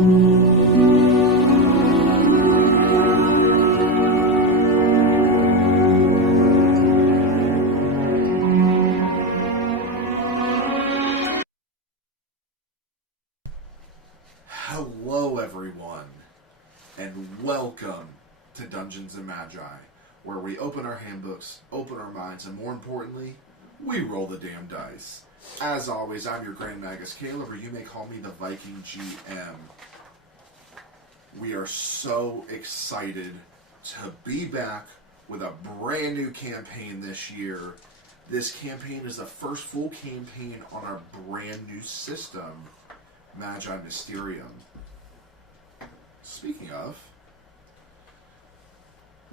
Hello everyone, and welcome to Dungeons and Magi, where we open our handbooks, open our minds, and more importantly, we roll the damn dice. As always, I'm your Grand Magus Caleb, or you may call me the Viking GM. We are so excited to be back with a brand new campaign this year. This campaign is the first full campaign on our brand new system, Magi Mysterium. Speaking of,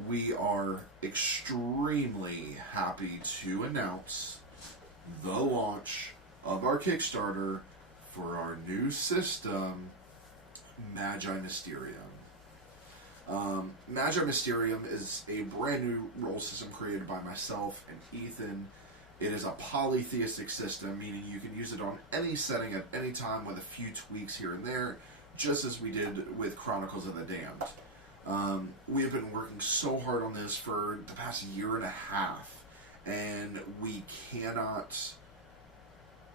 we are extremely happy to announce the launch of our Kickstarter for our new system, Magi Mysterium. Magi Mysterium is a brand new role system created by myself and Ethan. It is a polytheistic system, meaning you can use it on any setting at any time with a few tweaks here and there, just as we did with Chronicles of the Damned. We have been working so hard on this for the past year and a half, and we cannot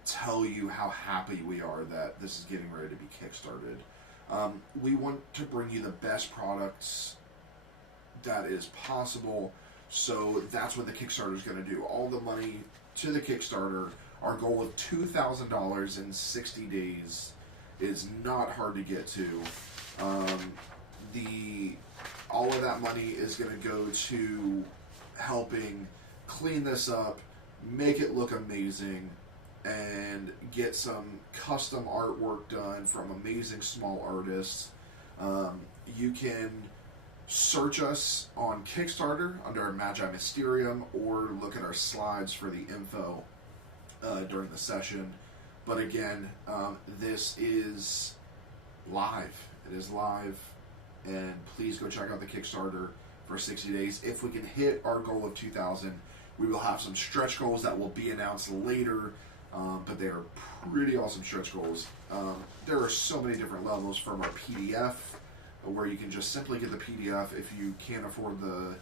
tell you how happy we are that this is getting ready to be kickstarted. We want to bring you the best products that is possible, so that's what the Kickstarter is going to do. All the money to the Kickstarter, our goal of $2,000 in 60 days is not hard to get to. All of that money is going to go to helping clean this up, make it look amazing, and get some custom artwork done from amazing small artists. You can search us on Kickstarter under Magi Mysterium, or look at our slides for the info during the session. But again, this is live. It is live, and please go check out the Kickstarter for 60 days. If we can hit our goal of 2,000, we will have some stretch goals that will be announced later, but they are pretty awesome stretch goals. There are so many different levels, from our PDF, where you can just simply get the PDF if you can't afford the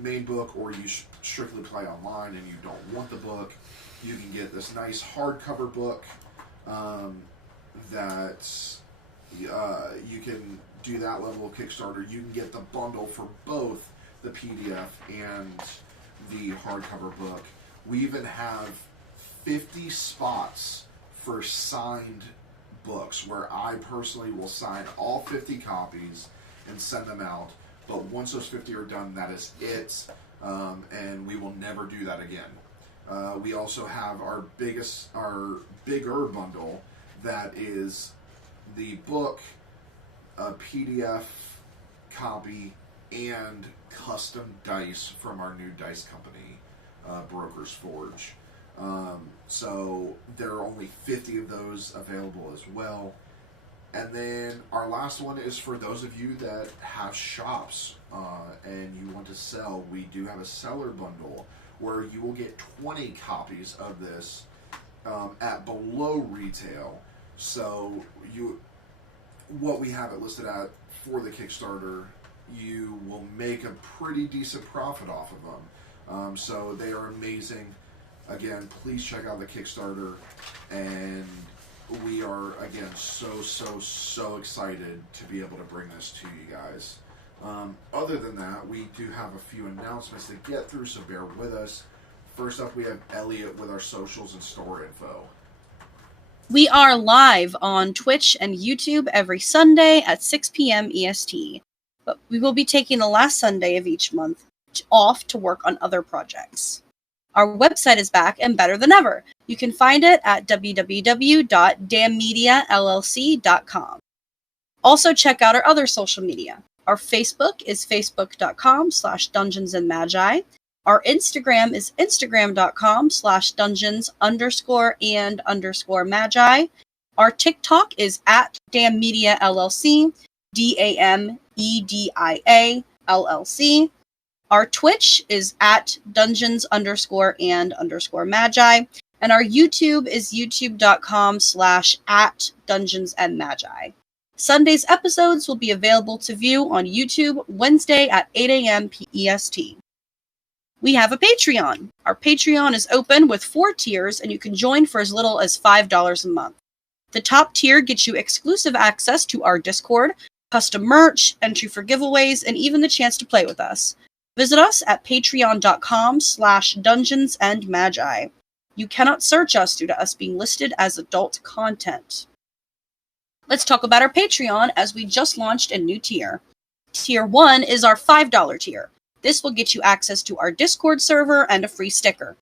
main book, or you strictly play online and you don't want the book. You can get this nice hardcover book that you can do that level of Kickstarter. You can get the bundle for both the PDF and the hardcover book. We even have 50 spots for signed books, where I personally will sign all 50 copies and send them out. But once those 50 are done, that is it, and we will never do that again. We also have our bigger bundle that is the book, a PDF copy, and custom dice from our new dice company, Broker's Forge. So there are only 50 of those available as well. And then our last one is for those of you that have shops and you want to sell. We do have a seller bundle where you will get 20 copies of this at below retail. So what we have it listed at for the Kickstarter, you will make a pretty decent profit off of them. So they are amazing. Again, please check out the Kickstarter, and we are, again, so excited to be able to bring this to you guys. Other than that, we do have a few announcements to get through, so bear with us. First up, we have Elliot with our socials and store info. We are live on Twitch and YouTube every Sunday at 6 p.m. EST, but we will be taking the last Sunday of each month off to work on other projects. Our website is back and better than ever. You can find it at www.dammediallc.com. Also, check out our other social media. Our Facebook is facebook.com/dungeonsandmagi. Our Instagram is instagram.com/dungeons_and_magi. Our TikTok is at dammediallc, DAMEDIA Our Twitch is at dungeons_and_magi. And our YouTube is youtube.com/@dungeonsandmagi. Sunday's episodes will be available to view on YouTube Wednesday at 8 a.m. EST. We have a Patreon. Our Patreon is open with 4 tiers, and you can join for as little as $5 a month. The top tier gets you exclusive access to our Discord, custom merch, entry for giveaways, and even the chance to play with us. Visit us at patreon.com/dungeonsandmagi. You cannot search us due to us being listed as adult content. Let's talk about our Patreon, as we just launched a new tier. Tier 1 is our $5 tier. This will get you access to our Discord server and a free sticker.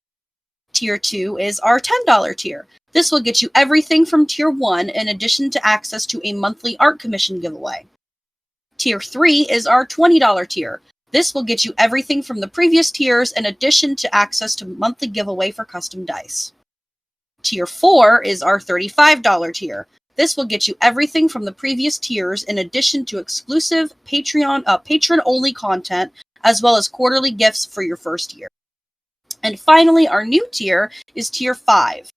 Tier 2 is our $10 tier. This will get you everything from Tier 1 in addition to access to a monthly art commission giveaway. Tier 3 is our $20 tier. This will get you everything from the previous tiers in addition to access to monthly giveaway for custom dice. Tier 4 is our $35 tier. This will get you everything from the previous tiers in addition to exclusive patron-only content, as well as quarterly gifts for your first year. And finally, our new tier is Tier 5,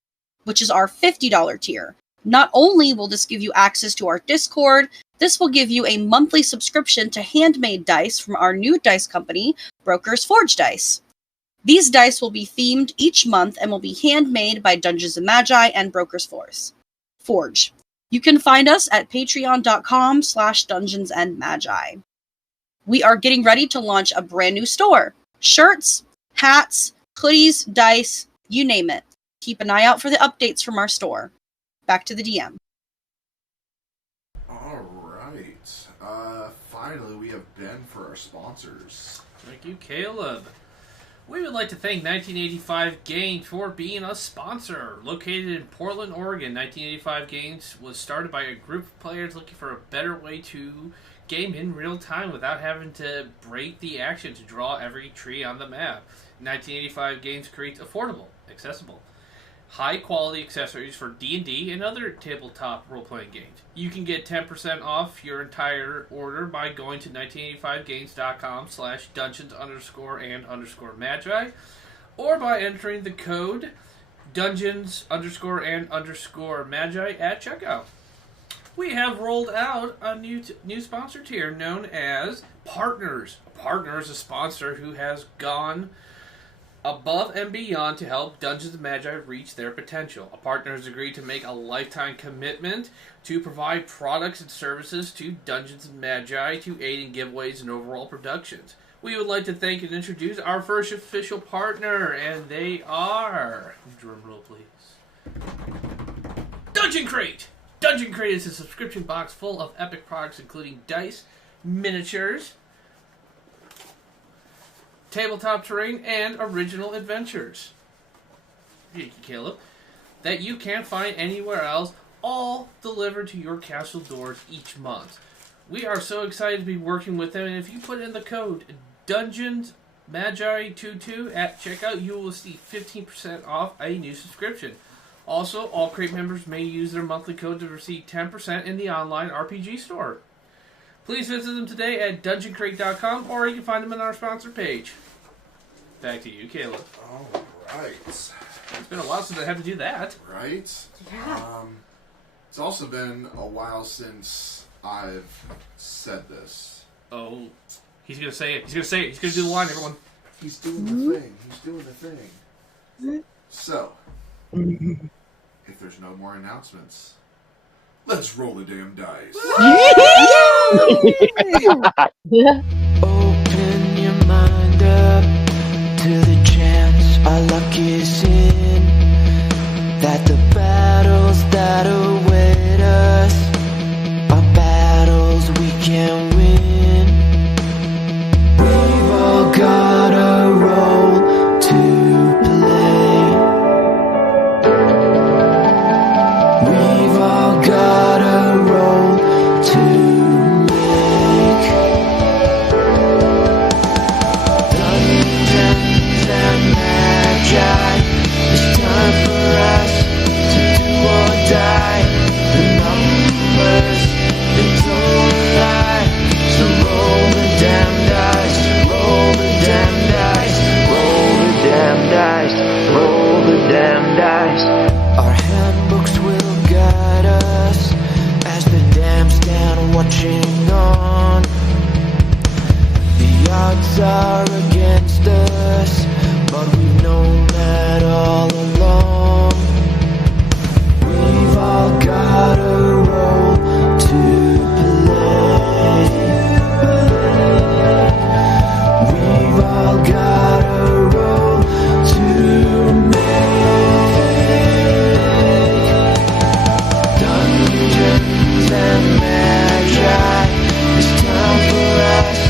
which is our $50 tier. Not only will this give you access to our Discord, this will give you a monthly subscription to handmade dice from our new dice company, Broker's Forge Dice. These dice will be themed each month and will be handmade by Dungeons & Magi and Broker's Forge. You can find us at patreon.com/dungeonsandmagi. We are getting ready to launch a brand new store. Shirts, hats, hoodies, dice, you name it. Keep an eye out for the updates from our store. Back to the DM. Alright. Finally, we have Ben for our sponsors. Thank you, Caleb. We would like to thank 1985 Games for being a sponsor. Located in Portland, Oregon, 1985 Games was started by a group of players looking for a better way to game in real time without having to break the action to draw every tree on the map. 1985 Games creates affordable, accessible, high-quality accessories for D&D and other tabletop role-playing games. You can get 10% off your entire order by going to 1985games.com/dungeons_and_magi or by entering the code dungeons_and_magi at checkout. We have rolled out a new sponsor tier known as Partners. A partner is a sponsor who has gone above and beyond to help Dungeons & Magi reach their potential. A partner has agreed to make a lifetime commitment to provide products and services to Dungeons & Magi to aid in giveaways and overall productions. We would like to thank and introduce our first official partner, and they are... drumroll, please. Dungeon Crate! Dungeon Crate is a subscription box full of epic products including dice, miniatures, tabletop terrain, and original adventures. Thank you, Caleb. That you can't find anywhere else, all delivered to your castle doors each month. We are so excited to be working with them, and if you put in the code DungeonsMagi22 at checkout, you will receive 15% off a new subscription. Also, all Crate members may use their monthly code to receive 10% in the online RPG store. Please visit them today at dungeoncrate.com, or you can find them on our sponsor page. Back to you, Caleb. Alright. It's been a while since I had to do that. Right? Yeah. It's also been a while since I've said this. Oh, he's going to say it. He's going to say it. He's going to do the line, everyone. He's doing the thing. He's doing the thing. So, if there's no more announcements, let's roll the damn dice. Open your mind up to the chance our luck is in, that the battles that await us are battles we can win. We've all got a role to play. We've all got a role to make. Dungeons and Magi, it's time for us to do or die. watching on. The odds are against us, but we've known that all along. We've all got a role to play. We've all got a role to make. Dungeons and Magi, it's time for us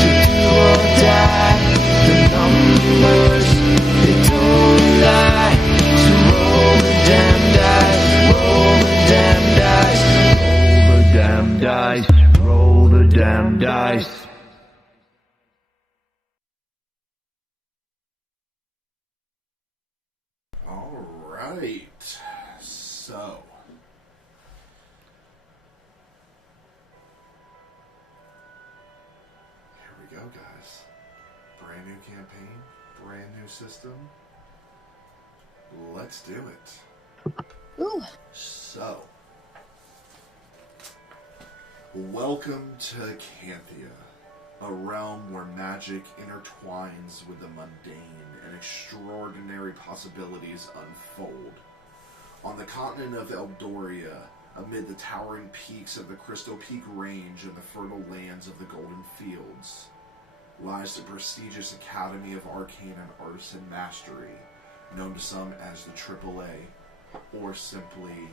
to do or die. The numbers, they don't lie. So roll the damn dice, roll the damn dice, roll the damn dice, roll the damn dice. All right. So, here we go, guys. Brand new campaign, brand new system. Let's do it. Ooh. So, welcome to Acanthia, a realm where magic intertwines with the mundane and extraordinary possibilities unfold. On the continent of Eldoria, amid the towering peaks of the Crystal Peak Range and the fertile lands of the Golden Fields, lies the prestigious Academy of Arcane and Artisan Mastery, known to some as the AAA, or simply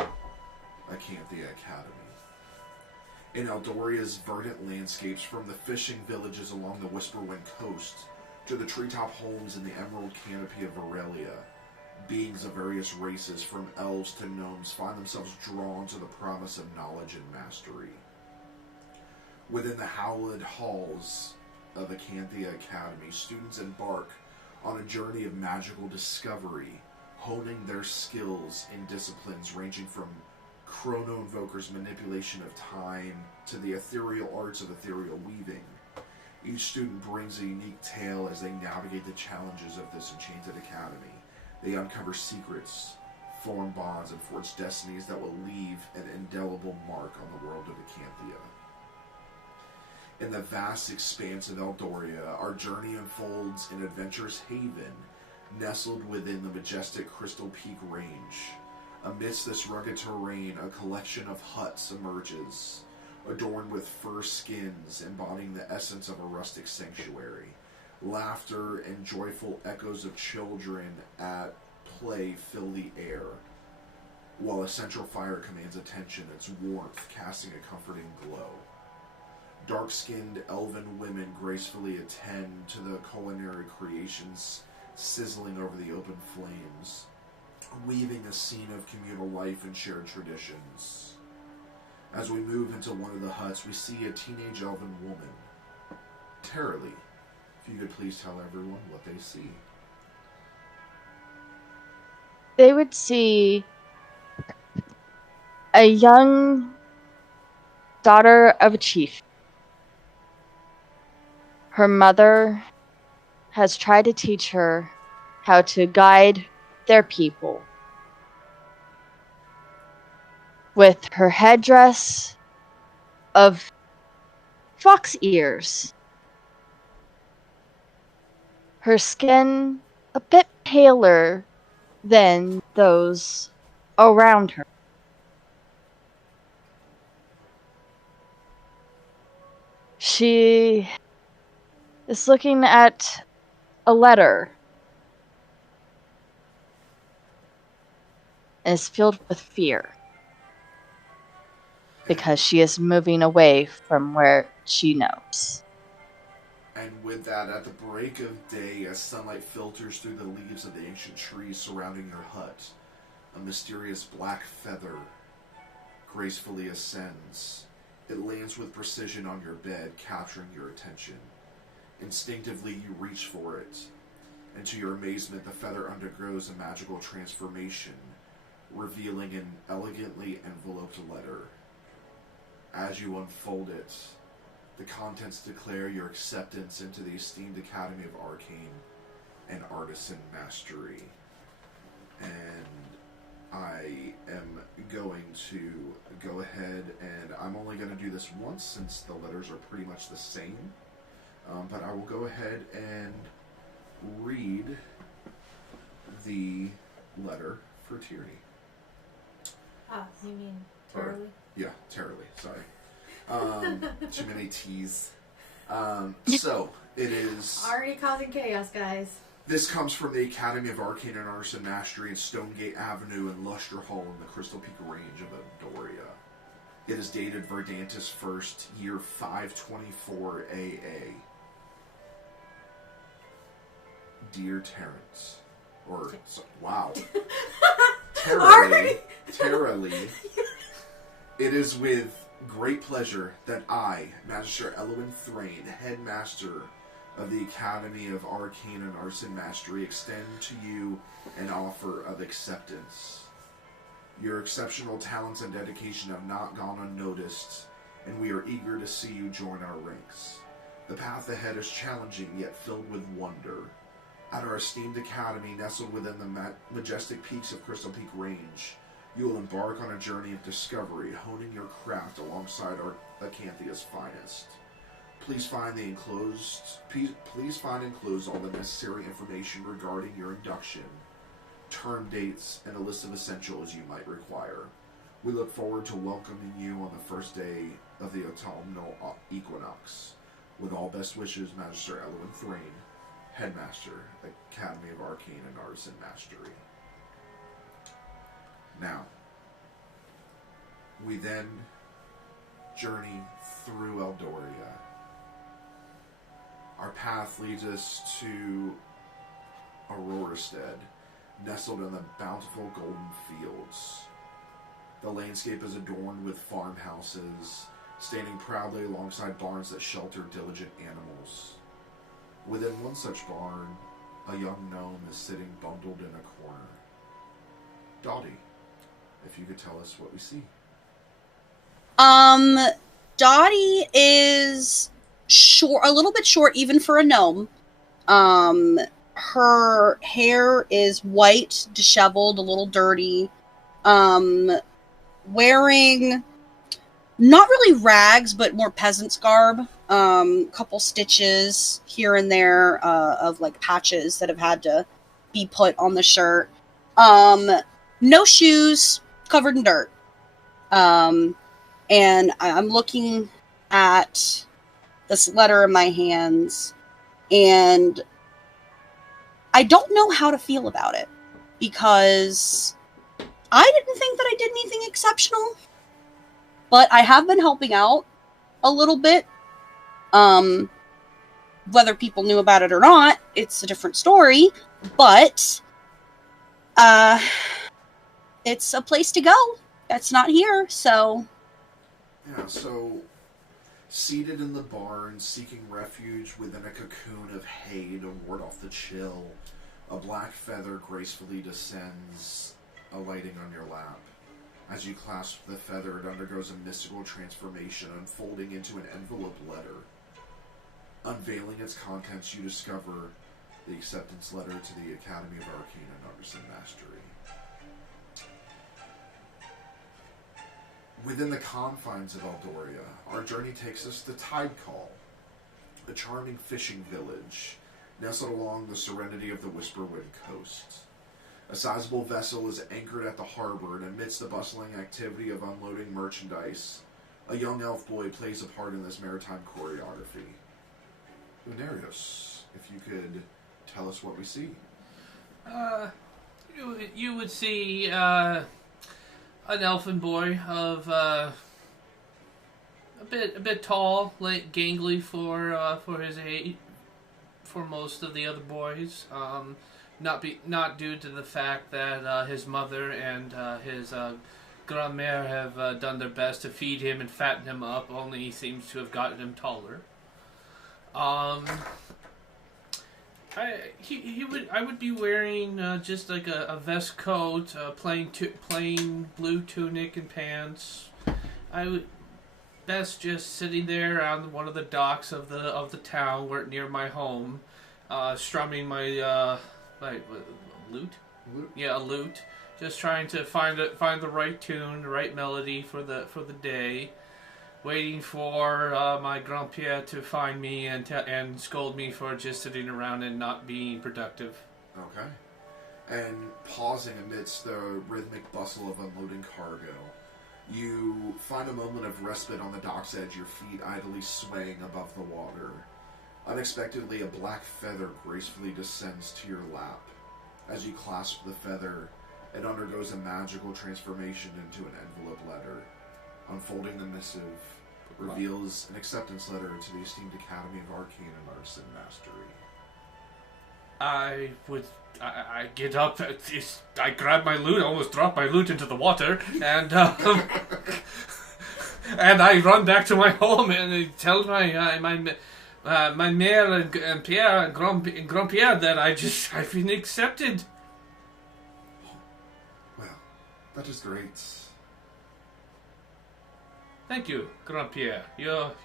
Acanthia Academy. In Eldoria's verdant landscapes, from the fishing villages along the Whisperwind coast to the treetop homes in the emerald canopy of Aurelia, beings of various races, from elves to gnomes, find themselves drawn to the promise of knowledge and mastery. Within the hallowed halls of Acanthia Academy, students embark on a journey of magical discovery, honing their skills in disciplines ranging from Chrono Invoker's manipulation of time to the ethereal arts of ethereal weaving. Each student brings a unique tale as they navigate the challenges of this enchanted academy. They uncover secrets, form bonds, and forge destinies that will leave an indelible mark on the world of Acanthia. In the vast expanse of Eldoria, our journey unfolds in adventurous haven, nestled within the majestic Crystal Peak Range. Amidst this rugged terrain, a collection of huts emerges, adorned with fur skins, embodying the essence of a rustic sanctuary. Laughter and joyful echoes of children at play fill the air, while a central fire commands attention, its warmth casting a comforting glow. Dark-skinned elven women gracefully attend to the culinary creations sizzling over the open flames, weaving a scene of communal life and shared traditions. As we move into one of the huts, we see a teenage elven woman. Taralee, if you could please tell everyone what they see. They would see a young daughter of a chief. Her mother has tried to teach her how to guide their people. With her headdress of fox ears, her skin a bit paler than those around her. She is looking at a letter and is filled with fear because she is moving away from where she knows. And with that, at the break of day, as sunlight filters through the leaves of the ancient trees surrounding your hut, a mysterious black feather gracefully ascends. It lands with precision on your bed, capturing your attention. Instinctively, you reach for it, and to your amazement, the feather undergoes a magical transformation, revealing an elegantly enveloped letter. As you unfold it, the contents declare your acceptance into the esteemed Academy of Arcane and Artisan Mastery. And I am going to go ahead and I'm only going to do this once since the letters are pretty much the same. But I will go ahead and read the letter for Tierney. Ah, you mean Or- Charlie? Yeah, terribly. Sorry. Too many T's. So, it is... Already causing chaos, guys. This comes from the Academy of Arcane and Arts and Mastery in Stonegate Avenue and Lustre Hall in the Crystal Peak range of Adoria. It is dated Verdantis 1st, year 524 AA. Dear Terrence. Wow. Terribly. It is with great pleasure that I, Magister Elwyn Thrain, Headmaster of the Academy of Arcane and Arts and Mastery, extend to you an offer of acceptance. Your exceptional talents and dedication have not gone unnoticed, and we are eager to see you join our ranks. The path ahead is challenging, yet filled with wonder. At our esteemed academy, nestled within the majestic peaks of Crystal Peak Range, you will embark on a journey of discovery, honing your craft alongside our Acanthia's finest. Please find enclosed all the necessary information regarding your induction, term dates, and a list of essentials you might require. We look forward to welcoming you on the first day of the autumnal equinox. With all best wishes, Magister Elwyn Thrain, Headmaster, Academy of Arcane and Arts and Mastery. Now, we then journey through Eldoria. Our path leads us to Aurorstead, nestled in the bountiful golden fields. The landscape is adorned with farmhouses, standing proudly alongside barns that shelter diligent animals. Within one such barn, a young gnome is sitting bundled in a corner. Dottie, if you could tell us what we see. Dottie is short, a little bit short even for a gnome. Her hair is white, disheveled, a little dirty. Wearing not really rags, but more peasant's garb. Couple stitches here and there of like patches that have had to be put on the shirt. No shoes, covered in dirt. And I'm looking at this letter in my hands, and I don't know how to feel about it, because I didn't think that I did anything exceptional, but I have been helping out a little bit. Whether people knew about it or not, it's a different story, but it's a place to go that's not here, so... Yeah, so seated in the barn, seeking refuge within a cocoon of hay to ward off the chill, a black feather gracefully descends, alighting on your lap. As you clasp the feather, it undergoes a mystical transformation, unfolding into an enveloped letter. Unveiling its contents, you discover the acceptance letter to the Academy of Arcane and Arts and Mastery. Within the confines of Eldoria, our journey takes us to Tidecall, a charming fishing village nestled along the serenity of the Whisperwind coast. A sizable vessel is anchored at the harbor, and amidst the bustling activity of unloading merchandise, a young elf boy plays a part in this maritime choreography. Unarius, if you could tell us what we see. You would see an elfin boy of a bit tall, like gangly for his age, for most of the other boys. Not due to the fact that his mother and his grand-mère have done their best to feed him and fatten him up. Only he seems to have gotten him taller. I would be wearing just like a vest coat, plain blue tunic and pants. I would best just sitting there on one of the docks of the town near my home, strumming my lute. Lute? Yeah, a lute, Just trying to find the right tune, the right melody for the day. Waiting for my grand-père to find me and scold me for just sitting around and not being productive. Okay. And pausing amidst the rhythmic bustle of unloading cargo, you find a moment of respite on the dock's edge, your feet idly swaying above the water. Unexpectedly, a black feather gracefully descends to your lap. As you clasp the feather, it undergoes a magical transformation into an envelope letter. Unfolding the missive reveals an acceptance letter to the esteemed Academy of Arcane and Artisan Mastery. I get up, I grab my loot, I almost drop my loot into the water, and and I run back to my home and I tell my mayor and Pierre and Grand-Pierre that I've been accepted. Well, that is great. Thank you, Grand-Pierre. Your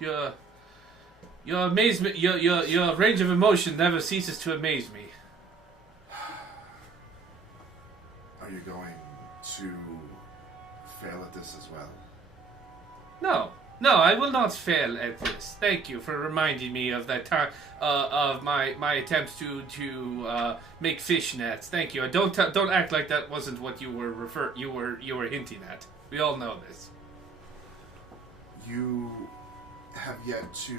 amazement, your range of emotion never ceases to amaze me. Are you going to fail at this as well? No, I will not fail at this. Thank you for reminding me of that time of my attempts to make fish nets. Thank you. Don't act like that wasn't what you were hinting at. We all know this. You have yet to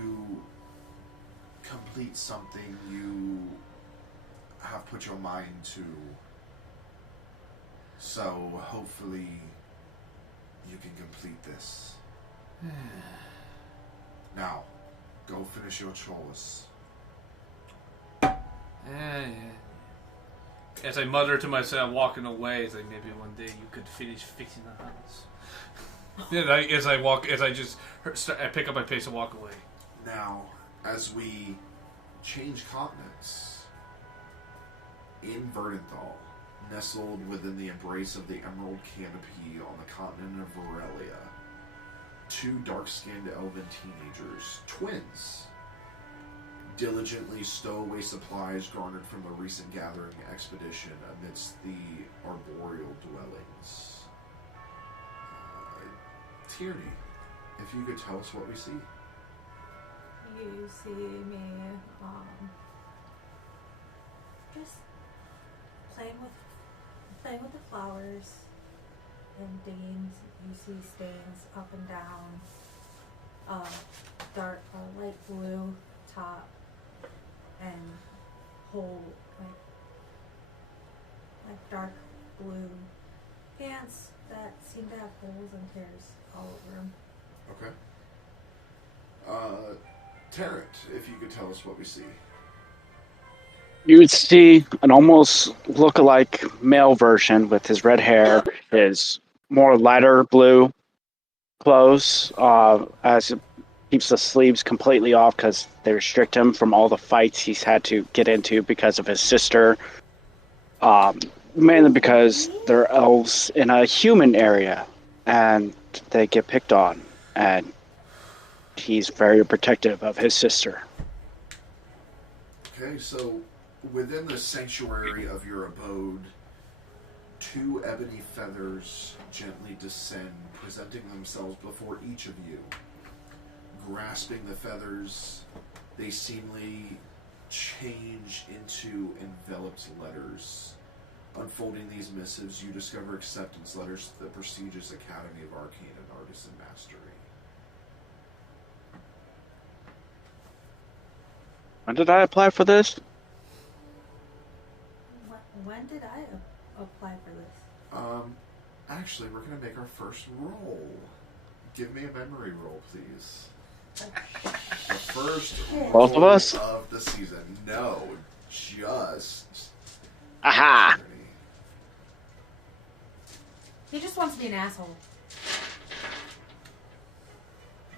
complete something you have put your mind to. So hopefully you can complete this. Now, go finish your chores. As I mutter to myself, walking away, it's like maybe one day you could finish fixing the house. And I pick up my pace and walk away. Now, as we change continents, in Verdenthal, nestled within the embrace of the Emerald Canopy on the continent of Aurelia, two dark-skinned elven teenagers, twins, diligently stow away supplies garnered from a recent gathering expedition amidst the arboreal dwellings. Tierney, if you could tell us what we see. You see me just playing with the flowers and digging. You see stains up and down. Light blue top and whole like dark blue pants that seem to have holes and tears all over them. Okay. Tarrant, if you could tell us what we see. You would see an almost look-alike male version with his red hair, his more lighter blue clothes, as he keeps the sleeves completely off because they restrict him from all the fights he's had to get into because of his sister. Mainly because they're elves in a human area, and they get picked on, and he's very protective of his sister. Okay, so within the sanctuary of your abode, two ebony feathers gently descend, presenting themselves before each of you. Grasping the feathers, they seemingly change into enveloped letters. Unfolding these missives, you discover acceptance letters to the prestigious Academy of Arcane and Artisan Mastery. When did I apply for this? When did I apply for this? Actually, we're going to make our first roll. Give me a memory roll, please. The first Both of us? roll of the season. No, just... Aha! He just wants to be an asshole.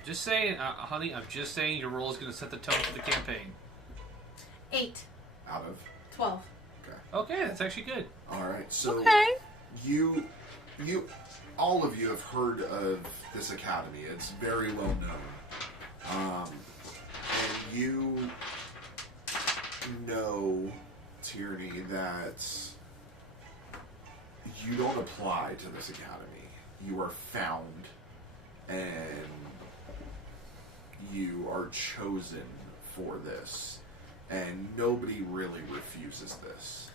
Just saying, honey, I'm just saying your role is going to set the tone for the campaign. 8. Out of... 12. Okay, that's actually good. Alright, so... Okay. You... All of you have heard of this academy. It's very well known. And you know, Tierney, that you don't apply to this academy. You are found, and you are chosen for this, and nobody really refuses this.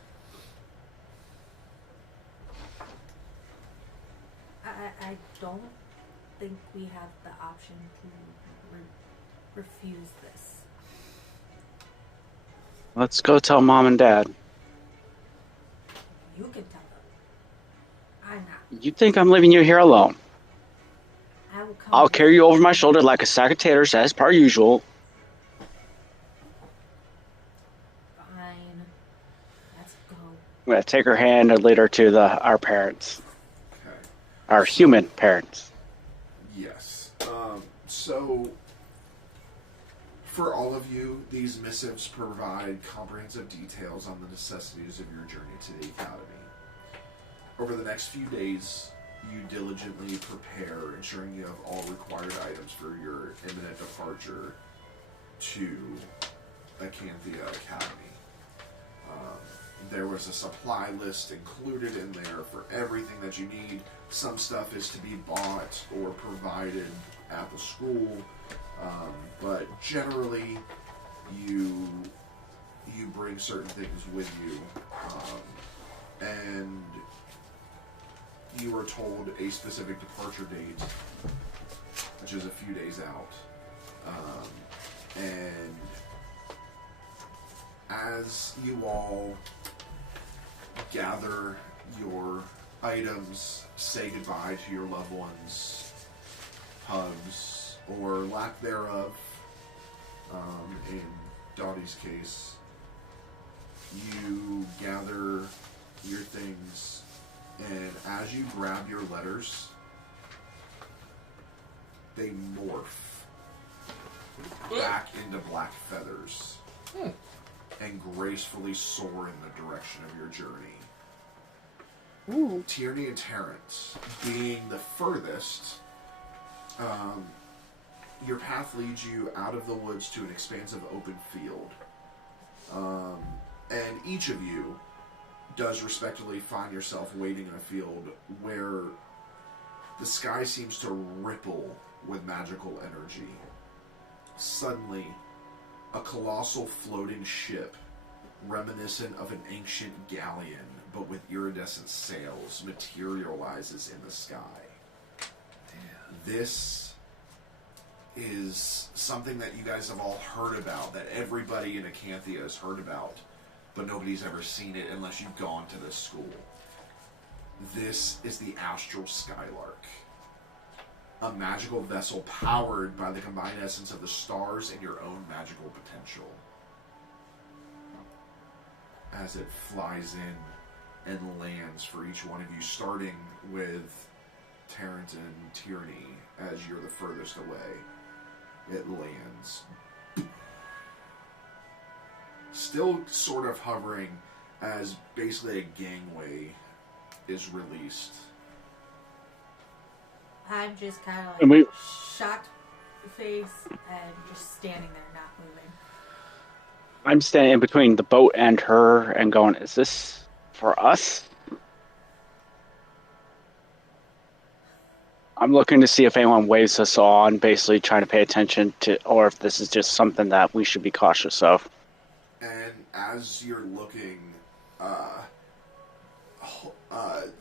I don't think we have the option to refuse this. Let's go tell Mom and Dad. You can tell them. I'm not. You think I'm leaving you here alone? I will come. I'll carry you over my shoulder like a sack of taters as per usual. Fine. Let's go. I'm going to take her hand and lead her to our parents. Okay. Our human parents. Yes. So, for all of you, these missives provide comprehensive details on the necessities of your journey to the Academy. Over the next few days, you diligently prepare, ensuring you have all required items for your imminent departure to Acanthia Academy. There was a supply list included in there for everything that you need. Some stuff is to be bought or provided at the school, but generally you bring certain things with you, and you are told a specific departure date, which is a few days out, and as you all gather your items, say goodbye to your loved ones, hugs, or lack thereof, in Dottie's case, you gather your things, and as you grab your letters, they morph back into black feathers and gracefully soar in the direction of your journey. Ooh. Tierney and Terrence being the furthest, your path leads you out of the woods to an expansive open field. And each of you does respectively find yourself waiting in a field where the sky seems to ripple with magical energy. Suddenly, a colossal floating ship, reminiscent of an ancient galleon, but with iridescent sails, materializes in the sky. This is something that you guys have all heard about, that everybody in Acanthia has heard about, but nobody's ever seen it unless you've gone to this school. This is the Astral Skylark, a magical vessel powered by the combined essence of the stars and your own magical potential. As it flies in and lands for each one of you, starting with Terrence and Tierney, as you're the furthest away. It lands. Still sort of hovering as basically a gangway is released. I'm just kind of And like we- shocked face and just standing there, not moving. I'm standing in between the boat and her and going, is this for us? I'm looking to see if anyone waves us on, basically trying to pay attention to, or if this is just something that we should be cautious of. And as you're looking,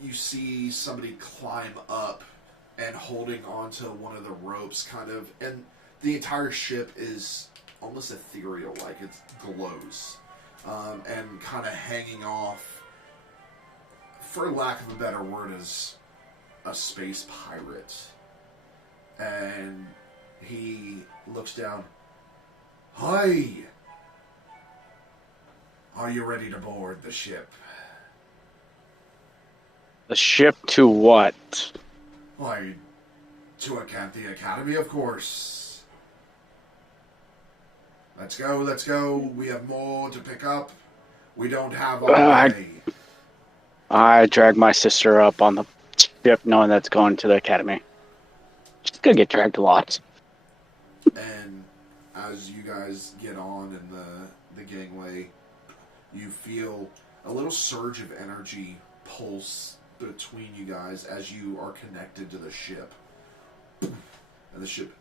you see somebody climb up and holding onto one of the ropes, kind of, and the entire ship is almost ethereal, like it glows, and kind of hanging off, for lack of a better word, as a space pirate. And he looks down. Hi! Are you ready to board the ship? The ship to what? Why, to Acanthia Academy, of course. Let's go, let's go. We have more to pick up. We don't have all day. I drag my sister up on the ship knowing that's going to the academy. She's gonna get dragged a lot. And as you guys get on in the gangway, you feel a little surge of energy pulse between you guys as you are connected to the ship. And the ship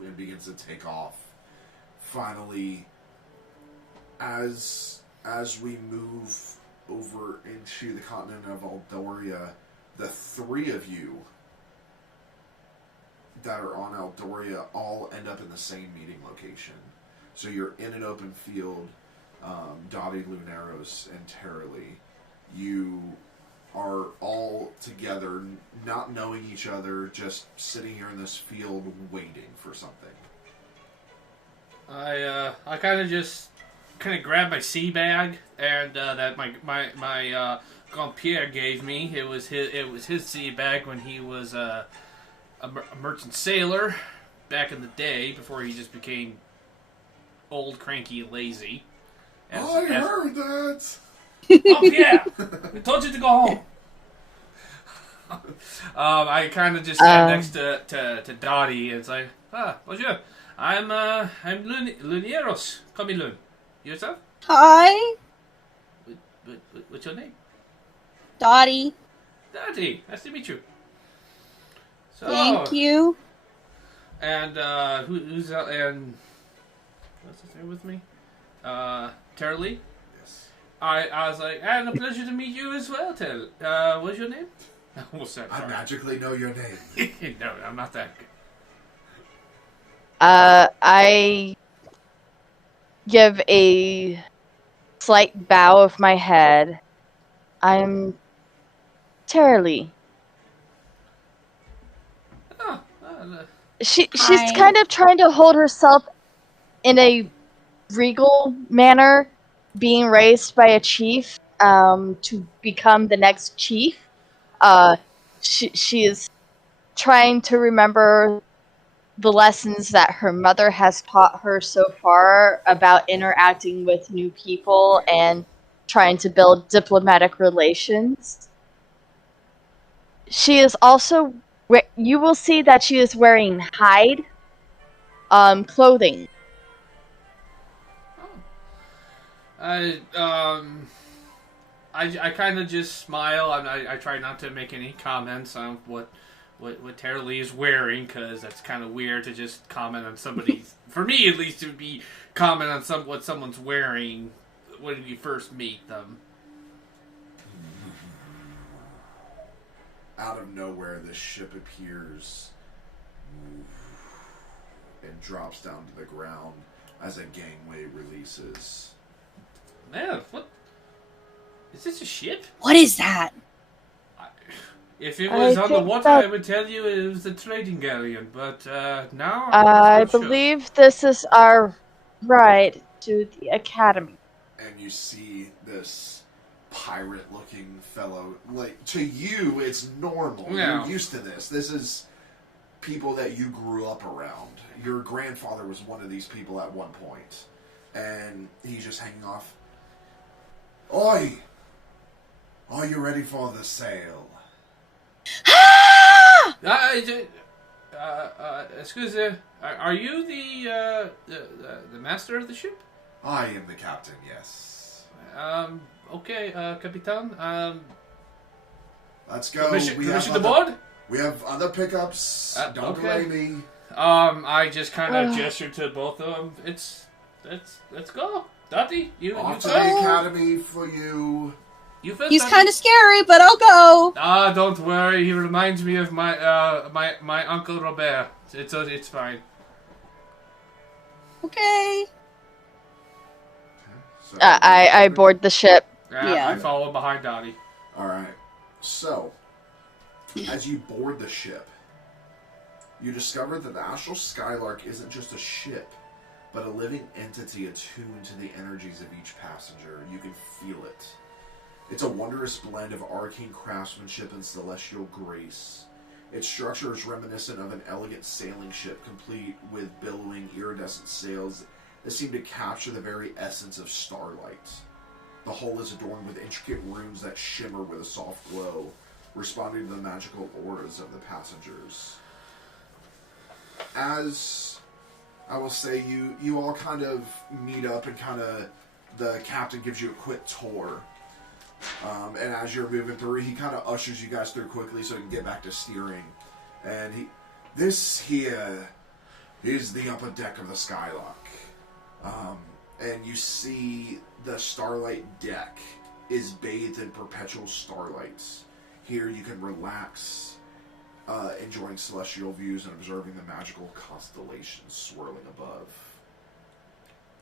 it begins to take off. Finally, as we move over into the continent of Eldoria, the three of you that are on Eldoria all end up in the same meeting location. So you're in an open field, Dottie, Lunaros, and Terralee. You are all together, not knowing each other, just sitting here in this field waiting for something. I kind of grabbed my sea bag and that my Grand-Pierre gave me. It was his sea bag when he was a merchant sailor back in the day before he just became old, cranky, lazy. I heard that. Oh yeah, we told you to go home. I kind of just sat next to Dottie, and it's like, bonjour. I'm Lunieros. Call me Lun. Yourself? Hi, What's your name? Dottie. Dottie. Nice to meet you. So, Thank you. And who's and what's his name with me? Terralee. Yes. I was like, and a pleasure to meet you as well, Tel. What's your name? What's that? I magically know your name. No, I'm not that good. I give a slight bow of my head. I'm Terralee. Oh, She's Hi. kind of trying to hold herself in a regal manner, being raised by a chief to become the next chief. She is trying to remember the lessons that her mother has taught her so far about interacting with new people and trying to build diplomatic relations. She is also, you will see that she is wearing hide clothing. I kind of just smile. I try not to make any comments on what Terralee is wearing, because that's kind of weird to just comment on somebody's. For me, at least, it would be comment on what someone's wearing when you first meet them. Out of nowhere, this ship appears and drops down to the ground as a gangway releases. Man, what? Is this a ship? What is that? If it was I on the think water, that- I would tell you it was a trading galleon, but now I I'm not sure. believe this is our ride to the academy. And you see this pirate-looking fellow. Like, to you, it's normal. Yeah. You're used to this. This is people that you grew up around. Your grandfather was one of these people at one point. And he's just hanging off. Oi! Are you ready for the sail? Excuse me, are you the master of the ship? I am the captain, yes. Okay, Capitan. Let's go. Permission to board? We have other pickups. Don't okay. delay me. I just kind of gestured to both of them. Let's go. Dottie, you Off to go. the academy for you. You first, He's Dottie. kind of scary, but I'll go. Don't worry. He reminds me of my my uncle Robert. It's fine. Okay. So, I board the ship. Yeah. I follow behind Dottie. Alright. So, as you board the ship, you discover that the Astral Skylark isn't just a ship, but a living entity attuned to the energies of each passenger. You can feel it. It's a wondrous blend of arcane craftsmanship and celestial grace. Its structure is reminiscent of an elegant sailing ship, complete with billowing iridescent sails that seem to capture the very essence of starlight. The hull is adorned with intricate runes that shimmer with a soft glow, responding to the magical auras of the passengers. As I will say, you all kind of meet up and kind of the captain gives you a quick tour. And as you're moving through, he kind of ushers you guys through quickly so you can get back to steering. And this here is the upper deck of the Skylark. And you see the Starlight deck is bathed in perpetual starlights. Here you can relax, enjoying celestial views and observing the magical constellations swirling above.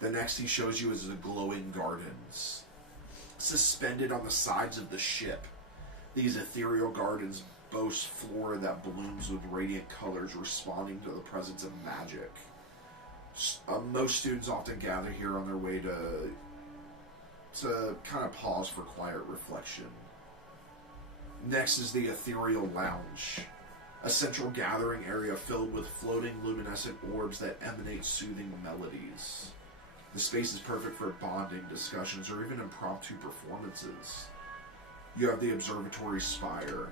The next he shows you is the glowing gardens. Suspended on the sides of the ship, these ethereal gardens boast flora that blooms with radiant colors responding to the presence of magic. Most students often gather here on their way to kind of pause for quiet reflection. Next is the Ethereal Lounge, a central gathering area filled with floating luminescent orbs that emanate soothing melodies. The space is perfect for bonding, discussions, or even impromptu performances. You have the Observatory Spire.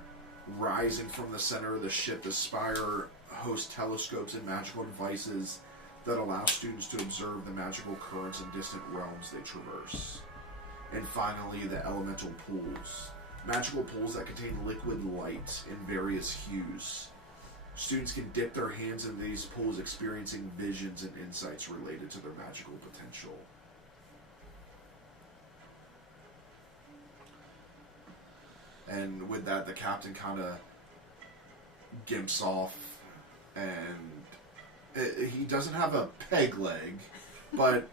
Rising from the center of the ship, the spire hosts telescopes and magical devices that allow students to observe the magical currents and distant realms they traverse. And finally, the Elemental Pools. Magical pools that contain liquid light in various hues. Students can dip their hands in these pools, experiencing visions and insights related to their magical potential. And with that, the captain kind of gimps off, and he doesn't have a peg leg, but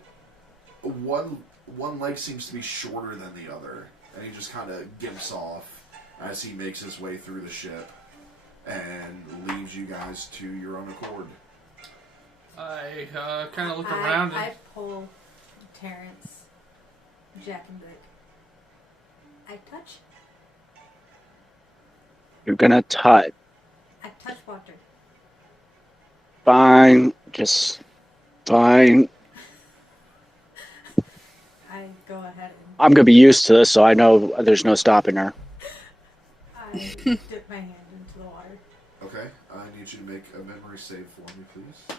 one leg seems to be shorter than the other, and he just kind of gimps off as he makes his way through the ship and leaves you guys to your own accord. I kind of look around. I pull Terrence, Jack, and Vic. I touch. You're gonna touch. I touch water. Fine. Just fine. I go ahead and I'm gonna be used to this, so I know there's no stopping her. I dip my hand into the water. Okay, I need you to make a memory save for me, please.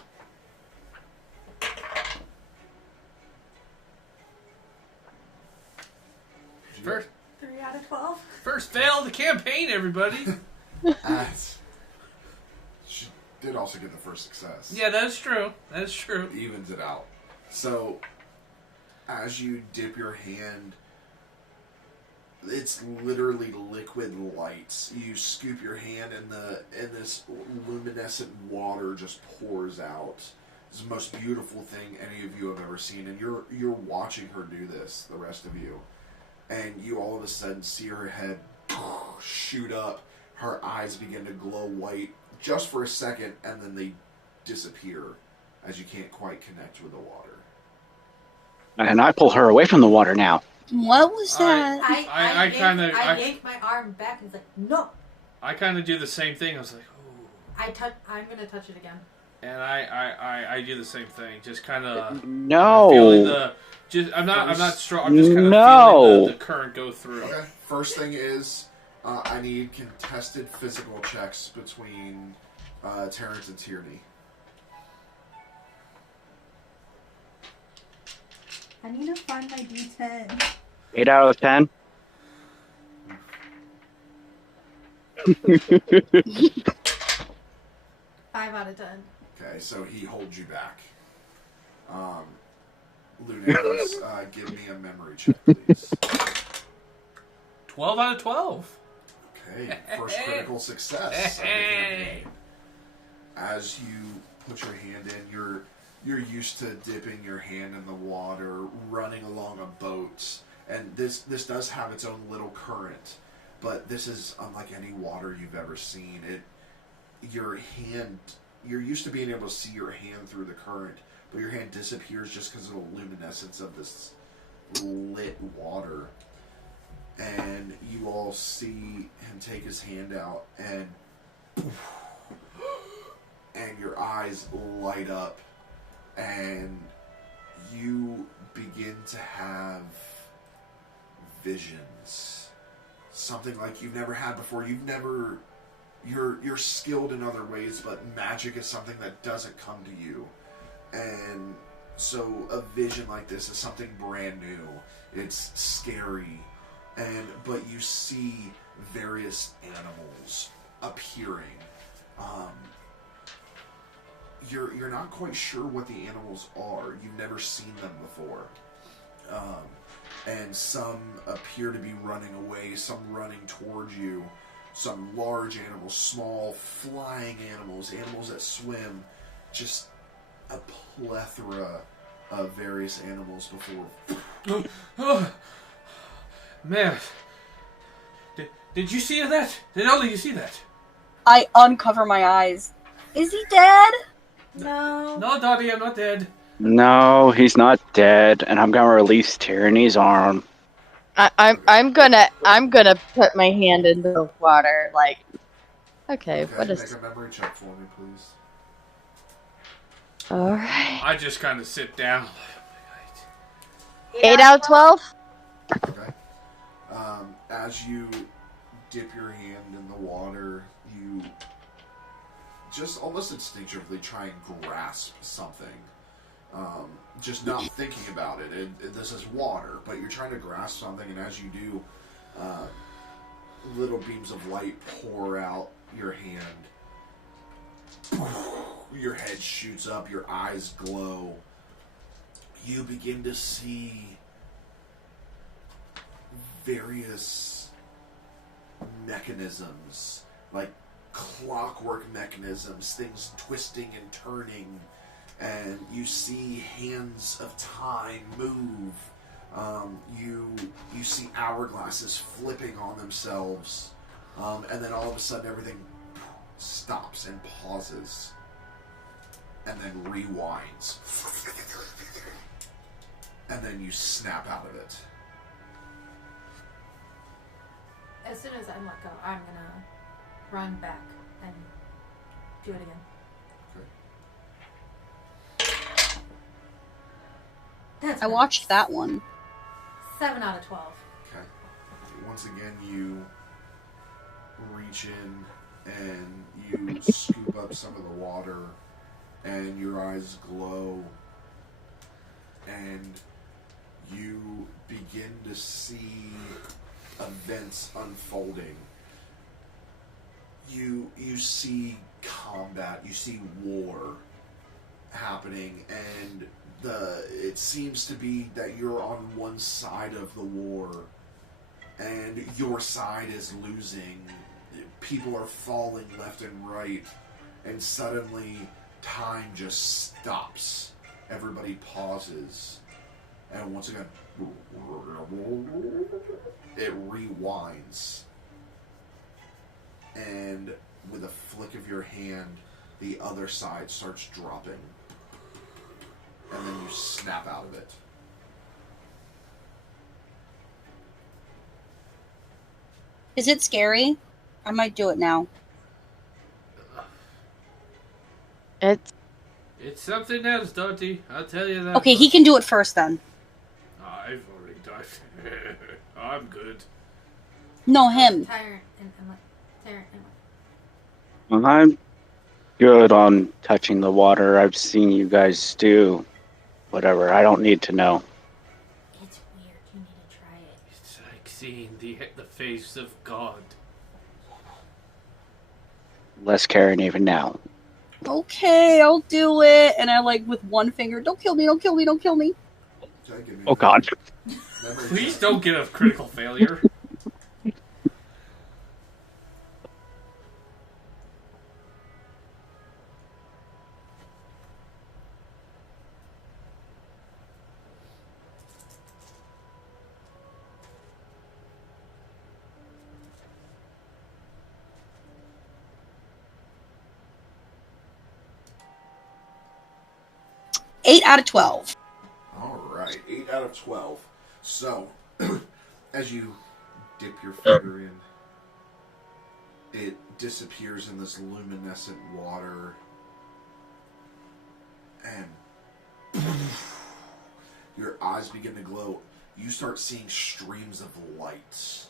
First, 3 out of 12. first fail of the campaign, everybody. She did also get the first success. Yeah, that's true. That's true. Evens it out. So, as you dip your hand, it's literally liquid lights. You scoop your hand, and this luminescent water just pours out. It's the most beautiful thing any of you have ever seen, and you're watching her do this, the rest of you, and you all of a sudden see her head shoot up. Her eyes begin to glow white just for a second, and then they disappear as you can't quite connect with the water. And I pull her away from the water now. What was that? I yank my arm back and it's like, no. I kind of do the same thing. I was like, ooh. I'm gonna touch it again. And I do the same thing. Just kind of No. feeling the. I'm not strong. I'm just kind of feeling the current go through. Okay. First thing is, I need contested physical checks between Terrence and Tierney. I need to find my D10. 8 out of 10. Five out of 10. Okay, so he holds you back. Lunaris, give me a memory check, please. 12 out of 12. Okay, first critical success. As you put your hand in, you're used to dipping your hand in the water, running along a boat, and this does have its own little current, but this is unlike any water you've ever seen. Your hand, you're used to being able to see your hand through the current, but your hand disappears just because of the luminescence of this lit water. And you all see him take his hand out, and your eyes light up, and you begin to have visions. Something like you've never had before. You're skilled in other ways, but magic is something that doesn't come to you. And So a vision like this is something brand new. It's scary, but you see various animals appearing. You're not quite sure what the animals are. You've never seen them before. And some appear to be running away, some running towards you. Some large animals, small flying animals, animals that swim. Just a plethora of various animals before. Man, did you see that? Did only you see that? I uncover my eyes. Is he dead? No. No, Dottie, I'm not dead. No, he's not dead, and I'm gonna release Tyranny's arm. I'm gonna put my hand in the water, like, okay, what Make is... a memory check for me, please. Alright. I just kind of sit down. 8 out of 12? Okay. As you dip your hand in the water, you just almost instinctively try and grasp something. Just not thinking about it. This is water, but you're trying to grasp something, and as you do, little beams of light pour out your hand. Your head shoots up, your eyes glow. You begin to see various mechanisms, like clockwork mechanisms, things twisting and turning, and you see hands of time move. You see hourglasses flipping on themselves, and then all of a sudden everything stops and pauses, and then rewinds, and then you snap out of it. As soon as I let go, I'm gonna run back and do it again. That's I watched that one. 7 out of 12. Okay. Once again, you reach in and you scoop up some of the water, and your eyes glow, and you begin to see events unfolding. You see combat, you see war happening, and it seems to be that you're on one side of the war, and your side is losing. People are falling left and right, and suddenly time just stops. Everybody pauses, and once again, it rewinds. And with a flick of your hand, the other side starts dropping. And then you snap out of it. Is it scary? I might do it now. It's... It's something else, Dottie. I'll tell you that. Okay, he can do it first then. I've already died. I'm good. No, him. Tyrant and Tyrant and Well, I'm good on touching the water. I've seen you guys do whatever. I don't need to know. It's weird. You need to try it. It's like seeing the face of God. Less caring even now. Okay, I'll do it. And I with one finger, don't kill me, don't kill me, don't kill me. Okay, give me Oh God. memory Please check. don't get a critical failure. Eight out of 12. Alright, 8 out of 12. So, as you dip your finger in, it disappears in this luminescent water, and your eyes begin to glow. You start seeing streams of light,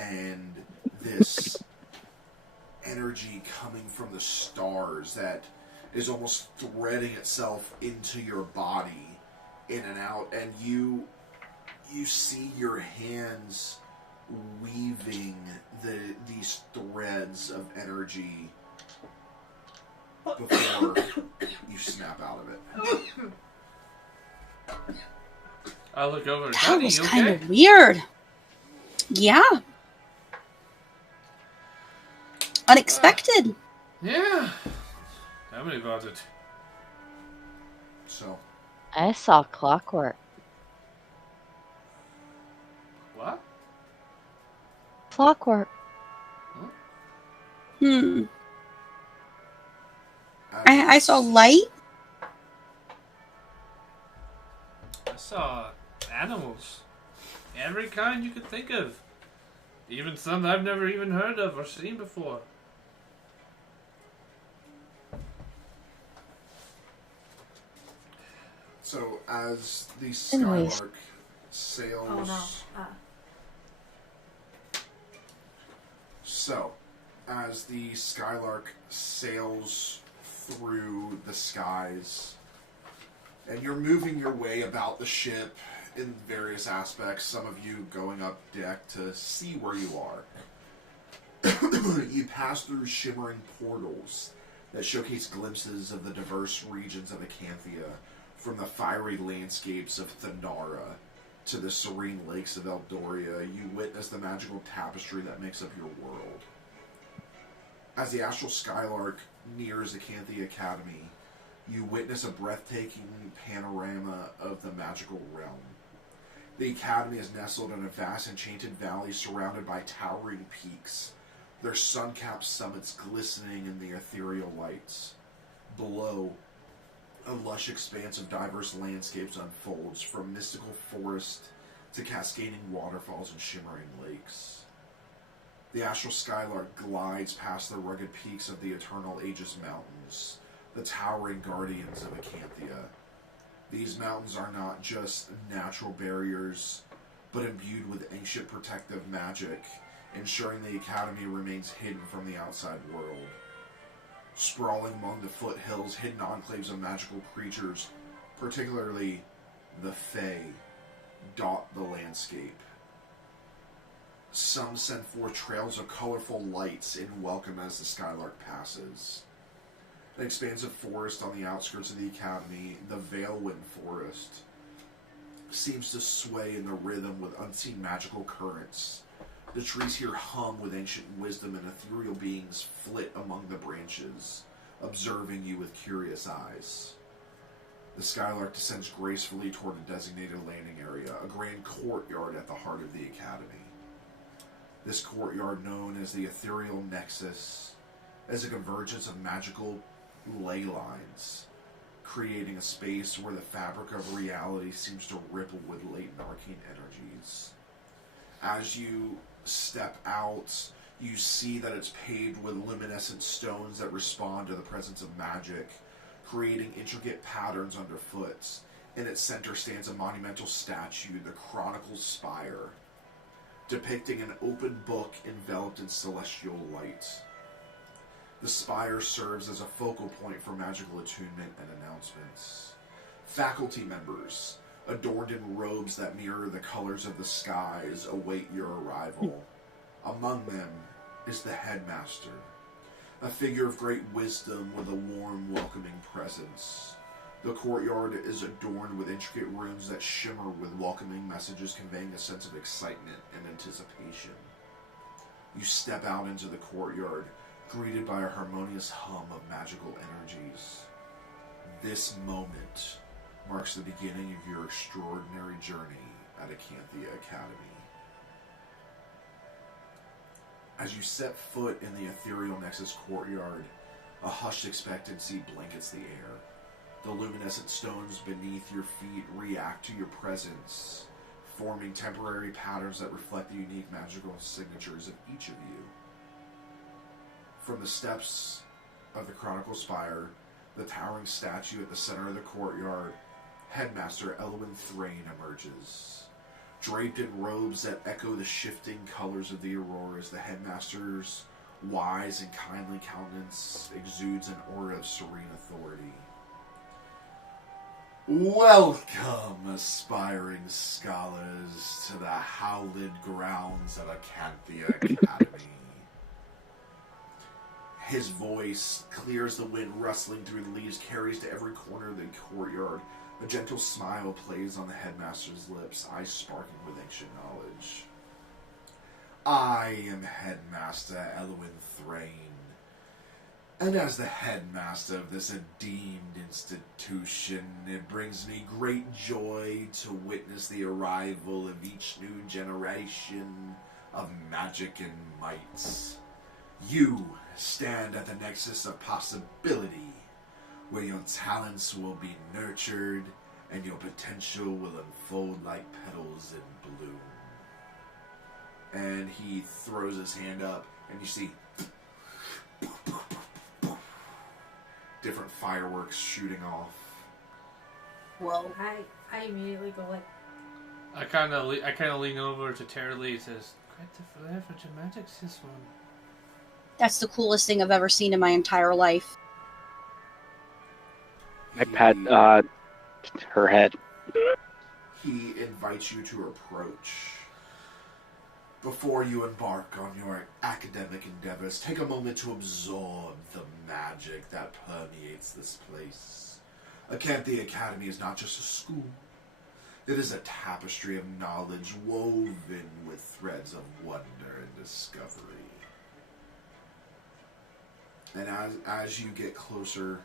and this energy coming from the stars that is almost threading itself into your body, in and out, and you see your hands weaving these threads of energy before you snap out of it. I look over. That Honey, was you kind okay? of weird. Yeah. Unexpected. Yeah. Tell me about it. So, I saw clockwork. What? Clockwork. Hmm. as I saw light. I saw animals. Every kind you could think of. Even some I've never even heard of or seen before. So, as the Anyways. Skylark sails... Oh no. So, as the Skylark sails through the skies, and you're moving your way about the ship in various aspects, some of you going up deck to see where you are, you pass through shimmering portals that showcase glimpses of the diverse regions of Acanthia, from the fiery landscapes of Thanara to the serene lakes of Eldoria. You witness the magical tapestry that makes up your world. As the astral Skylark nears Acanthia Academy, you witness a breathtaking panorama of the magical realm. The Academy is nestled in a vast enchanted valley surrounded by towering peaks, their sun-capped summits glistening in the ethereal lights. Below, a lush expanse of diverse landscapes unfolds, from mystical forest to cascading waterfalls and shimmering lakes. The astral Skylark glides past the rugged peaks of the Eternal Aegis Mountains, the towering guardians of Acanthia. These mountains are not just natural barriers, but imbued with ancient protective magic, ensuring the Academy remains hidden from the outside world. Sprawling among the foothills, hidden enclaves of magical creatures, particularly the Fae, dot the landscape. Some send forth trails of colorful lights in welcome as the Skylark passes. An expansive forest on the outskirts of the Academy, the Valewind Forest, seems to sway in the rhythm with unseen magical currents. The trees here hum with ancient wisdom, and ethereal beings flit among the branches, observing you with curious eyes. The Skylark descends gracefully toward a designated landing area, a grand courtyard at the heart of the Academy. This courtyard, known as the Ethereal Nexus, is a convergence of magical ley lines, creating a space where the fabric of reality seems to ripple with latent arcane energies. As you step out, you see that it's paved with luminescent stones that respond to the presence of magic, creating intricate patterns underfoot. In its center stands a monumental statue, the Chronicle's Spire, depicting an open book enveloped in celestial light. The spire serves as a focal point for magical attunement and announcements. Faculty members, adorned in robes that mirror the colors of the skies, await your arrival. Among them is the headmaster, a figure of great wisdom with a warm, welcoming presence. The courtyard is adorned with intricate runes that shimmer with welcoming messages, conveying a sense of excitement and anticipation. You step out into the courtyard, greeted by a harmonious hum of magical energies. This moment marks the beginning of your extraordinary journey at Acanthia Academy. As you set foot in the Ethereal Nexus courtyard, a hushed expectancy blankets the air. The luminescent stones beneath your feet react to your presence, forming temporary patterns that reflect the unique magical signatures of each of you. From the steps of the Chronicle Spire, the towering statue at the center of the courtyard, Headmaster Elwyn Thrain emerges. Draped in robes that echo the shifting colors of the auroras, the Headmaster's wise and kindly countenance exudes an aura of serene authority. Welcome, aspiring scholars, to the hallowed grounds of Acanthia Academy. His voice, clear as the wind rustling through the leaves, carries to every corner of the courtyard. A gentle smile plays on the headmaster's lips, eyes sparkling with ancient knowledge. I am Headmaster Elwyn Thrain, and as the headmaster of this esteemed institution, it brings me great joy to witness the arrival of each new generation of magic and might. You stand at the nexus of possibility, where your talents will be nurtured and your potential will unfold like petals in bloom. And he throws his hand up, and you see different fireworks shooting off. Whoa. I immediately go like, I kind of lean over to Tara Lee and says, "Quite the flair for dramatics, this one." That's the coolest thing I've ever seen in my entire life. I pat her head. He invites you to approach. Before you embark on your academic endeavors, take a moment to absorb the magic that permeates this place. Acanthia Academy is not just a school. It is a tapestry of knowledge woven with threads of wonder and discovery. And as you get closer,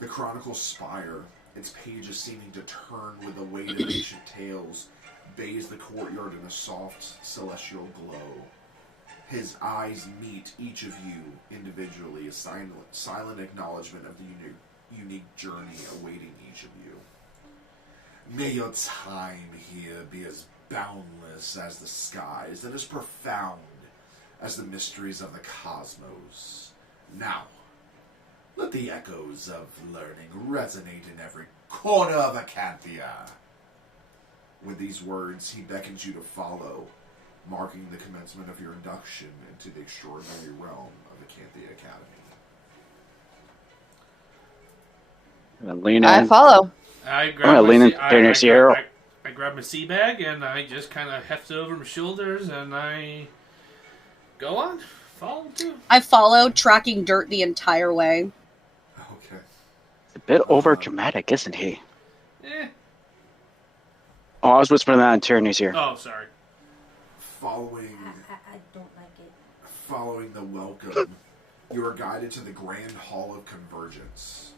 the Chronicle spire, its pages seeming to turn with the weight of ancient tales, bathes the courtyard in a soft, celestial glow. His eyes meet each of you individually, a silent acknowledgement of the unique journey awaiting each of you. May your time here be as boundless as the skies and as profound as the mysteries of the cosmos. Now, let the echoes of learning resonate in every corner of Acanthia. With these words, he beckons you to follow, marking the commencement of your induction into the extraordinary realm of Acanthia Academy. Lean in. I follow. I I'm gonna lean in next to your hero. I grab my sea bag and I just kind of heft it over my shoulders and I go on. Follow too. I followed, tracking dirt the entire way. Okay. A bit over dramatic, isn't he? Eh. Oh, I was whispering that in Tyranny's ear. Oh, sorry. Following I don't like it. Following the welcome, you are guided to the Grand Hall of Convergence.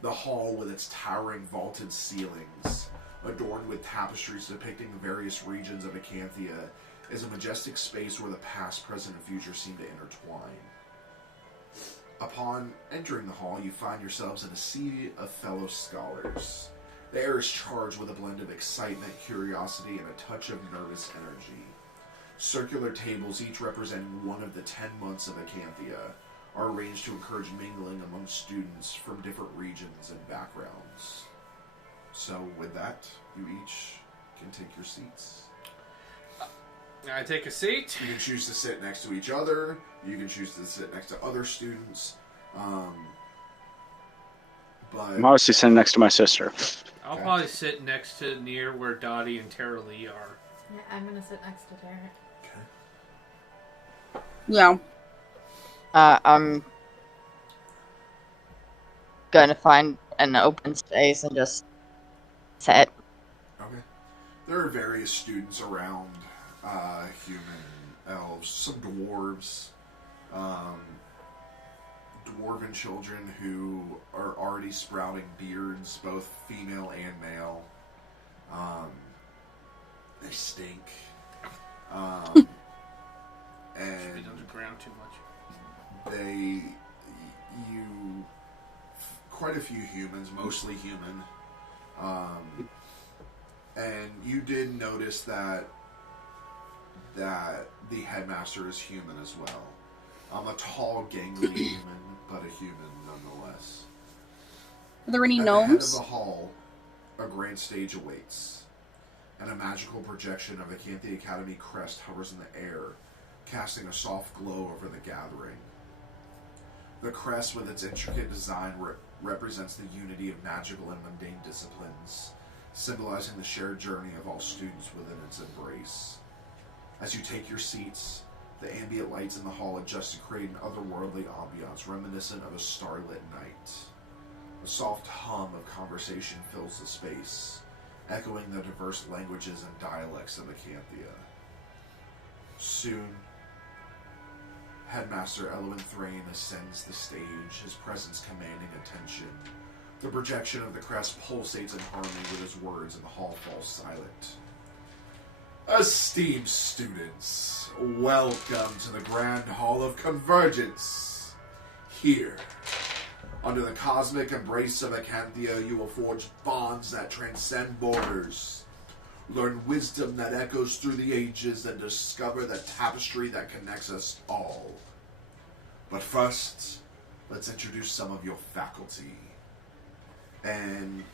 The hall, with its towering vaulted ceilings, adorned with tapestries depicting the various regions of Acanthia, is a majestic space where the past, present, and future seem to intertwine. Upon entering the hall, you find yourselves in a sea of fellow scholars. The air is charged with a blend of excitement, curiosity, and a touch of nervous energy. Circular tables, each representing one of the 10 months of Acanthia, are arranged to encourage mingling among students from different regions and backgrounds. So with that, you each can take your seats. I take a seat. You can choose to sit next to each other. You can choose to sit next to other students. But I'm obviously sitting next to my sister. I'll Okay. probably sit next to near where Dottie and Tara Lee are. Yeah, I'm gonna sit next to Tarek. Yeah. I'm gonna find an open space and just sit. Okay. There are various students around, human, elves, some dwarves, dwarven children who are already sprouting beards, both female and male. They stink. Feet And underground too much. quite a few humans, mostly human, and you did notice that the headmaster is human as well. A tall, gangly human, but a human nonetheless. Are there any At the head of gnomes? the hall, a grand stage awaits, and a magical projection of the Acanthia Academy crest hovers in the air, casting a soft glow over the gathering. The crest, with its intricate design, represents the unity of magical and mundane disciplines, symbolizing the shared journey of all students within its embrace. As you take your seats, the ambient lights in the hall adjust to create an otherworldly ambiance reminiscent of a starlit night. A soft hum of conversation fills the space, echoing the diverse languages and dialects of Acanthia. Soon, Headmaster Elwyn Thrain ascends the stage, his presence commanding attention. The projection of the crest pulsates in harmony with his words, and the hall falls silent. Esteemed students, welcome to the Grand Hall of Convergence. Here, under the cosmic embrace of Acanthia, you will forge bonds that transcend borders, learn wisdom that echoes through the ages, and discover the tapestry that connects us all. But first, let's introduce some of your faculty. And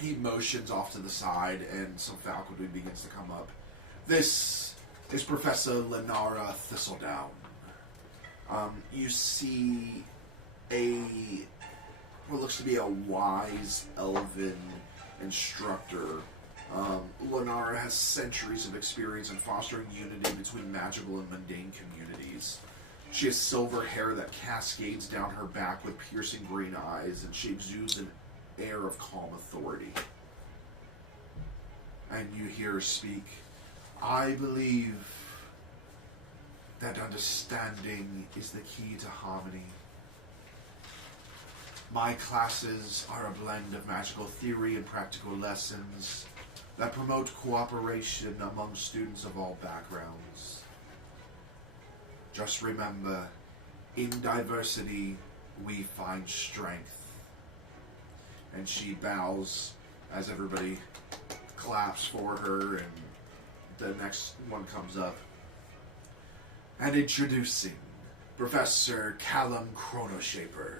he motions off to the side, and some faculty begins to come up. This is Professor Lenara Thistledown. You see what looks to be a wise elven instructor. Lenara has centuries of experience in fostering unity between magical and mundane communities. She has silver hair that cascades down her back with piercing green eyes, and she exudes an air of calm authority. And you hear her speak. I believe that understanding is the key to harmony. My classes are a blend of magical theory and practical lessons that promote cooperation among students of all backgrounds. Just remember, in diversity, we find strength. And she bows as everybody claps for her, and the next one comes up. And introducing Professor Callum Chronoshaper.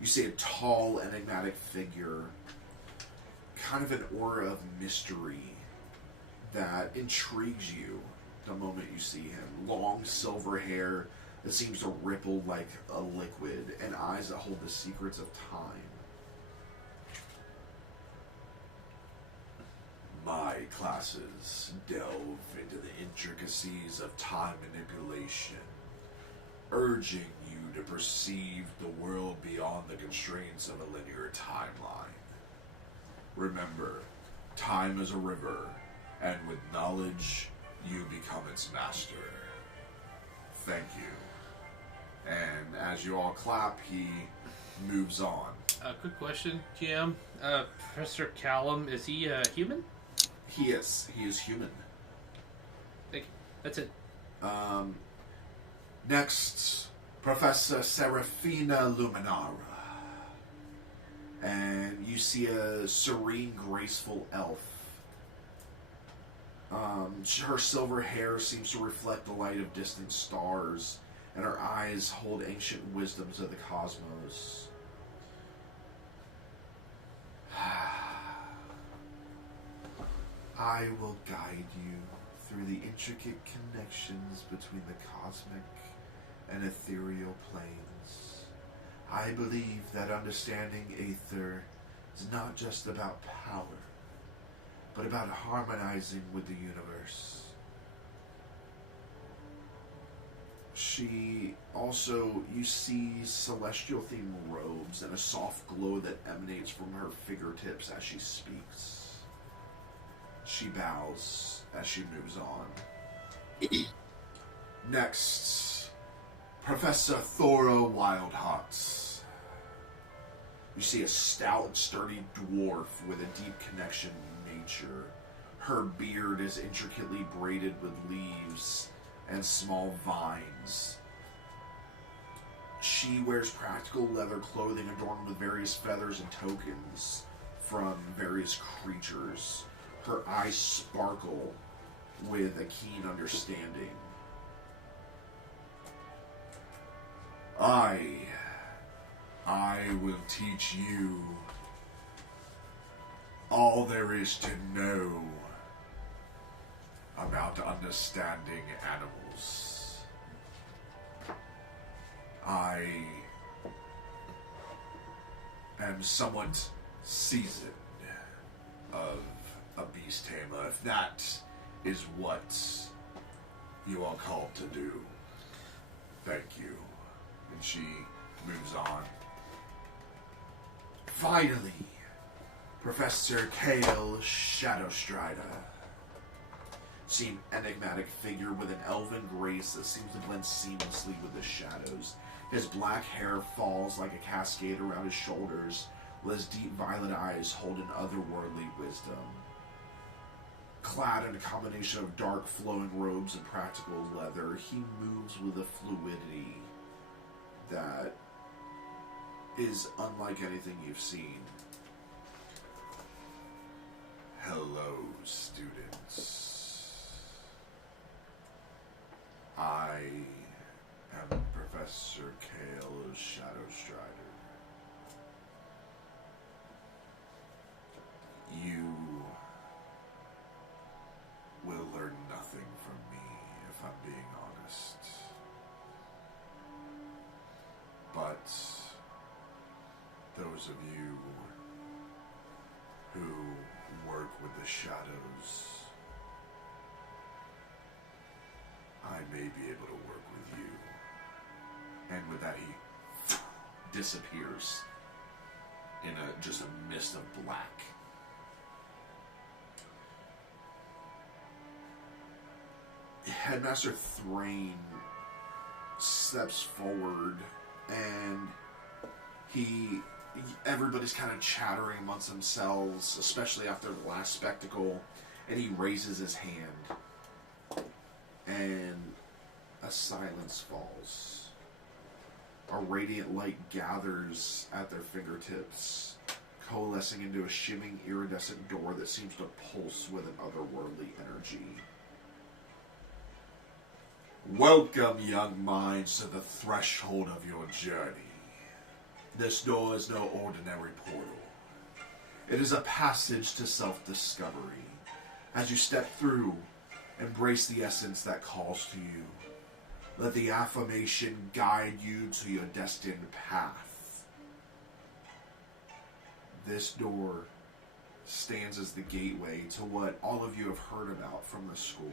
You see a tall, enigmatic figure, kind of an aura of mystery that intrigues you the moment you see him. Long silver hair that seems to ripple like a liquid, and eyes that hold the secrets of time. My classes delve into the intricacies of time manipulation, urging you to perceive the world beyond the constraints of a linear timeline. Remember, time is a river, and with knowledge, you become its master. Thank you. And as you all clap, he moves on. Quick question, GM. Professor Callum, is he human? He is. He is human. Thank you. That's it. Next, Professor Serafina Luminara. And you see a serene, graceful elf. Her silver hair seems to reflect the light of distant stars, and her eyes hold ancient wisdoms of the cosmos. I will guide you through the intricate connections between the cosmic and ethereal planes. I believe that understanding Aether is not just about power, but about harmonizing with the universe. You see celestial themed robes and a soft glow that emanates from her fingertips as she speaks. She bows as she moves on. Next, Professor Thora Wildhearts. You see a stout and sturdy dwarf with a deep connection to nature. Her beard is intricately braided with leaves and small vines. She wears practical leather clothing adorned with various feathers and tokens from various creatures. Her eyes sparkle with a keen understanding. I will teach you all there is to know about understanding animals. I am somewhat seasoned of a beast tamer, if that is what you are called to do. Thank you. And she moves on. Finally, Professor Kale Shadowstrider. Seen enigmatic figure with an elven grace that seems to blend seamlessly with the shadows. His black hair falls like a cascade around his shoulders, while his deep violet eyes hold an otherworldly wisdom. Clad in a combination of dark flowing robes and practical leather, he moves with a fluidity that is unlike anything you've seen. Hello, students. I am Professor Kale Shadowstrider. You will learn nothing from me, if I'm being honest. But those of you who work with the shadows, I may be able to work with you. And with that, he disappears in just a mist of black. Headmaster Thrain steps forward, and everybody's kind of chattering amongst themselves, especially after the last spectacle, and he raises his hand, and a silence falls. A radiant light gathers at their fingertips, coalescing into a shimming iridescent door that seems to pulse with an otherworldly energy. Welcome, young minds, to the threshold of your journey. This door is no ordinary portal. It is a passage to self-discovery. As you step through, embrace the essence that calls to you. Let the affirmation guide you to your destined path. This door stands as the gateway to what all of you have heard about from the school.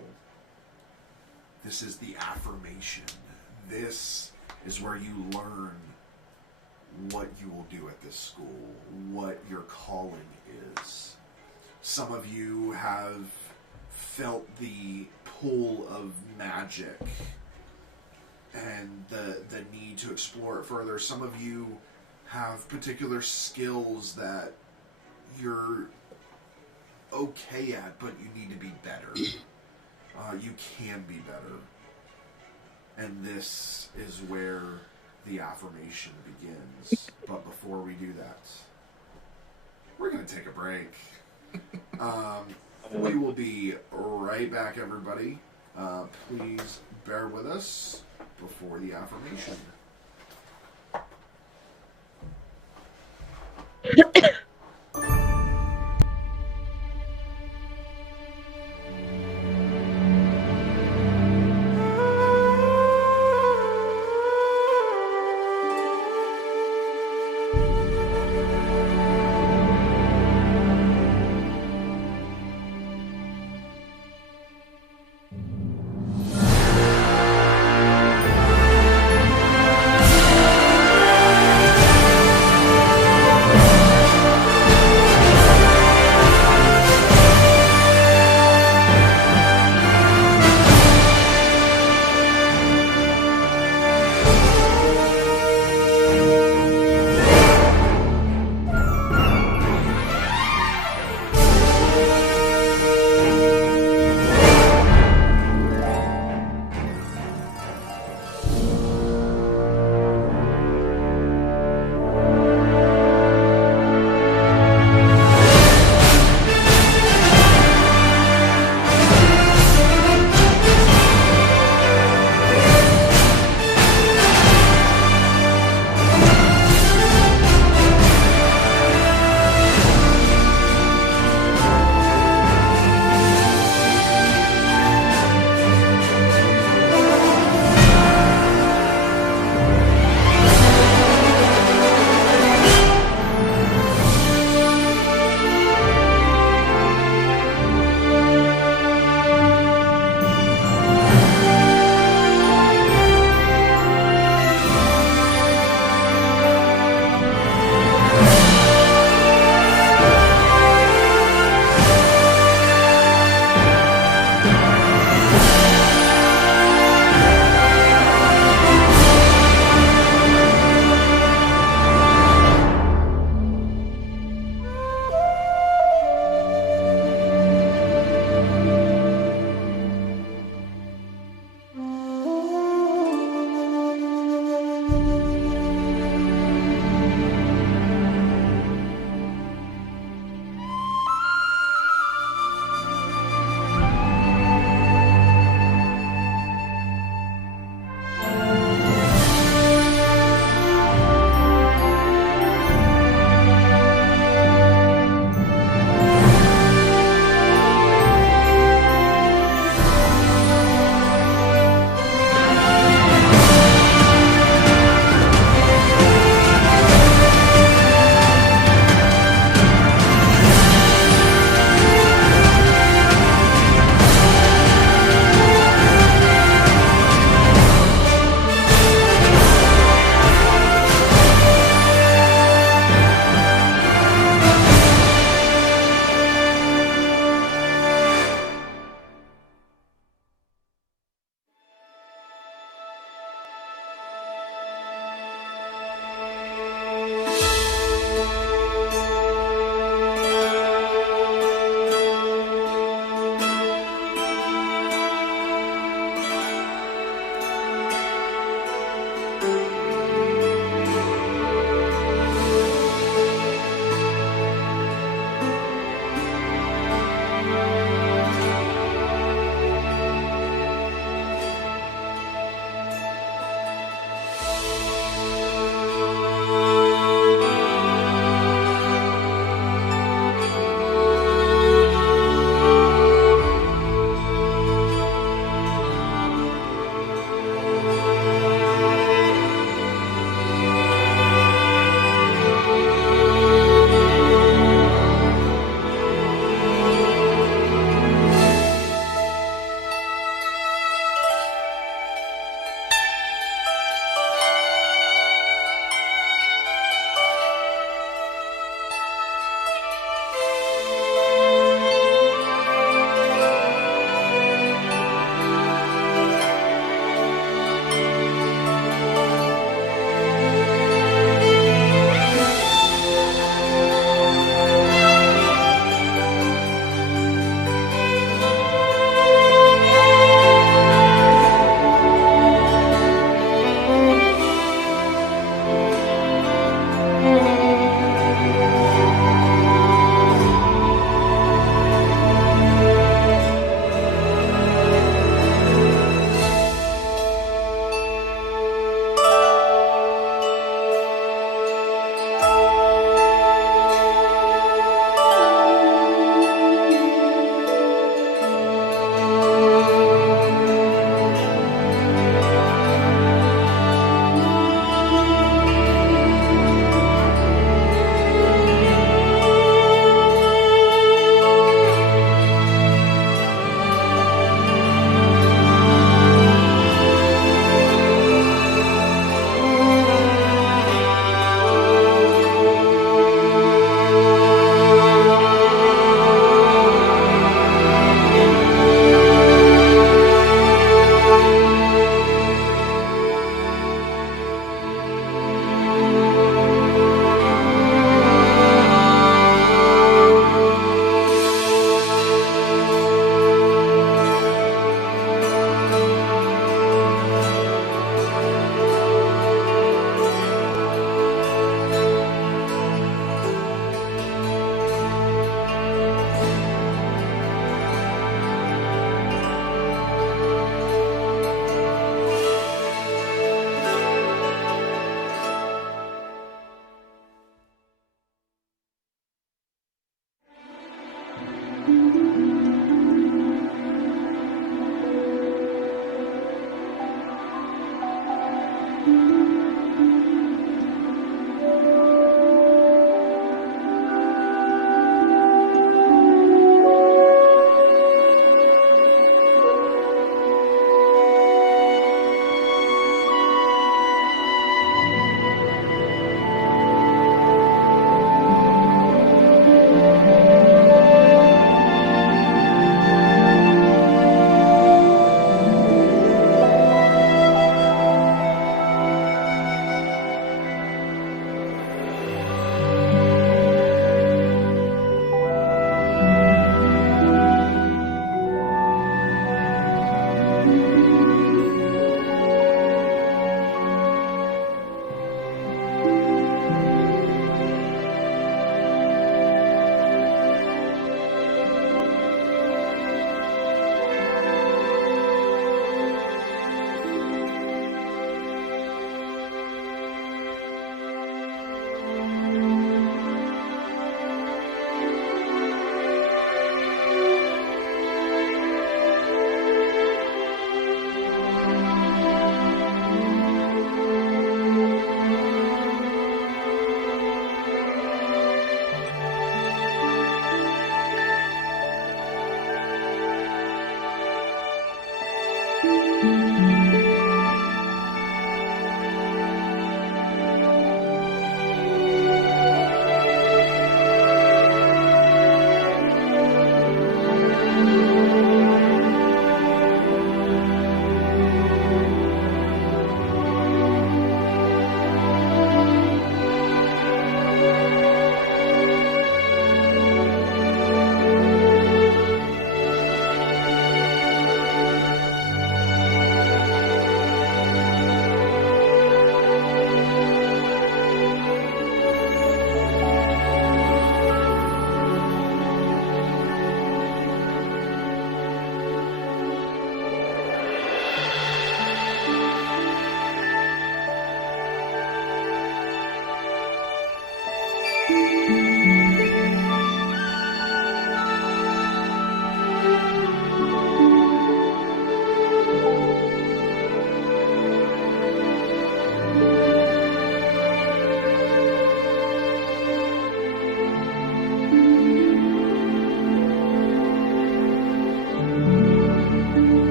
This is the affirmation. This is where you learn what you will do at this school, what your calling is. Some of you have felt the pull of magic and the need to explore it further. Some of you have particular skills that you're okay at, but you need to be better. You can be better. And this is where the affirmation begins. But before we do that, we're going to take a break. We will be right back, everybody. Please bear with us before the affirmation.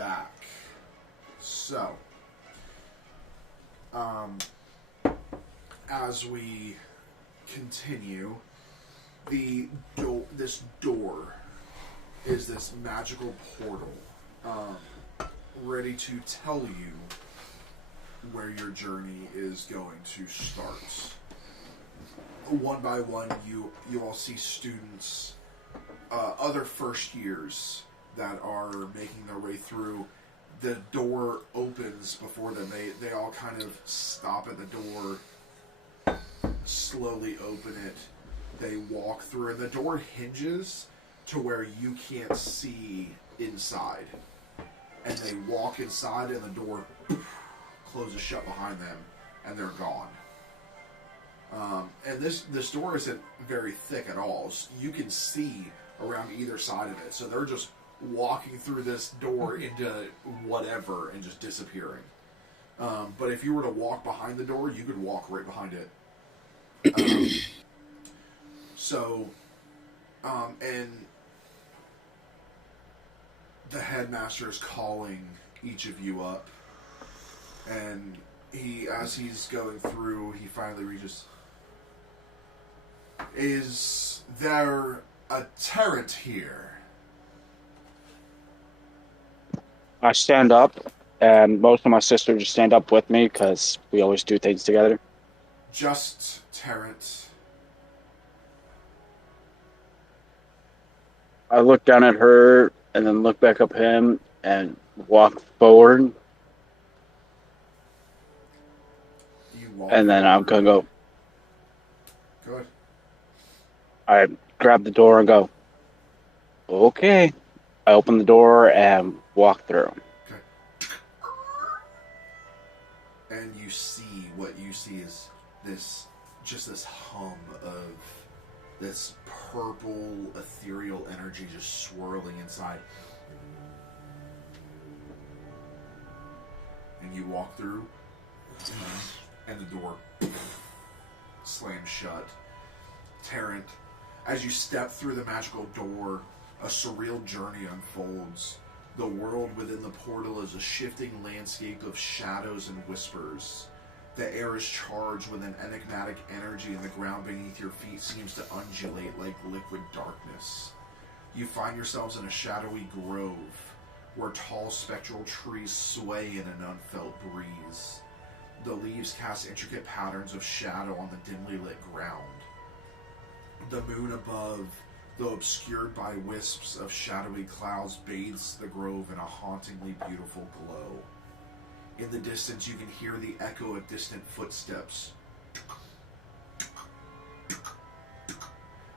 back. So, as we continue, this door is this magical portal, ready to tell you where your journey is going to start. One by one, you all see students, other first years that are making their way through. The door opens before them. They all kind of stop at the door, slowly open it. They walk through, and the door hinges to where you can't see inside. And they walk inside, and the door closes shut behind them, and they're gone. And this door isn't very thick at all. So you can see around either side of it. So they're just walking through this door into whatever and just disappearing. But if you were to walk behind the door, you could walk right behind it. And the headmaster is calling each of you up. And as he's going through, he finally reaches, "Is there a Terrant here?" I stand up, and most of my sisters just stand up with me because we always do things together. "Just Terrant." I look down at her and then look back up him and walk forward. And then I'm going to go. Go ahead. I grab the door and go, okay. I open the door and walk through. Okay. And you see, what you see is this hum of this purple ethereal energy just swirling inside. And you walk through, and the door slams shut. Terrant, as you step through the magical door, a surreal journey unfolds. The world within the portal is a shifting landscape of shadows and whispers. The air is charged with an enigmatic energy, and the ground beneath your feet seems to undulate like liquid darkness. You find yourselves in a shadowy grove, where tall spectral trees sway in an unfelt breeze. The leaves cast intricate patterns of shadow on the dimly lit ground. The moon above, though obscured by wisps of shadowy clouds, bathes the grove in a hauntingly beautiful glow. In the distance, you can hear the echo of distant footsteps,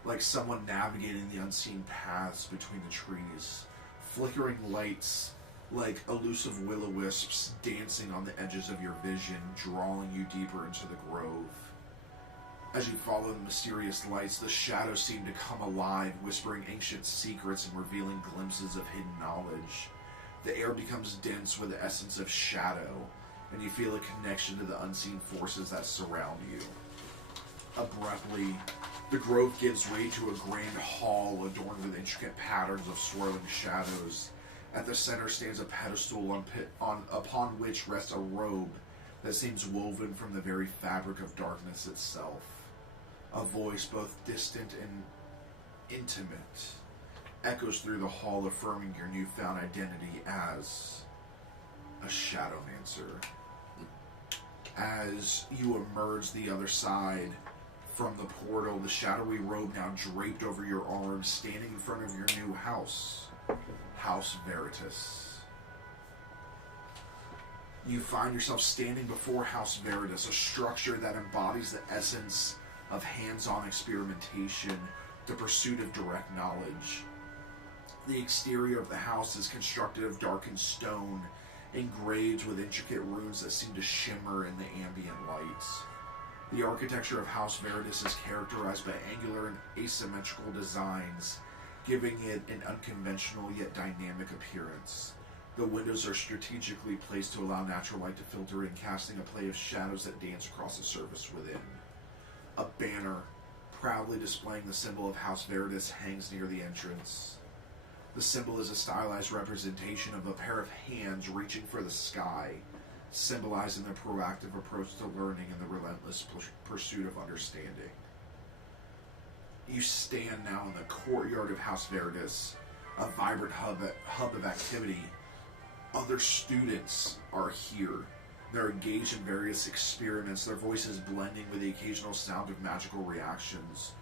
like someone navigating the unseen paths between the trees. Flickering lights, like elusive will-o-wisps, dancing on the edges of your vision, drawing you deeper into the grove. As you follow the mysterious lights, the shadows seem to come alive, whispering ancient secrets and revealing glimpses of hidden knowledge. The air becomes dense with the essence of shadow, and you feel a connection to the unseen forces that surround you. Abruptly, the grove gives way to a grand hall adorned with intricate patterns of swirling shadows. At the center stands a pedestal upon which rests a robe that seems woven from the very fabric of darkness itself. A voice both distant and intimate echoes through the hall, affirming your newfound identity as a Shadowmancer. As you emerge the other side from the portal, the shadowy robe now draped over your arms, standing in front of your new house, House Veritas. You find yourself standing before House Veritas, a structure that embodies the essence of hands-on experimentation, the pursuit of direct knowledge. The exterior of the house is constructed of darkened stone, engraved with intricate runes that seem to shimmer in the ambient lights. The architecture of House Veritas is characterized by angular and asymmetrical designs, giving it an unconventional yet dynamic appearance. The windows are strategically placed to allow natural light to filter in, casting a play of shadows that dance across the surface within. A banner, proudly displaying the symbol of House Veritas, hangs near the entrance. The symbol is a stylized representation of a pair of hands reaching for the sky, symbolizing the proactive approach to learning and the relentless pursuit of understanding. You stand now in the courtyard of House Verdis, a vibrant hub of activity. Other students are here. They're engaged in various experiments, their voices blending with the occasional sound of magical reactions.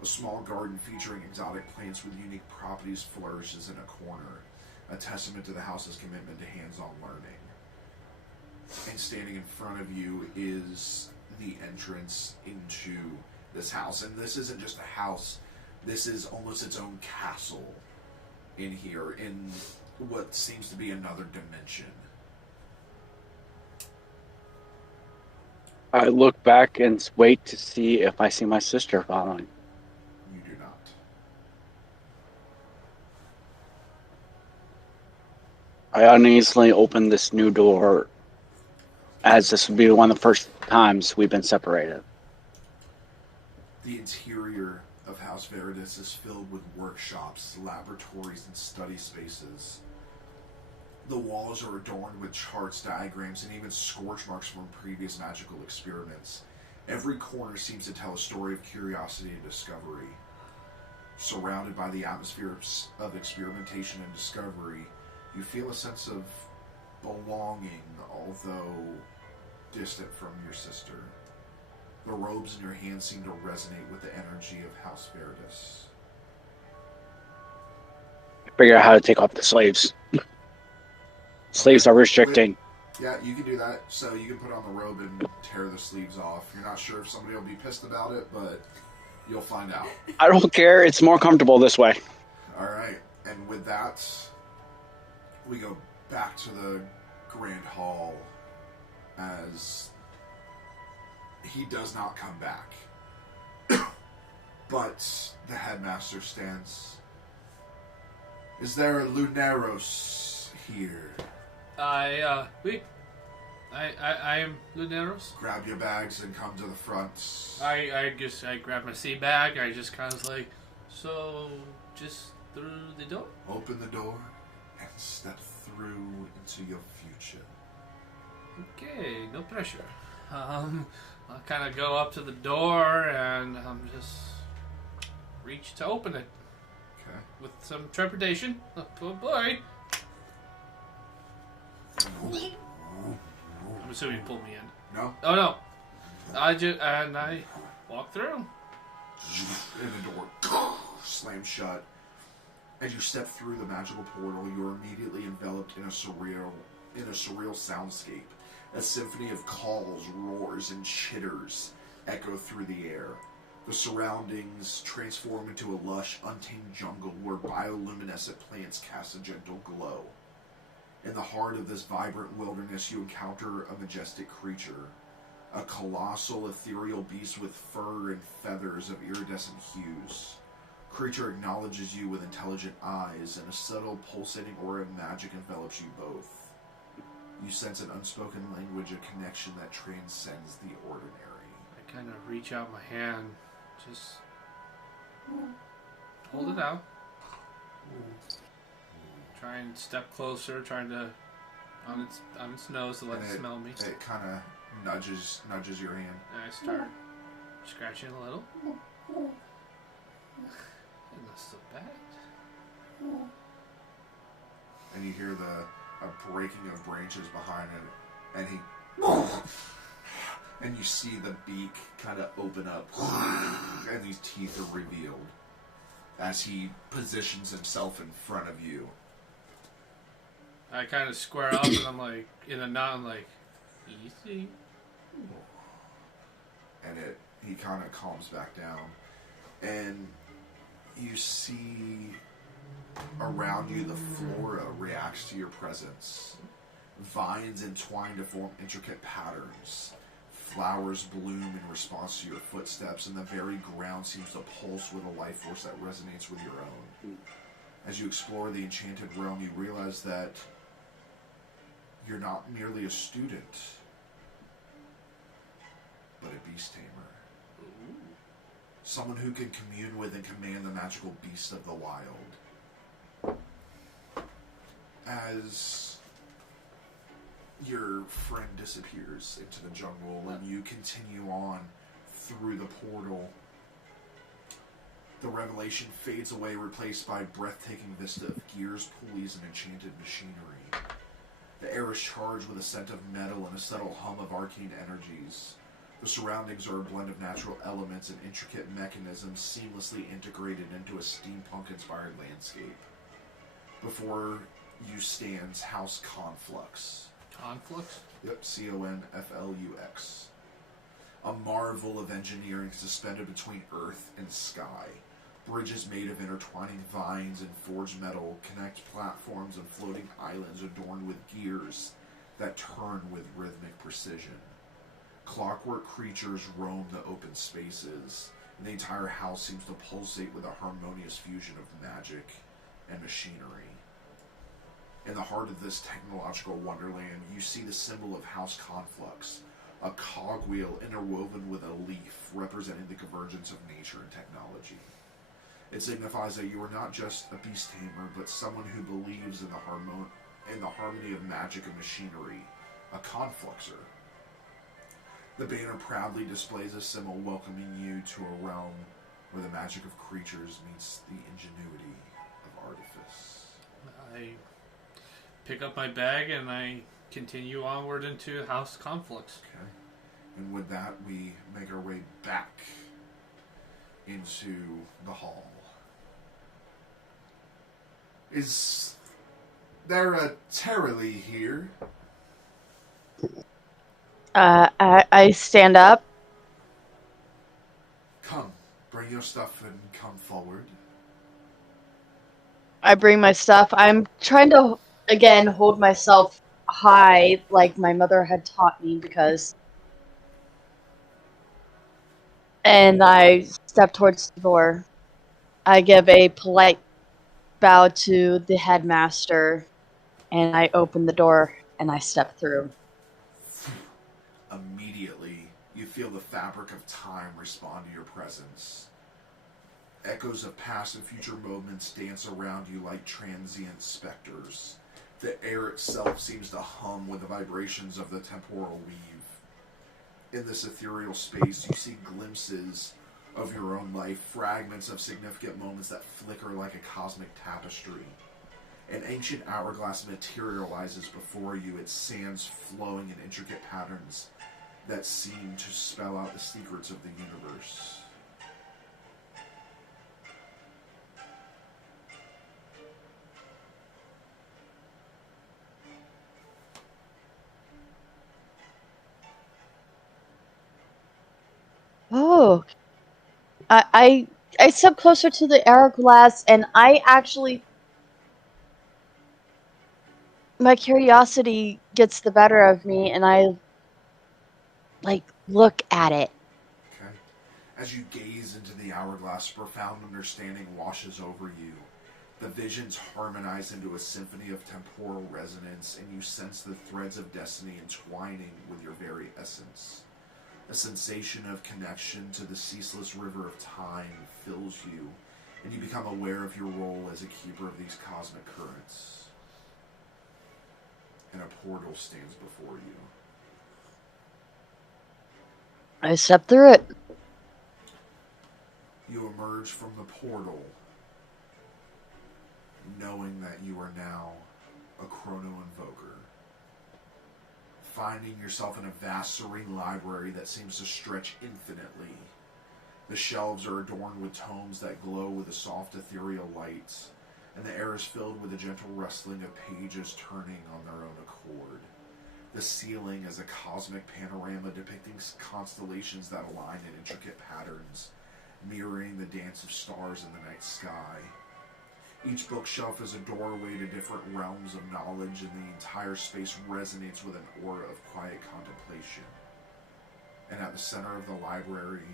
A small garden featuring exotic plants with unique properties flourishes in a corner, a testament to the house's commitment to hands-on learning. And standing in front of you is the entrance into this house. And this isn't just a house, this is almost its own castle in here, in what seems to be another dimension. I look back and wait to see if I see my sister following. You do not. I uneasily open this new door, as this would be one of the first times we've been separated. The interior of House Verdis is filled with workshops, laboratories, and study spaces. The walls are adorned with charts, diagrams, and even scorch marks from previous magical experiments. Every corner seems to tell a story of curiosity and discovery. Surrounded by the atmosphere of experimentation and discovery, you feel a sense of belonging, although distant from your sister. The robes in your hands seem to resonate with the energy of House Verdis. Figure out how to take off the sleeves. Sleeves are restricting. Yeah, you can do that. So you can put on the robe and tear the sleeves off. You're not sure if somebody will be pissed about it, but you'll find out. I don't care. It's more comfortable this way. Alright, and with that, we go back to the Grand Hall as he does not come back. But the headmaster stands. Is there a Luneros here? I am Luneros. Grab your bags and come to the front. I grab my sea bag. I just kind of like, so just through the door. Open the door and step through into your future. Okay, no pressure. I'll kind of go up to the door and just reach to open it. Okay. With some trepidation. Oh boy. I'm assuming you pulled me in. No? Oh no. I walk through. And the door slams shut. As you step through the magical portal, you are immediately enveloped in a surreal soundscape. A symphony of calls, roars, and chitters echo through the air. The surroundings transform into a lush, untamed jungle where bioluminescent plants cast a gentle glow. In the heart of this vibrant wilderness, you encounter a majestic creature, a colossal, ethereal beast with fur and feathers of iridescent hues. Creature acknowledges you with intelligent eyes, and a subtle, pulsating aura of magic envelops you both. You sense an unspoken language, a connection that transcends the ordinary. I kind of reach out my hand, just hold it out. Try and step closer, trying to on its nose to let it smell me. It kind of nudges your hand. And I start scratching a little. And that's so bad. And you hear a breaking of branches behind it, and and you see the beak kind of open up, and these teeth are revealed as he positions himself in front of you. I kind of square up, and I'm like, in a nod, I'm like, easy. And he kind of calms back down, and you see around you the flora reacts to your presence. Vines entwine to form intricate patterns. Flowers bloom in response to your footsteps, and the very ground seems to pulse with a life force that resonates with your own. As you explore the enchanted realm, you realize that you're not merely a student, but a beast tamer. Someone who can commune with and command the magical beasts of the wild. as your friend disappears into the jungle and you continue on through the portal, the revelation fades away, replaced by a breathtaking vista of gears, pulleys, and enchanted machinery. The air is charged with a scent of metal and a subtle hum of arcane energies. The surroundings are a blend of natural elements and intricate mechanisms seamlessly integrated into a steampunk-inspired landscape. Before you stands House Conflux. Conflux? Yep, Conflux. A marvel of engineering suspended between earth and sky. Bridges made of intertwining vines and forged metal connect platforms and floating islands adorned with gears that turn with rhythmic precision. Clockwork creatures roam the open spaces, and the entire house seems to pulsate with a harmonious fusion of magic and machinery. In the heart of this technological wonderland, you see the symbol of House Conflux, a cogwheel interwoven with a leaf representing the convergence of nature and technology. It signifies that you are not just a beast tamer, but someone who believes in the harmony of magic and machinery, a confluxer. The banner proudly displays a symbol welcoming you to a realm where the magic of creatures meets the ingenuity of artifice. I pick up my bag and I continue onward into House Conflux. Okay. And with that, we make our way back into the hall. Is there a Terralee here? I stand up. Come, bring your stuff and come forward. I bring my stuff. I'm trying to, again, hold myself high like my mother had taught me because... And I step towards the door. I give a polite bow to the headmaster, and I open the door and I step through. Immediately, you feel the fabric of time respond to your presence. Echoes of past and future moments dance around you like transient specters. The air itself seems to hum with the vibrations of the temporal weave. In this ethereal space, you see glimpses of your own life, fragments of significant moments that flicker like a cosmic tapestry. An ancient hourglass materializes before you, its sands flowing in intricate patterns that seem to spell out the secrets of the universe. Oh, I step closer to the hourglass, and I actually, my curiosity gets the better of me, and I look at it. Okay. As you gaze into the hourglass, profound understanding washes over you. The visions harmonize into a symphony of temporal resonance, and you sense the threads of destiny entwining with your very essence. A sensation of connection to the ceaseless river of time fills you, and you become aware of your role as a keeper of these cosmic currents. And a portal stands before you. I step through it. You emerge from the portal, knowing that you are now a chrono invoker. Finding yourself in a vast, serene library that seems to stretch infinitely. The shelves are adorned with tomes that glow with a soft, ethereal light, and the air is filled with a gentle rustling of pages turning on their own accord. The ceiling is a cosmic panorama depicting constellations that align in intricate patterns, mirroring the dance of stars in the night sky. Each bookshelf is a doorway to different realms of knowledge, and the entire space resonates with an aura of quiet contemplation. And at the center of the library,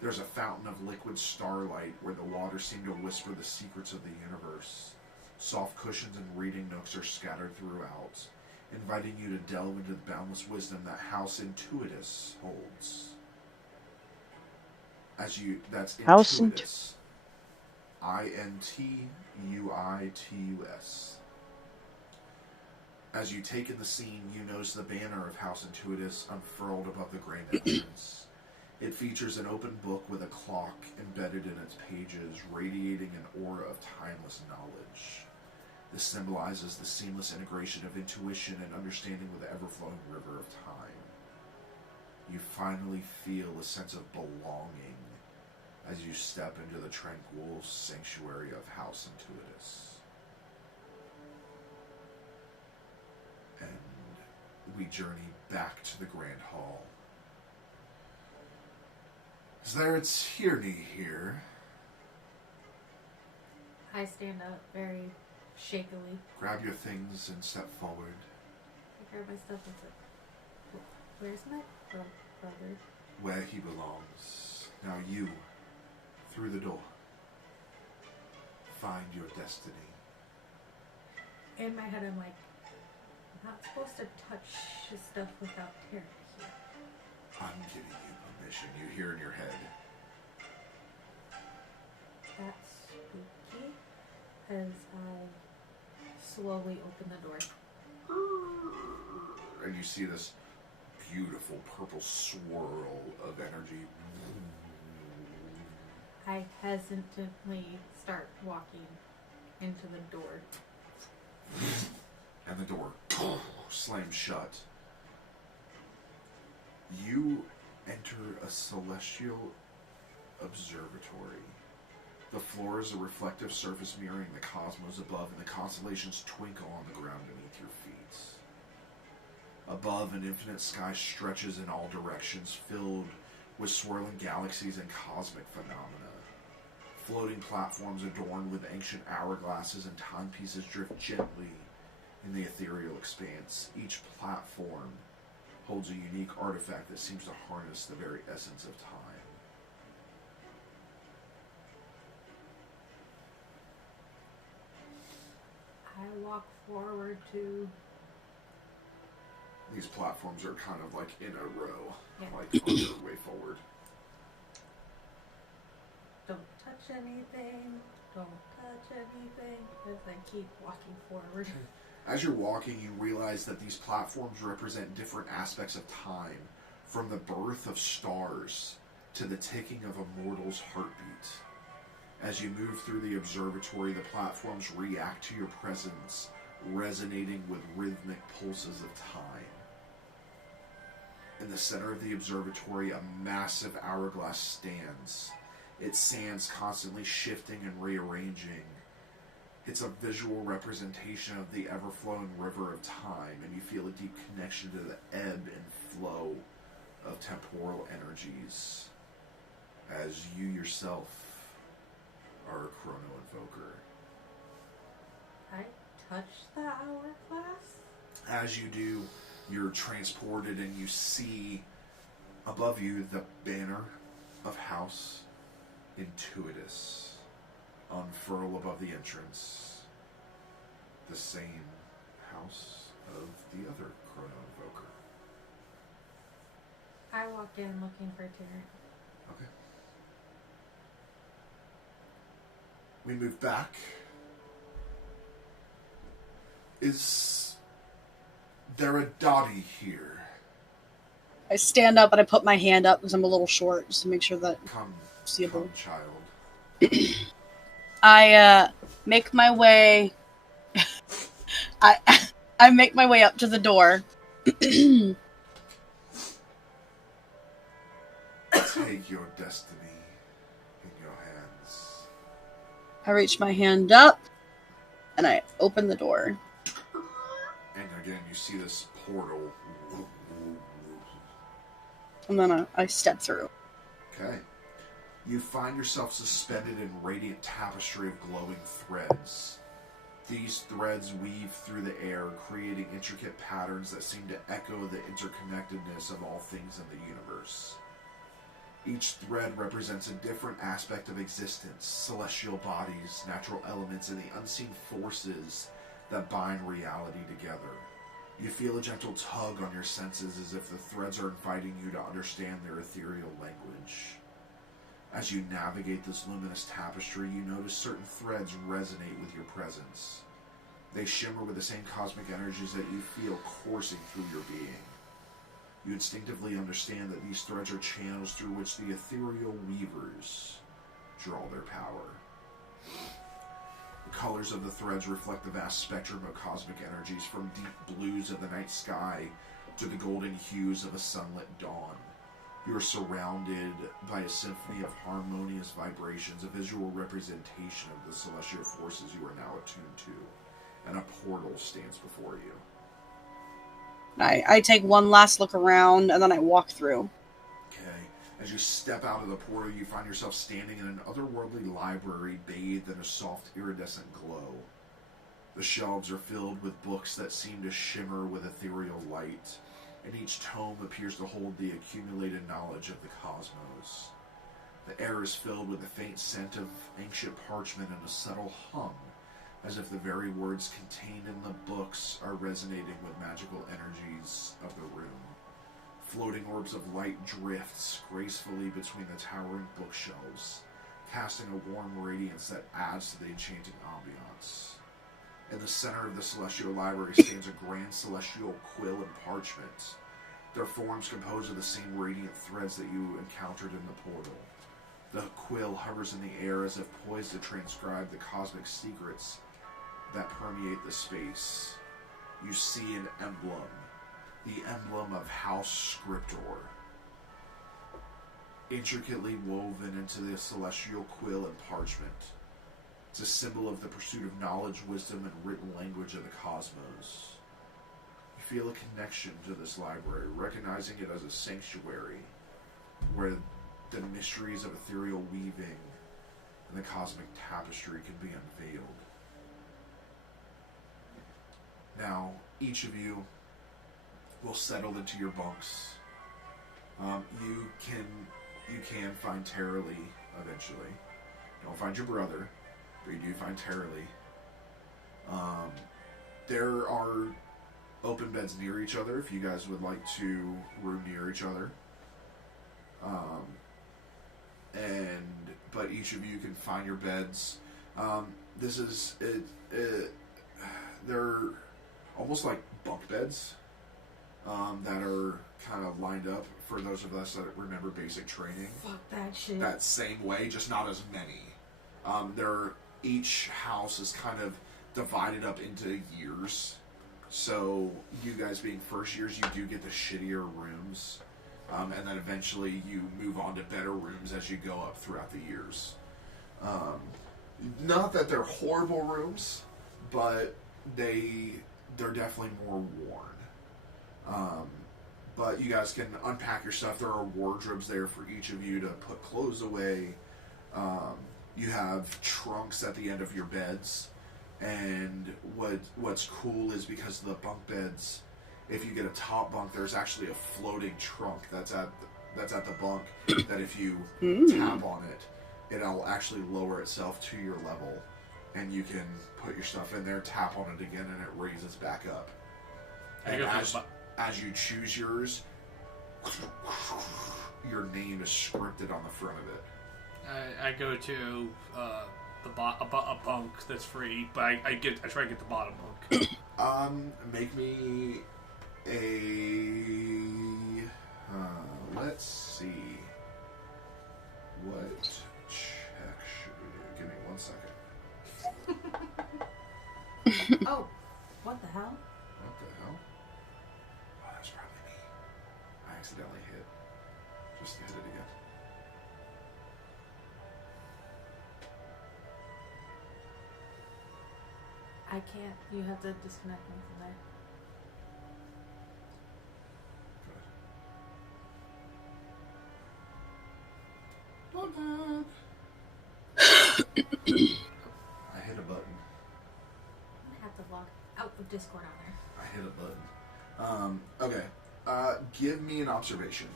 there's a fountain of liquid starlight where the water seems to whisper the secrets of the universe. Soft cushions and reading nooks are scattered throughout, inviting you to delve into the boundless wisdom that House Intuitus holds. That's House Intuitus. Intuitus. As you take in the scene, you notice the banner of House Intuitus unfurled above the grand entrance. It features an open book with a clock embedded in its pages, radiating an aura of timeless knowledge. This symbolizes the seamless integration of intuition and understanding with the ever-flowing river of time. You finally feel a sense of belonging as you step into the tranquil sanctuary of House Intuitus. And we journey back to the Grand Hall. Is there a tyranny here? I stand up very shakily. Grab your things and step forward. I grab my stuff and say, where's my brother? Where he belongs. Now you, through the door, find your destiny. In my head, I'm like, I'm not supposed to touch his stuff without tearing it here. I'm giving you permission. You hear in your head. That's spooky. As I slowly open the door. And you see this beautiful purple swirl of energy. I hesitantly start walking into the door. And the door slams shut. You enter a celestial observatory. The floor is a reflective surface mirroring the cosmos above, and the constellations twinkle on the ground beneath your feet. Above, an infinite sky stretches in all directions, filled with swirling galaxies and cosmic phenomena. Floating platforms adorned with ancient hourglasses and timepieces drift gently in the ethereal expanse. Each platform holds a unique artifact that seems to harness the very essence of time. I walk forward to... These platforms are kind of like in a row, Yeah. like on their way forward. Don't touch anything. Don't touch anything. As I keep walking forward. As you're walking, you realize that these platforms represent different aspects of time, from the birth of stars to the ticking of a mortal's heartbeat. As you move through the observatory, the platforms react to your presence, resonating with rhythmic pulses of time. In the center of the observatory, a massive hourglass stands, its sands constantly shifting and rearranging. It's a visual representation of the ever-flowing river of time, and you feel a deep connection to the ebb and flow of temporal energies, as you yourself are a chrono invoker. I touch the hourglass. As you do, you're transported and you see above you the banner of House Intuitus unfurl above the entrance. The same house of the other chrono invoker. I walk in looking for Terrence. Okay. We move back. Is there a Dottie here? I stand up and I put my hand up because I'm a little short, just to make sure that Come, seeable. come, child. I make my way. I make my way up to the door. Take your destiny in your hands. I reach my hand up and I open the door. And again, you see this portal. And then I step through. Okay. You find yourself suspended in radiant tapestry of glowing threads. These threads weave through the air, creating intricate patterns that seem to echo the interconnectedness of all things in the universe. Each thread represents a different aspect of existence, celestial bodies, natural elements, and the unseen forces that bind reality together. You feel a gentle tug on your senses as if the threads are inviting you to understand their ethereal language. As you navigate this luminous tapestry, you notice certain threads resonate with your presence. They shimmer with the same cosmic energies that you feel coursing through your being. You instinctively understand that these threads are channels through which the ethereal weavers draw their power. The colors of the threads reflect the vast spectrum of cosmic energies, from deep blues of the night sky to the golden hues of a sunlit dawn. You are surrounded by a symphony of harmonious vibrations, a visual representation of the celestial forces you are now attuned to, and a portal stands before you. I take one last look around, and then I walk through. Okay. As you step out of the portal, you find yourself standing in an otherworldly library bathed in a soft, iridescent glow. The shelves are filled with books that seem to shimmer with ethereal light, and each tome appears to hold the accumulated knowledge of the cosmos. The air is filled with the faint scent of ancient parchment and a subtle hum, as if the very words contained in the books are resonating with magical energies of the room. Floating orbs of light drifts gracefully between the towering bookshelves, casting a warm radiance that adds to the enchanting ambiance. In the center of the celestial library stands a grand celestial quill and parchment, their forms composed of the same radiant threads that you encountered in the portal. The quill hovers in the air as if poised to transcribe the cosmic secrets that permeate the space. You see an emblem, the emblem of House Scriptor, intricately woven into the celestial quill and parchment. It's a symbol of the pursuit of knowledge, wisdom, and written language of the cosmos. You feel a connection to this library, recognizing it as a sanctuary where the mysteries of ethereal weaving and the cosmic tapestry can be unveiled. Now, each of you will settle into your bunks. You can find Tara Lee eventually. You don't find your brother, but you do find Tara Lee. There are open beds near each other if you guys would like to room near each other. But each of you can find your beds. They're almost like bunk beds that are kind of lined up for those of us that remember basic training. Fuck that shit. That same way, just not as many. Each house is kind of divided up into years. So you guys being first years, you do get the shittier rooms. And then eventually you move on to better rooms as you go up throughout the years. Not that they're horrible rooms, but they're definitely more worn. But you guys can unpack your stuff. There are wardrobes there for each of you to put clothes away. You have trunks at the end of your beds. And what's cool is because of the bunk beds, if you get a top bunk, there's actually a floating trunk that's at the bunk that if you tap on it, it'll actually lower itself to your level. And you can put your stuff in there, tap on it again, and it raises back up. And as you choose yours, your name is scripted on the front of it. I go to a bunk that's free, but I try to get the bottom bunk. Make me let's see. What check should we do? Give me 1 second. Oh, what the hell? What the hell? Oh, that's probably me. I accidentally hit. Just hit it again. I can't. You have to disconnect me from there. I hit a button. I'm gonna have to log out of Discord on there. I hit a button. Okay. Give me an observation.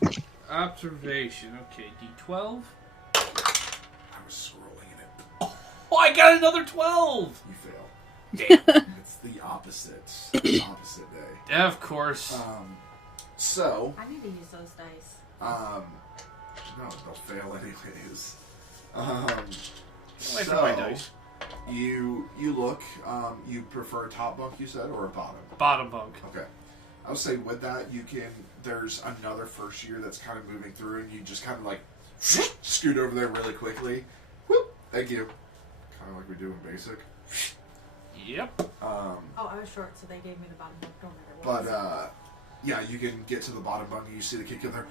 Observation. Okay, D12. I was scrolling in it. Oh, I got another 12! You fail. Damn. It's the opposite. The opposite day. Yeah, of course. So. I need to use those dice. No, they'll fail anyways. Wait for my dice. You look. You prefer a top bunk, you said, or a bottom? Bottom bunk. Okay. I would say with that, you can. There's another first year that's kind of moving through, and you just kind of like scoot over there really quickly. Whoop! Thank you. Kind of like we do in basic. Yep. Oh, I was short, so they gave me the bottom bunk. Don't matter what. But yeah, you can get to the bottom bunk, and you see the kid go there.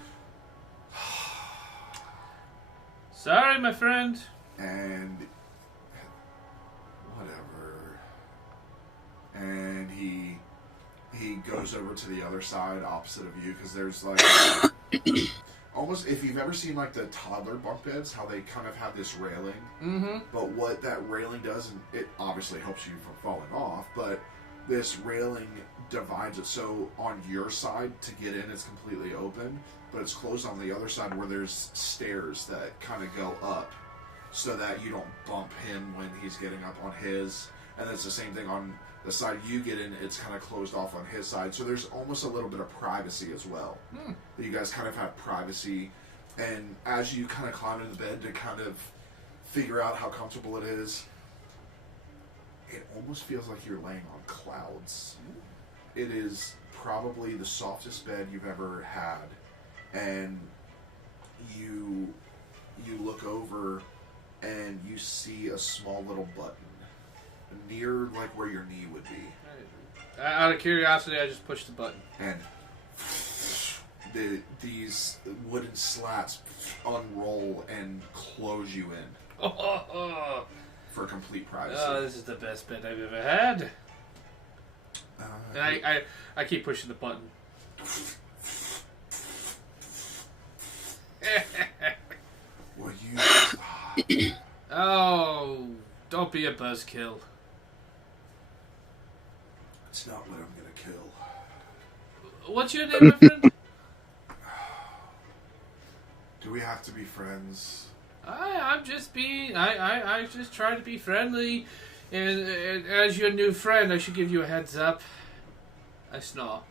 Sorry, my friend. And whatever. And he goes over to the other side, opposite of you, because there's like almost, if you've ever seen like the toddler bunk beds, how they kind of have this railing. Mm-hmm. But what that railing does, and it obviously helps you from falling off, but this railing divides it, so on your side to get in it's completely open, but it's closed on the other side where there's stairs that kind of go up so that you don't bump him when he's getting up on his. And it's the same thing on the side you get in, it's kind of closed off on his side, so there's almost a little bit of privacy as well. You guys kind of have privacy, and as you kind of climb into the bed to kind of figure out how comfortable it is, it almost feels like you're laying on clouds. It is probably the softest bed you've ever had, and you look over and you see a small little button near like where your knee would be. Out of curiosity, I just pushed the button. And these wooden slats unroll and close you in for complete privacy. Oh, this is the best bed I've ever had. And I keep pushing the button. Well, you... Oh, don't be a buzzkill. It's not what I'm gonna kill. What's your name, my friend? Do we have to be friends? I'm just being... I just try to be friendly. And as your new friend, I should give you a heads up. I snore.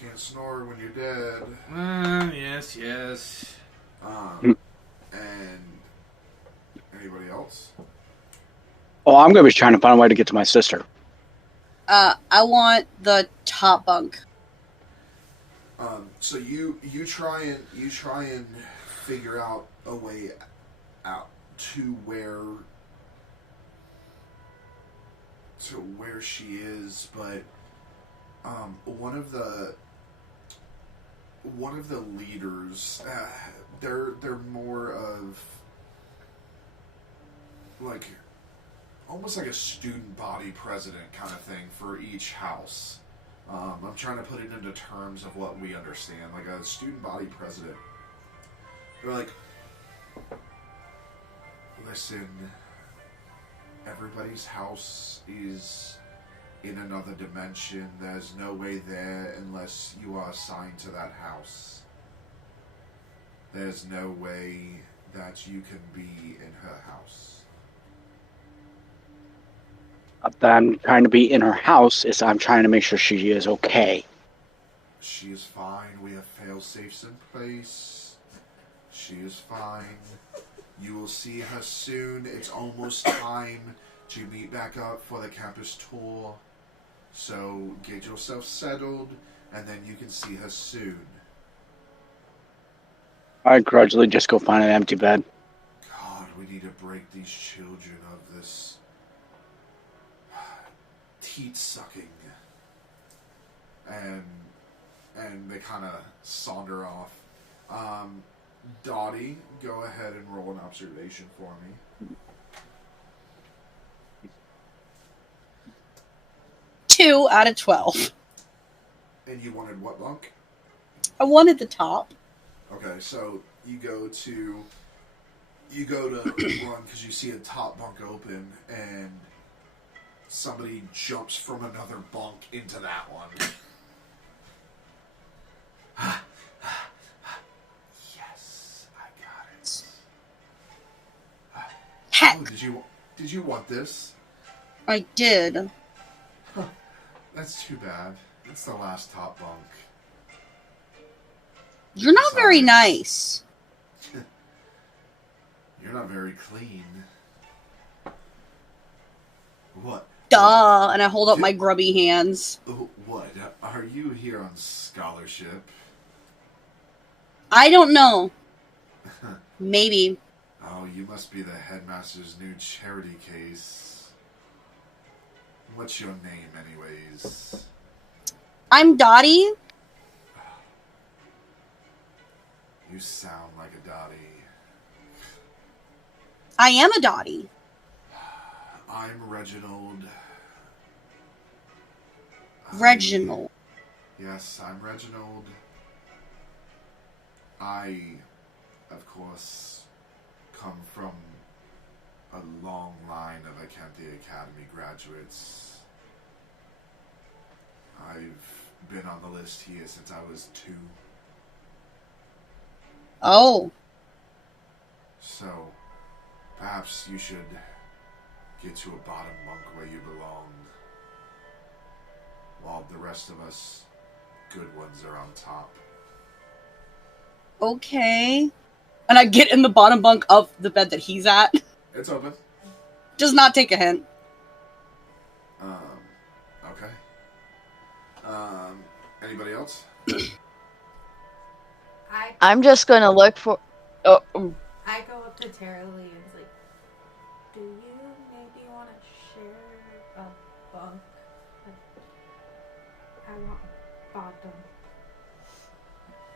Can't snore when you're dead. Yes. And anybody else? Oh, I'm going to be trying to find a way to get to my sister. I want the top bunk. So you try and figure out a way out to where she is, but one of the leaders, they're more of like almost like a student body president kind of thing for each house. I'm trying to put it into terms of what we understand, like a student body president. They're like, listen, everybody's house is in another dimension. There's no way there unless you are assigned to that house. There's no way that you can be in her house. Then trying to be in her house is I'm trying to make sure she is okay. She is fine. We have fail-safes in place. She is fine. You will see her soon. It's almost time to meet back up for the campus tour. So get yourself settled, and then you can see her soon. I grudgingly just go find an empty bed. God, we need to break these children of this teat sucking. And they kind of saunter off. Dottie, go ahead and roll an observation for me. 2 out of 12. And you wanted what bunk? I wanted the top. Okay, so you go to run because you see a top bunk open and somebody jumps from another bunk into that one. Yes, I got it. Heck, Oh, did you want this? I did. That's too bad. It's the last top bunk. You're not very Sorry. nice. You're not very clean. What? Duh! And I hold up my grubby hands. What? Are you here on scholarship? I don't know. Maybe. Oh, you must be the headmaster's new charity case. What's your name, anyways? I'm Dottie. You sound like a Dottie. I am a Dottie. I'm Reginald. Reginald. Yes, I'm Reginald. I, of course, come from a long line of Acanthia Academy graduates. I've been on the list here since I was 2. Oh. So, perhaps you should get to a bottom bunk where you belong, while the rest of us good ones are on top. Okay. And I get in the bottom bunk of the bed that he's at. It's open. Does not take a hint. Okay. Anybody else? I'm just gonna look for. Oh, I go up to Tara Lee and it's like, do you maybe want to share a bunk? Like, I want a bottom.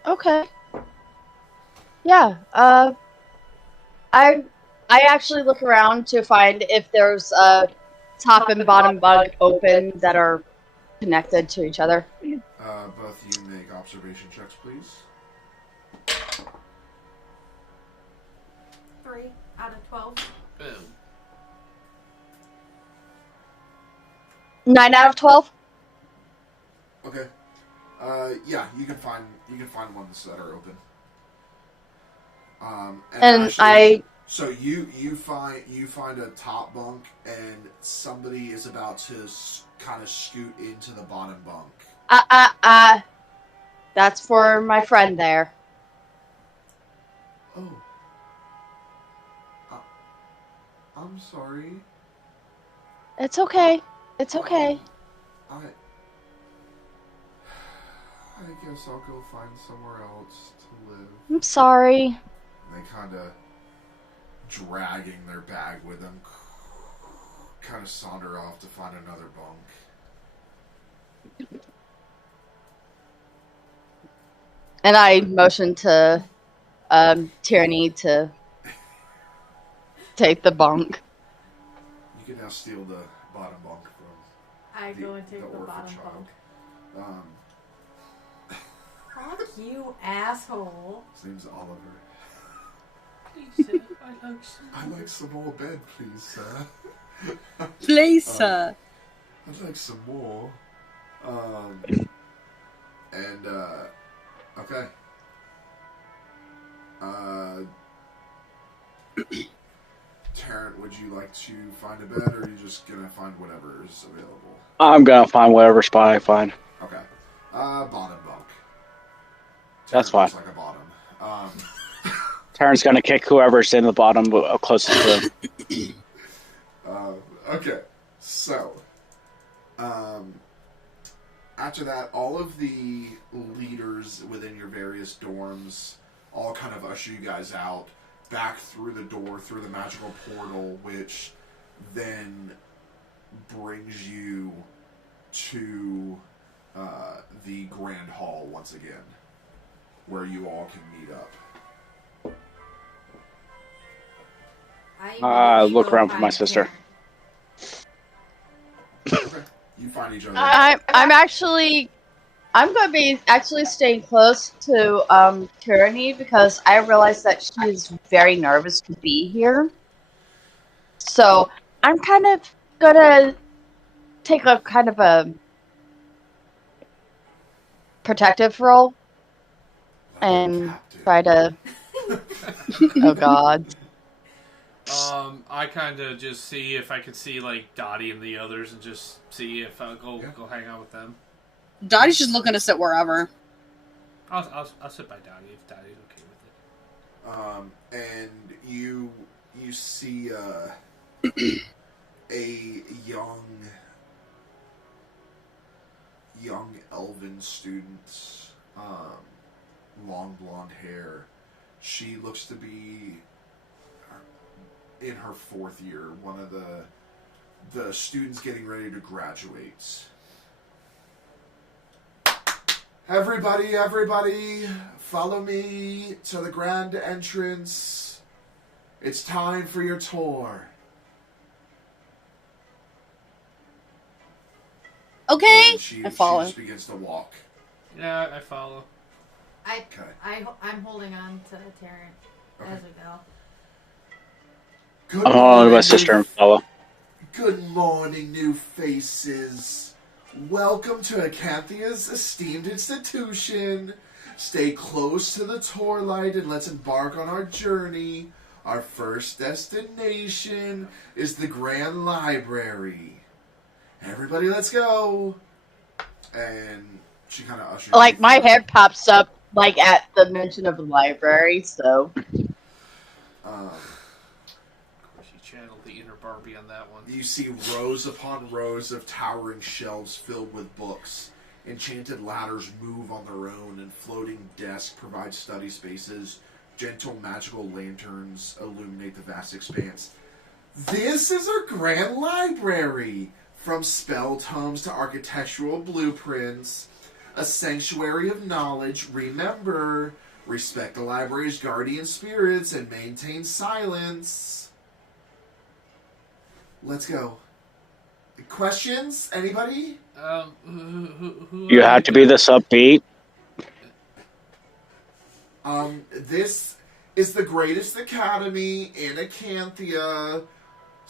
okay. Yeah. I actually look around to find if there's a top and bottom bunk open that are connected to each other. Both of you make observation checks, please. 3 out of 12. Boom. 9 out of 12. Okay. Yeah, you can find ones that are open. And actually, so you find a top bunk, and somebody is about to kind of scoot into the bottom bunk. That's for my friend there. Oh. I'm sorry. It's okay. It's okay. I guess I'll go find somewhere else to live. I'm sorry. They kind of dragging their bag with them, kind of saunter off to find another bunk. And I motion to Tyranny to take the bunk. You can now steal the bottom bunk from I go and take the orphan bottom child. bunk. Fuck you, asshole. His name's Oliver. Please, sir, I'd like some more bed, please, sir. Please, sir. I'd like some more. Okay. Tarrant, would you like to find a bed, or are you just gonna find whatever is available? I'm gonna find whatever spot I find. Okay. Bottom bunk. That's Tarrant fine. looks like a bottom. Terran's gonna kick whoever's in the bottom closest to him. Okay. So, after that, all of the leaders within your various dorms all kind of usher you guys out, back through the door, through the magical portal, which then brings you to the Grand Hall once again, where you all can meet up. I Look go around for my find sister. Karen. Okay. You find each other. I'm going to be actually staying close to Tyranny because I realize that she is very nervous to be here. So I'm kind of going to take a kind of a protective role and try to. Oh God. I kind of just see if I can see like Dottie and the others, and just see if I'll go hang out with them. Dottie's just looking to sit wherever. I'll sit by Dottie if Dottie's okay with it. And you you see a young elven student, long blonde hair. She looks to be in her 4th year, one of the students getting ready to graduate. Everybody, follow me to the grand entrance. It's time for your tour. Okay. And she I follow. just begins to walk. Yeah, I follow. I'm holding on to Tarrant as we go. Good I'm morning, on my sister and follow. Good morning, new faces. Welcome to Acanthia's esteemed institution. Stay close to the tour light and let's embark on our journey. Our first destination is the Grand Library. Everybody, let's go. And she kind of ushers Like, you my through. head pops up, like, at the mention of the library, so. Of course, you channeled the inner Barbie on that one. You see rows upon rows of towering shelves filled with books. Enchanted ladders move on their own, and floating desks provide study spaces. Gentle magical lanterns illuminate the vast expanse. This is our grand library! From spell tomes to architectural blueprints, a sanctuary of knowledge. Remember, respect the library's guardian spirits and maintain silence. Let's go. Questions? Anybody? Who You have to be this upbeat. This is the greatest academy in Acanthia.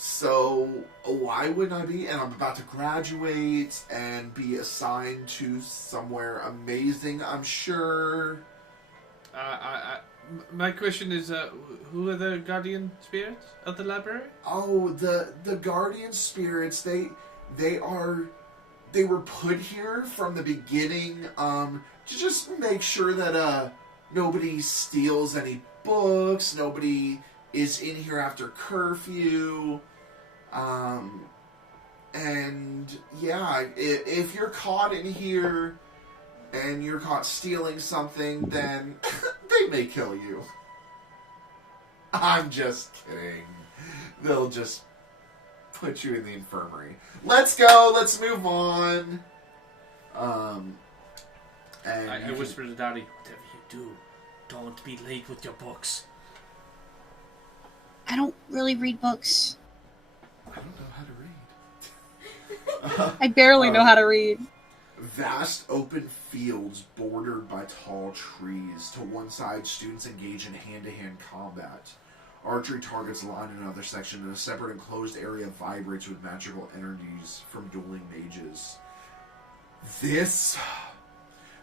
So why wouldn't I be? And I'm about to graduate and be assigned to somewhere amazing, I'm sure. My question is, who are the guardian spirits of the library? Oh, the guardian spirits, they were put here from the beginning, to just make sure that nobody steals any books, nobody is in here after curfew. And yeah, if you're caught in here and you're caught stealing something, then they may kill you. I'm just kidding. They'll just put you in the infirmary. Let's go. Let's move on. And I whisper to Dottie, whatever you do, don't be late with your books. I don't really read books. I don't know how to read. I barely know how to read. Vast open fields bordered by tall trees. To one side, students engage in hand-to-hand combat. Archery targets line in another section, and a separate enclosed area vibrates with magical energies from dueling mages. This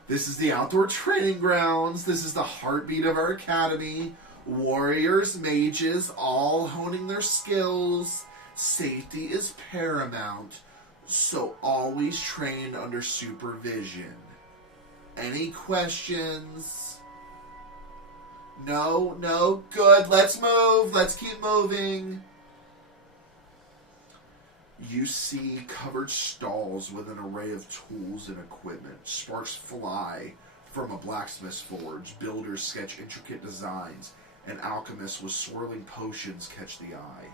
is the outdoor training grounds. This is the heartbeat of our academy. Warriors, mages, all honing their skills. Safety is paramount, so always train under supervision. Any questions? No, good. Let's move. Let's keep moving. You see covered stalls with an array of tools and equipment. Sparks fly from a blacksmith's forge. Builders sketch intricate designs, and alchemists with swirling potions catch the eye.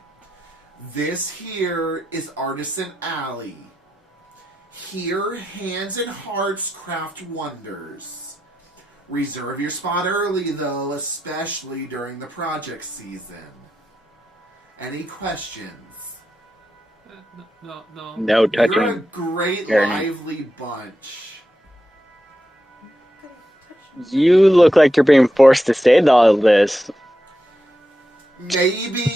This here is Artisan Alley. Here, hands and hearts craft wonders. Reserve your spot early, though, especially during the project season. Any questions? No. No touching. You're a great, Gurney. lively bunch. You look like you're being forced to say all this. Maybe,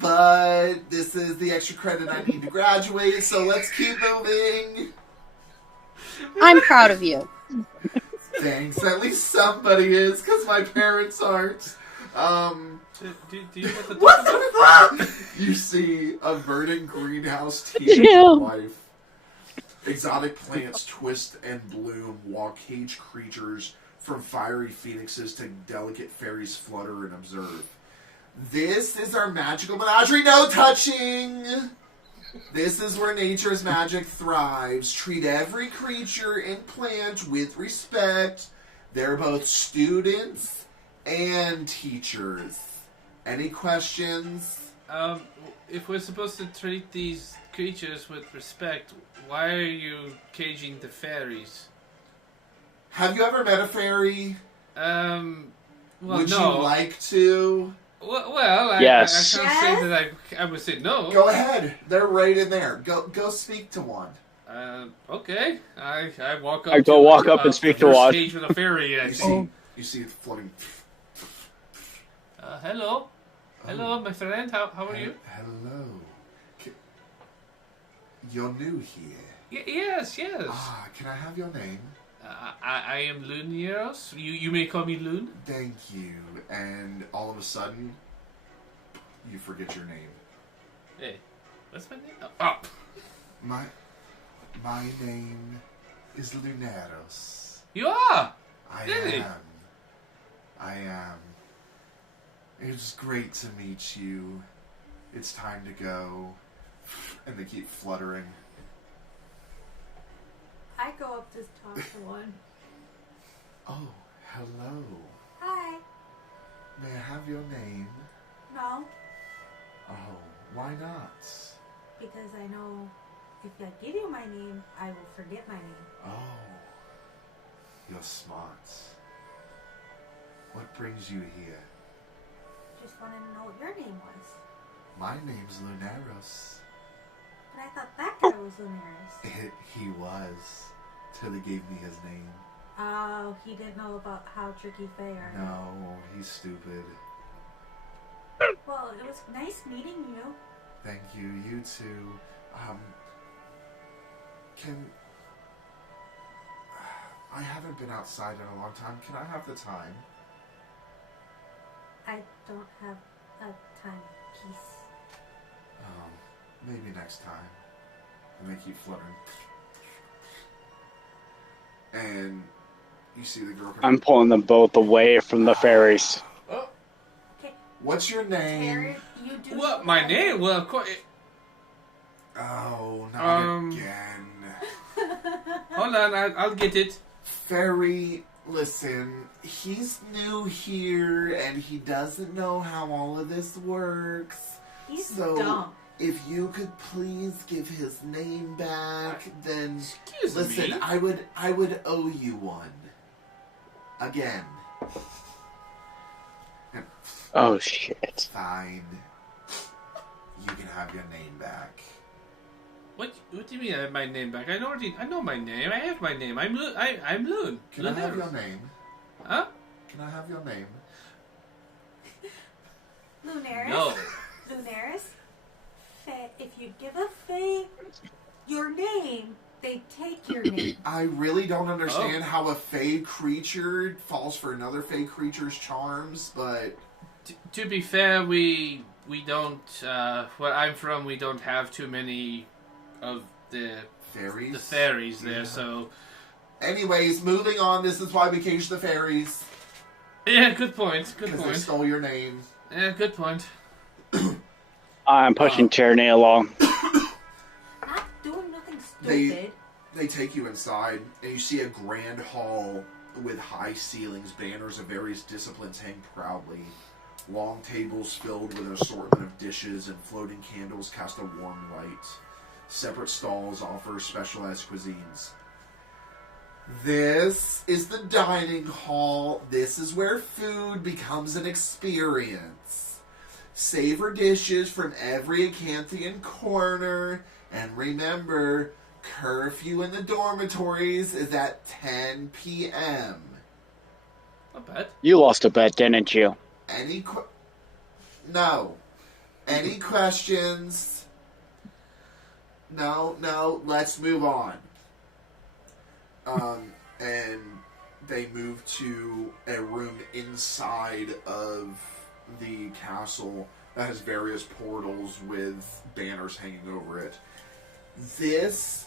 but this is the extra credit I need to graduate, so let's keep moving. I'm proud of you. Thanks, at least somebody is, because my parents aren't. Do you know what the What the fuck? You see a verdant greenhouse teenage Yeah. life. Exotic plants twist and bloom while caged creatures from fiery phoenixes to delicate fairies flutter and observe. This is our magical menagerie. No touching! This is where nature's magic thrives. Treat every creature and plant with respect. They're both students and teachers. Any questions? If we're supposed to treat these creatures with respect, why are you caging the fairies? Have you ever met a fairy? Well, Would no. you like to? Well, Yes. I can't say that I would say no. Go ahead. They're right in there. Go speak to one. Okay. I walk up. I go to, walk up and speak to first one. Cage with a fairy. And You see it floating. hello, hello, my friend. How are you? Hello. You're new here. Yes. Ah, can I have your name? I am Lunieros. You may call me Loon. Thank you. And all of a sudden, you forget your name. Hey, what's my name? Oh. My name is Luneros. You are. I Really? am. It's great to meet you. It's time to go. And they keep fluttering. I go up to talk to one. Oh, hello. Hi. May I have your name? No, Oh, why not? because I know if I give you my name, I will forget my name. Oh, you're smart. What brings you here? Just wanted to know what your name was. My name's Luneros. And I thought that guy was Lunaris. He was. Till he gave me his name. Oh, he didn't know about how tricky Fae are. No, he's stupid. Well, it was nice meeting you. Thank you. You too. I haven't been outside in a long time. Can I have the time? I don't have a timepiece. Oh, maybe next time. And they keep fluttering. And you see the girl come. I'm pulling them both away from the fairies. Oh. Okay, What's your name? Taryn, you do. What? My name? Well, of course. Oh, not again. Hold on, I'll get it. Fairy, listen, he's new here and he doesn't know how all of this works. He's So, dumb. if you could please give his name back, then Excuse listen, me. I would owe you one. Again. Oh shit. Fine. You can have your name back. What do you mean I have my name back? I know my name. I have my name. I'm Loon. Can I have your name? Huh? Can I have your name? Lunaris? No. Lunaris? Fae, if you give a Fae your name, they take your name. I really don't understand how a fey creature falls for another fey creature's charms, but To be fair, we don't. Where I'm from, we don't have too many of the fairies. fairies there. Yeah. So Anyways, moving on. This is why we caged the fairies. yeah, good point. Good Because they point. stole your name. Yeah, good point. I'm pushing Tierney along. Not doing nothing stupid. They take you inside, and you see a grand hall with high ceilings. Banners of various disciplines hang proudly. Long tables filled with an assortment of dishes and floating candles cast a warm light. Separate stalls offer specialized cuisines. This is the dining hall. This is where food becomes an experience. Savor dishes from every Acanthian corner. And remember, curfew in the dormitories is at 10 p.m. Not bad. You lost a bet, didn't you? No. Any questions? No, let's move on. And they move to a room inside of the castle that has various portals with banners hanging over it. This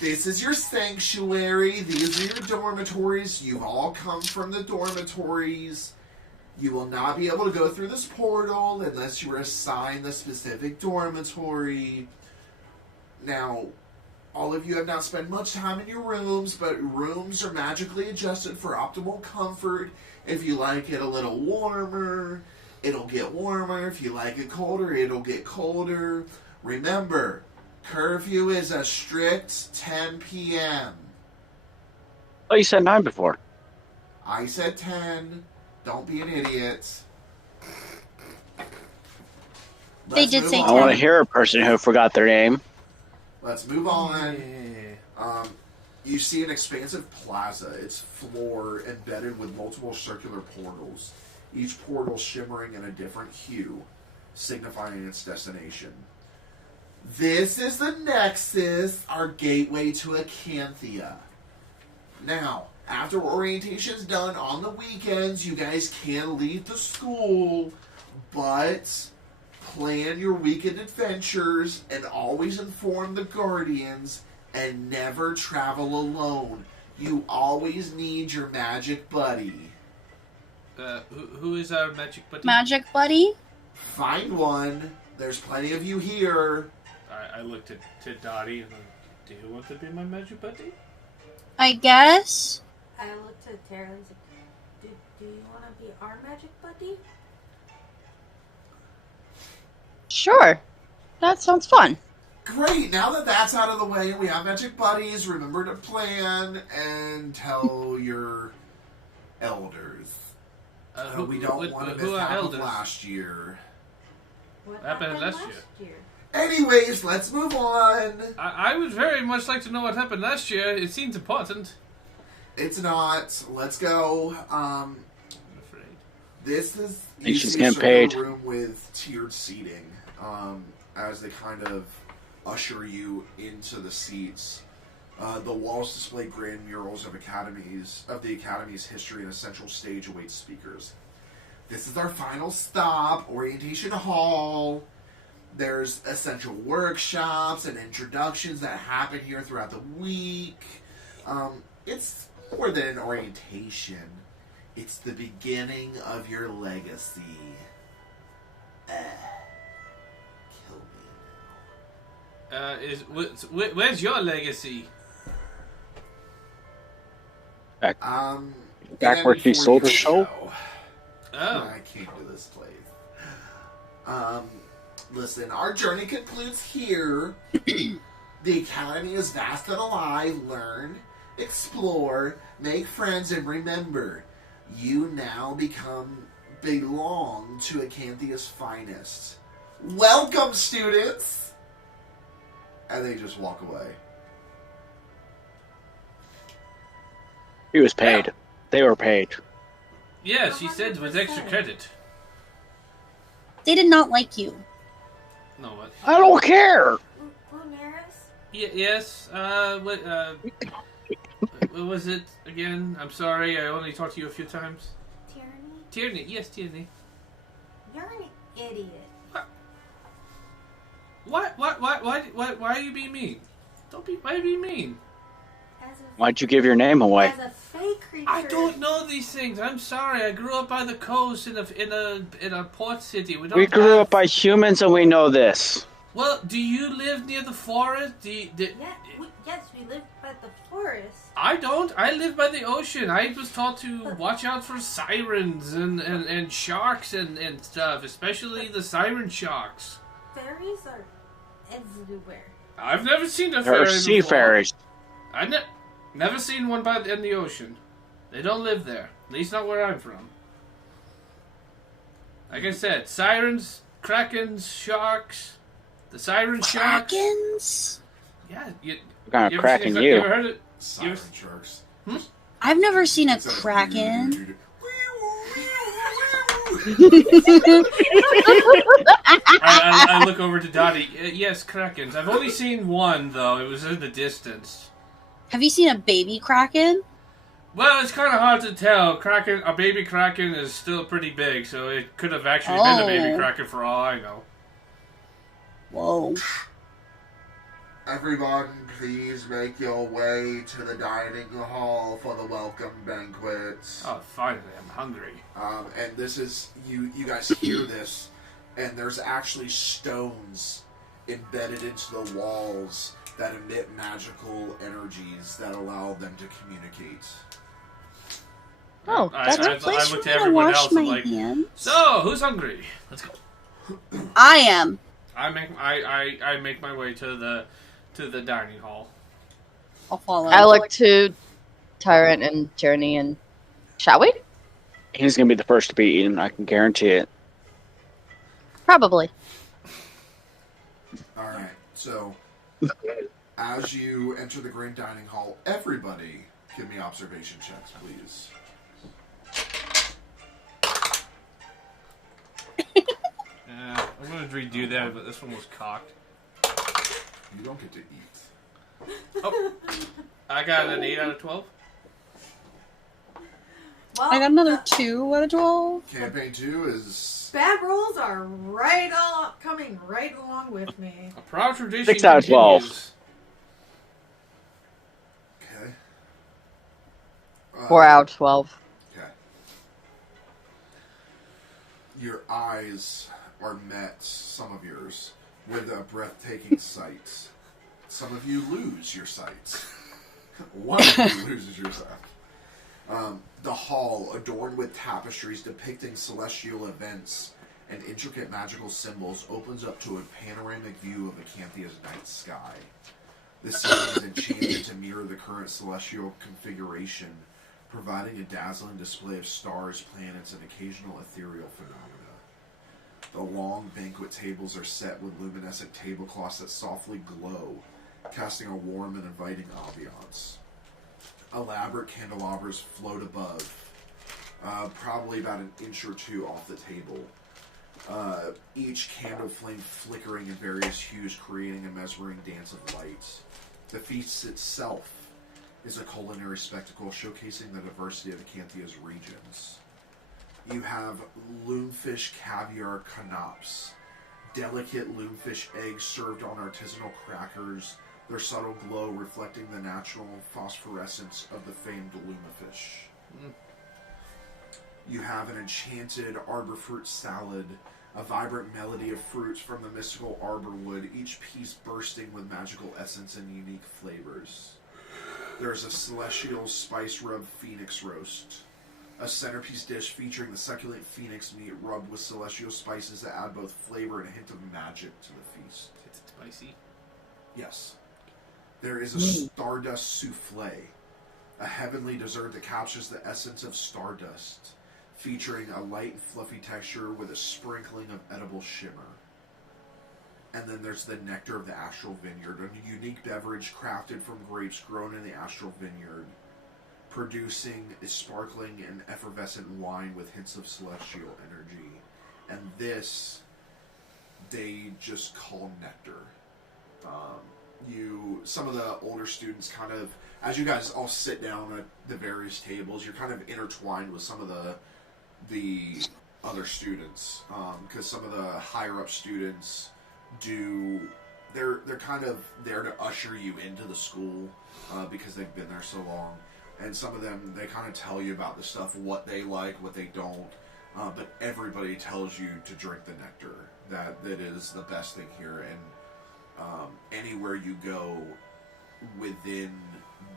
is your sanctuary. These are your dormitories. You've all come from the dormitories. You will not be able to go through this portal unless you are assigned the specific dormitory. Now, all of you have not spent much time in your rooms, but rooms are magically adjusted for optimal comfort. If you like it a little warmer, it'll get warmer. If you like it colder, it'll get colder. Remember, curfew is a strict 10 p.m. Oh, you said 9 before. I said 10. Don't be an idiot. They did move say on. I want to hear a person who forgot their name. Let's move on. Yeah. You see an expansive plaza. Its floor embedded with multiple circular portals, each portal shimmering in a different hue, signifying its destination. This is the Nexus, our gateway to Acanthia. Now, after orientation's done on the weekends, you guys can leave the school, but plan your weekend adventures and always inform the guardians and never travel alone. You always need your magic buddy. Who is our magic buddy? Magic buddy? Find one. There's plenty of you here. I looked at Dottie and do you want to be my magic buddy? I guess. I looked at Tara and said, do you want to be our magic buddy? Sure. That sounds fun. Great, now that that's out of the way and we have magic buddies, remember to plan and tell your elders. We don't want to miss who are half of elders? last year. What Happened happened last last year? Anyways, let's move on. I would very much like to know what happened last year. It seems important. It's not. Let's go. I'm afraid. This is Think she's see a getting circular paid. room with tiered seating. As they kind of usher you into the seats. The walls display grand murals of the Academy's history, and a central stage awaits speakers. This is our final stop, Orientation Hall. There's essential workshops and introductions that happen here throughout the week. It's more than an orientation. It's the beginning of your legacy. Kill me. Where's your legacy? Back And where she before sold her you soul? go, Oh, I came to this place. Listen, our journey concludes here. The Academy is vast and alive. Learn, explore, make friends, and remember, you now belong to Acanthia's finest. Welcome, students! And they just walk away. He was paid. They were paid. yeah, she said with extra 100%. credit. They did not like you. No, what? I don't care. Lunaris? Yes, what was it again? I'm sorry, I only talked to you a few times. Tyranny? Tierney, yes, Tierney. You're an idiot. Why are you being mean? Why are you being mean? As a, Why'd you give your name away? as a fake creature. I don't know these things. I'm sorry. I grew up by the coast in a port city. We don't We grew have- up by humans and we know this. Well, do you live near the forest? Yes, we live by the forest. I don't. I live by the ocean. I was taught to watch out for sirens and sharks and stuff, especially the siren sharks. Fairies are everywhere. I've never seen a There fairy are sea before. fairies. I never seen one in the ocean. They don't live there. At least not where I'm from. Like I said, sirens, krakens, sharks. The siren sharks. Krakens? Yeah, What kind of cracking You you? ever heard it? Siren sharks. I've never seen a Instead of kraken. I look over to Dottie. Yes, krakens. I've only seen one though. It was in the distance. Have you seen a baby kraken? Well, it's kind of hard to tell. A baby kraken is still pretty big, so it could have actually been a baby Oh. kraken for all I know. Whoa. Everyone, please make your way to the dining hall for the welcome banquets. Oh, finally, I'm hungry. And this is, you guys hear this, and there's actually stones embedded into the walls that emit magical energies that allow them to communicate. Oh, that's a place look for to me to everyone wash else my and like, hands. so, who's hungry? Let's go. I am. I make my way to the dining hall. I'll follow. I look to Tyrant and Journey and shall we? He's going to be the first to be eaten. I can guarantee it. Probably. All right, so as you enter the grand dining hall, everybody give me observation checks, please. I'm going to redo that, but this one was cocked. You don't get to eat. Oh, I got an 8 out of 12. Well, I got another 2 out of 12. Campaign 2 is... bad rolls are coming right along with me. A proud tradition 6 out of 12. continues. Okay. 4 out of 12. Okay. Your eyes are met, some of yours, with a breathtaking sight. Some of you lose your sight. One of you loses your sight. The hall, adorned with tapestries depicting celestial events and intricate magical symbols, opens up to a panoramic view of Acanthia's night sky. This scene is enchanted to mirror the current celestial configuration, providing a dazzling display of stars, planets, and occasional ethereal phenomena. The long banquet tables are set with luminescent tablecloths that softly glow, casting a warm and inviting ambiance. Elaborate candelabras float above, probably about an inch or 2 off the table. Each candle flame flickering in various hues, creating a mesmering dance of light. The feast itself is a culinary spectacle showcasing the diversity of Acanthia's regions. You have loomfish caviar canops, delicate loomfish eggs served on artisanal crackers, their subtle glow reflecting the natural phosphorescence of the famed lumifish. You have an enchanted arbor fruit salad, a vibrant melody of fruits from the mystical arbor wood, each piece bursting with magical essence and unique flavors. There's a celestial spice-rubbed phoenix roast, a centerpiece dish featuring the succulent phoenix meat rubbed with celestial spices that add both flavor and a hint of magic to the feast. Is it spicy? Yes. There is a stardust souffle, a heavenly dessert that captures the essence of stardust, featuring a light and fluffy texture with a sprinkling of edible shimmer. And then there's the nectar of the astral vineyard, a unique beverage crafted from grapes grown in the astral vineyard, producing a sparkling and effervescent wine with hints of celestial energy. And this, they just call nectar. Some of the older students kind of, as you guys all sit down at the various tables, you're kind of intertwined with some of the other students, because some of the higher up students they're kind of there to usher you into the school, because they've been there so long. And some of them, they kind of tell you about the stuff, what they like, what they don't. But everybody tells you to drink the nectar. That is the best thing here. And anywhere you go within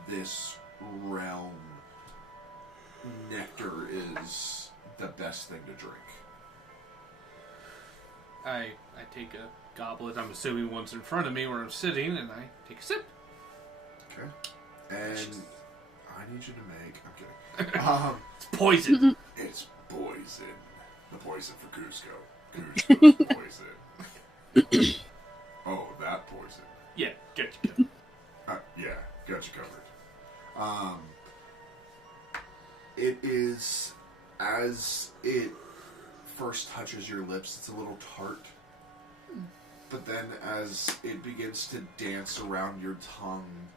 this realm, nectar is the best thing to drink. I take a goblet, I'm assuming one's in front of me where I'm sitting, and I take a sip. Okay. And I need you to make... I'm kidding. It's poison. It's poison. The poison for Cusco. Cusco's poison. Oh, that poison. Yeah, get you covered. Yeah, got you covered. It is, as it first touches your lips, it's a little tart. But then as it begins to dance around your tongue,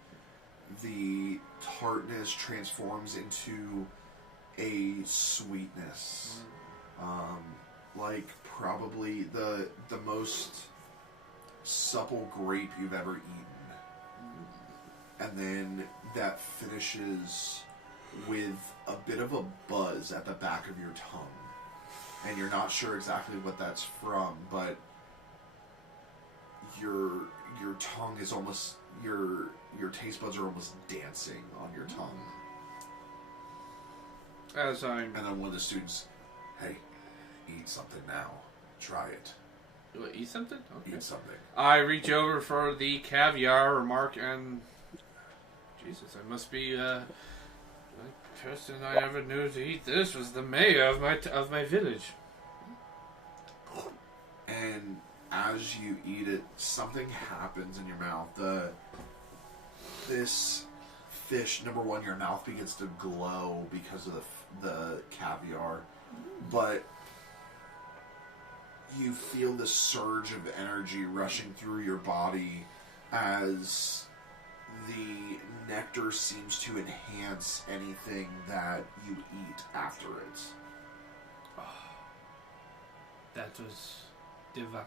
the tartness transforms into a sweetness. Like probably the most supple grape you've ever eaten. and then that finishes with a bit of a buzz at the back of your tongue. And you're not sure exactly what that's from, but your tongue is almost, your taste buds are almost dancing on your tongue. And then one of the students, hey, eat something now. Try it. Do I eat something? Okay. Eat something. I reach over for the caviar remark and... Jesus, I must be, the person I ever knew to eat this was the mayor of my village. And as you eat it, something happens in your mouth. This fish, number one, your mouth begins to glow because of the caviar, but you feel this surge of energy rushing through your body as the nectar seems to enhance anything that you eat after it. Oh, that was divine.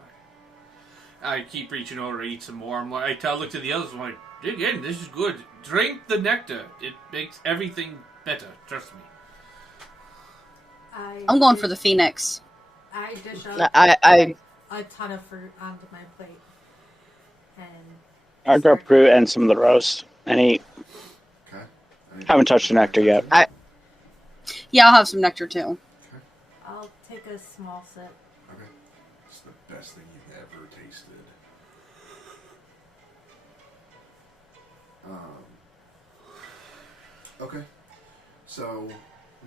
I keep reaching over to eat some more. I look to the others. I'm like, dig in. This is good. Drink the nectar. It makes everything better. Trust me. I'm going for the phoenix. I dish up I a ton of fruit onto my plate. And I grab fruit and some of the roast and eat. Okay. Haven't touched the nectar yet. Yeah, I'll have some nectar too. I'll take a small sip. Okay. It's the best thing you've ever tasted. Okay. So,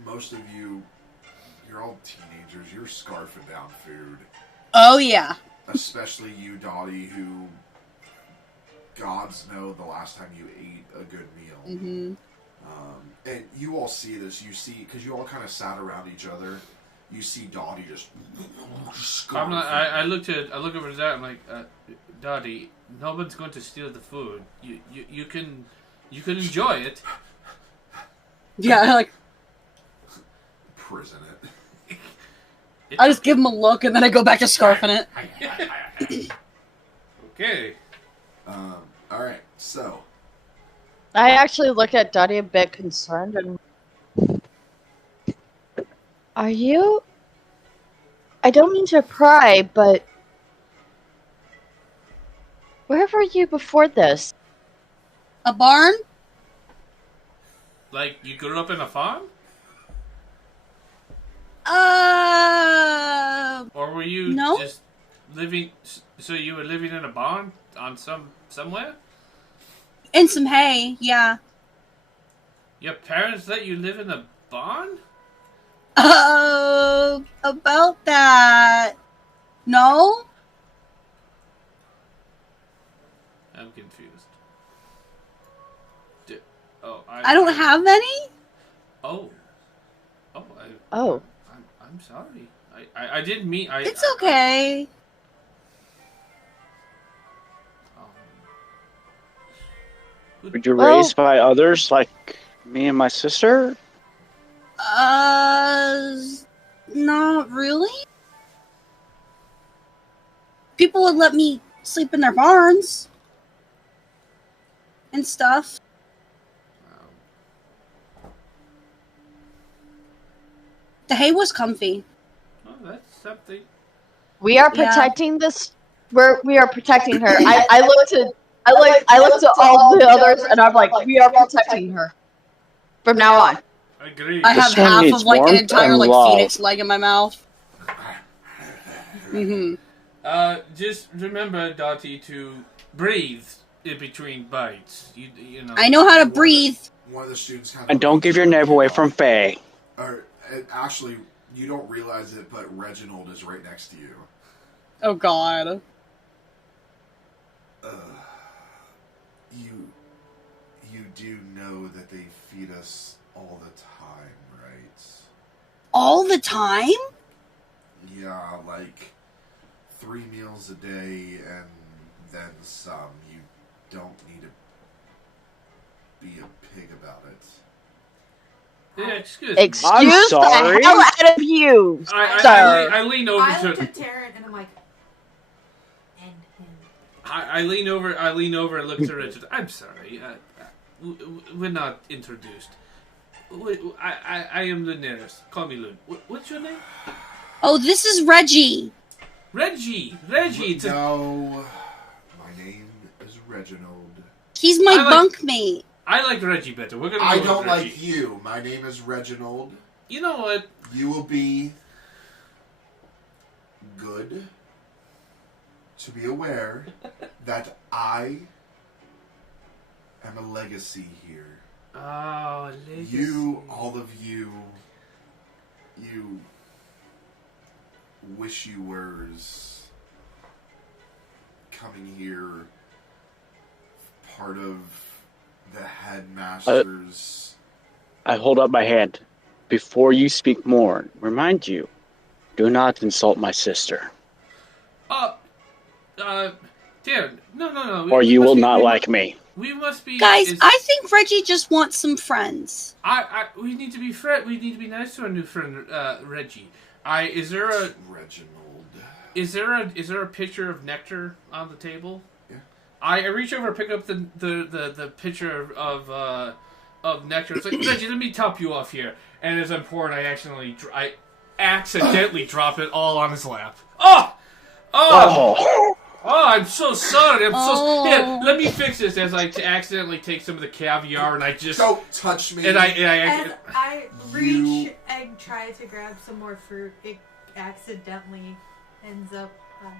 most of you, you're all teenagers. You're scarfing down food. Oh, yeah. Especially you, Dottie, who, gods know the last time you ate a good meal. Mm-hmm. And you all see this. You see, because you all kind of sat around each other. You see Dottie just. I look over to that. I'm like, Dottie, no one's going to steal the food. You can enjoy it. Yeah, like prison it. I just give him a look and then I go back to scarfing it. Okay. All right. So. I actually look at Dottie a bit concerned and... Are you... I don't mean to pry, but... Where were you before this? A barn? Like, you grew up in a farm? Or were you just living... So you were living in a barn on somewhere? In some hay, yeah. Your parents let you live in a barn? Oh, about that. No? I'm confused. I don't have any? Oh. Oh. I'm sorry. I didn't mean... It's okay. Were you raised by others like me and my sister? Not really. People would let me sleep in their barns and stuff. The hay was comfy. Oh, that's something. We are protecting this. We are protecting her. I look to all the others and I'm like, we are protecting her from now on. Agreed. I have half of like an entire like phoenix leg in my mouth. Mm-hmm. Just remember, Dottie, to breathe in between bites. You know. I know how to breathe. One of the students kind of. And don't give your name away from Faye. Actually, you don't realize it, but Reginald is right next to you. Oh God. You do know that they feed us all the time, right? All the time? Yeah, like 3 meals a day and then some. You don't need to be a pig about it. Yeah, excuse me. Excuse the hell out of you, sir. I lean over I look at Taryn and I'm like, and him. I lean over and look to Richard. I'm sorry. we're not introduced. I am the nearest. Call me Lune. What's your name? Oh, this is Reggie. Reggie. No, my name is Reginald. He's my bunkmate. I like Reggie better. We're gonna. I go don't with Reggie. like you. My name is Reginald. You know what? You will be good to be aware that I am a legacy here. Oh, legacy. You, all of you wish you were's coming here part of the headmasters. I hold up my hand. Before you speak more, remind you, do not insult my sister. Darren, no. Or you will not like me. We must be Guys, I think Reggie just wants some friends. We need to be We need to be nice to our new friend Reggie. Is there a Reginald? Is there a picture of nectar on the table? Yeah. I reach over, pick up the picture of nectar. It's like, Reggie, let me top you off here. And as I'm pouring, I accidentally drop it all on his lap. Oh, I'm so sorry. Here, let me fix this. As I accidentally take some of the caviar and I just don't touch me. As I reach and try to grab some more fruit, it accidentally ends up on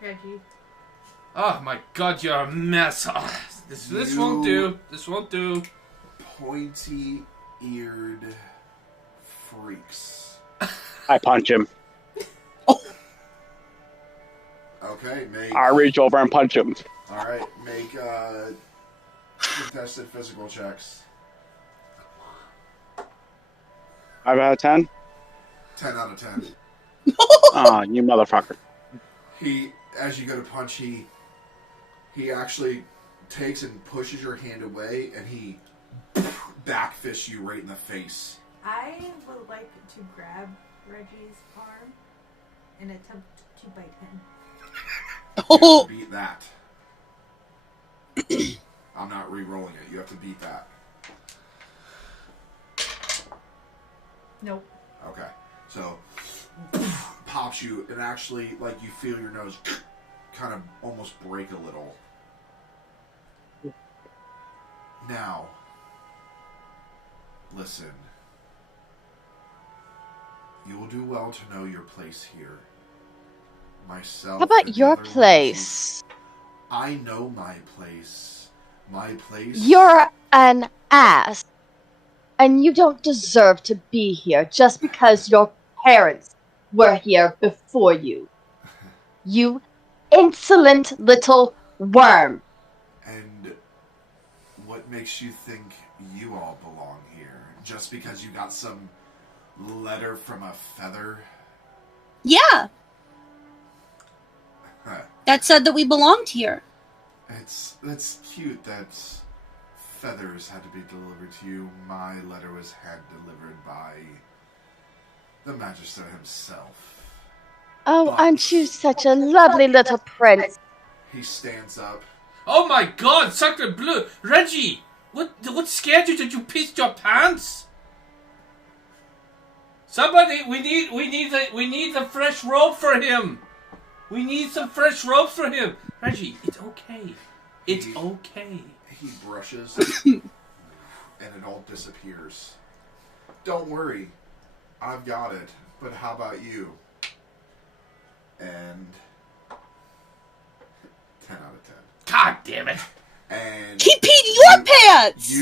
Reggie. Oh my God, you're a mess. Oh, this won't do. This won't do. Pointy-eared freaks. I punch him. Okay, I reach over and punch him. Alright, make contested physical checks. 5 out of 10? 10 out of 10. Aw, you motherfucker. As you go to punch, he actually takes and pushes your hand away, and he backfists you right in the face. I would like to grab Reggie's arm and attempt to bite him. You have to beat that. I'm not re-rolling it. You have to beat that. Nope. Okay. So, pops you, and actually, like, you feel your nose kind of almost break a little. Now, listen. You will do well to know your place here. Myself. How about and your the other place? I know my place. My place. You're an ass. And you don't deserve to be here just because your parents were here before you. You insolent little worm. And what makes you think you all belong here? Just because you got some letter from a feather? Yeah. That said that we belonged here. That's cute that feathers had to be delivered to you. My letter was hand delivered by the Magister himself. Oh, aren't you such a lovely little prince? He stands up. Oh my God, Sacre Bleu, Reggie, what scared you that you pissed your pants? Somebody, we need the fresh rope for him. We need some fresh rope for him. Reggie, it's okay. It's okay. He brushes, and it all disappears. Don't worry, I've got it. But how about you? And 10 out of 10. God damn it! And he peed your pants.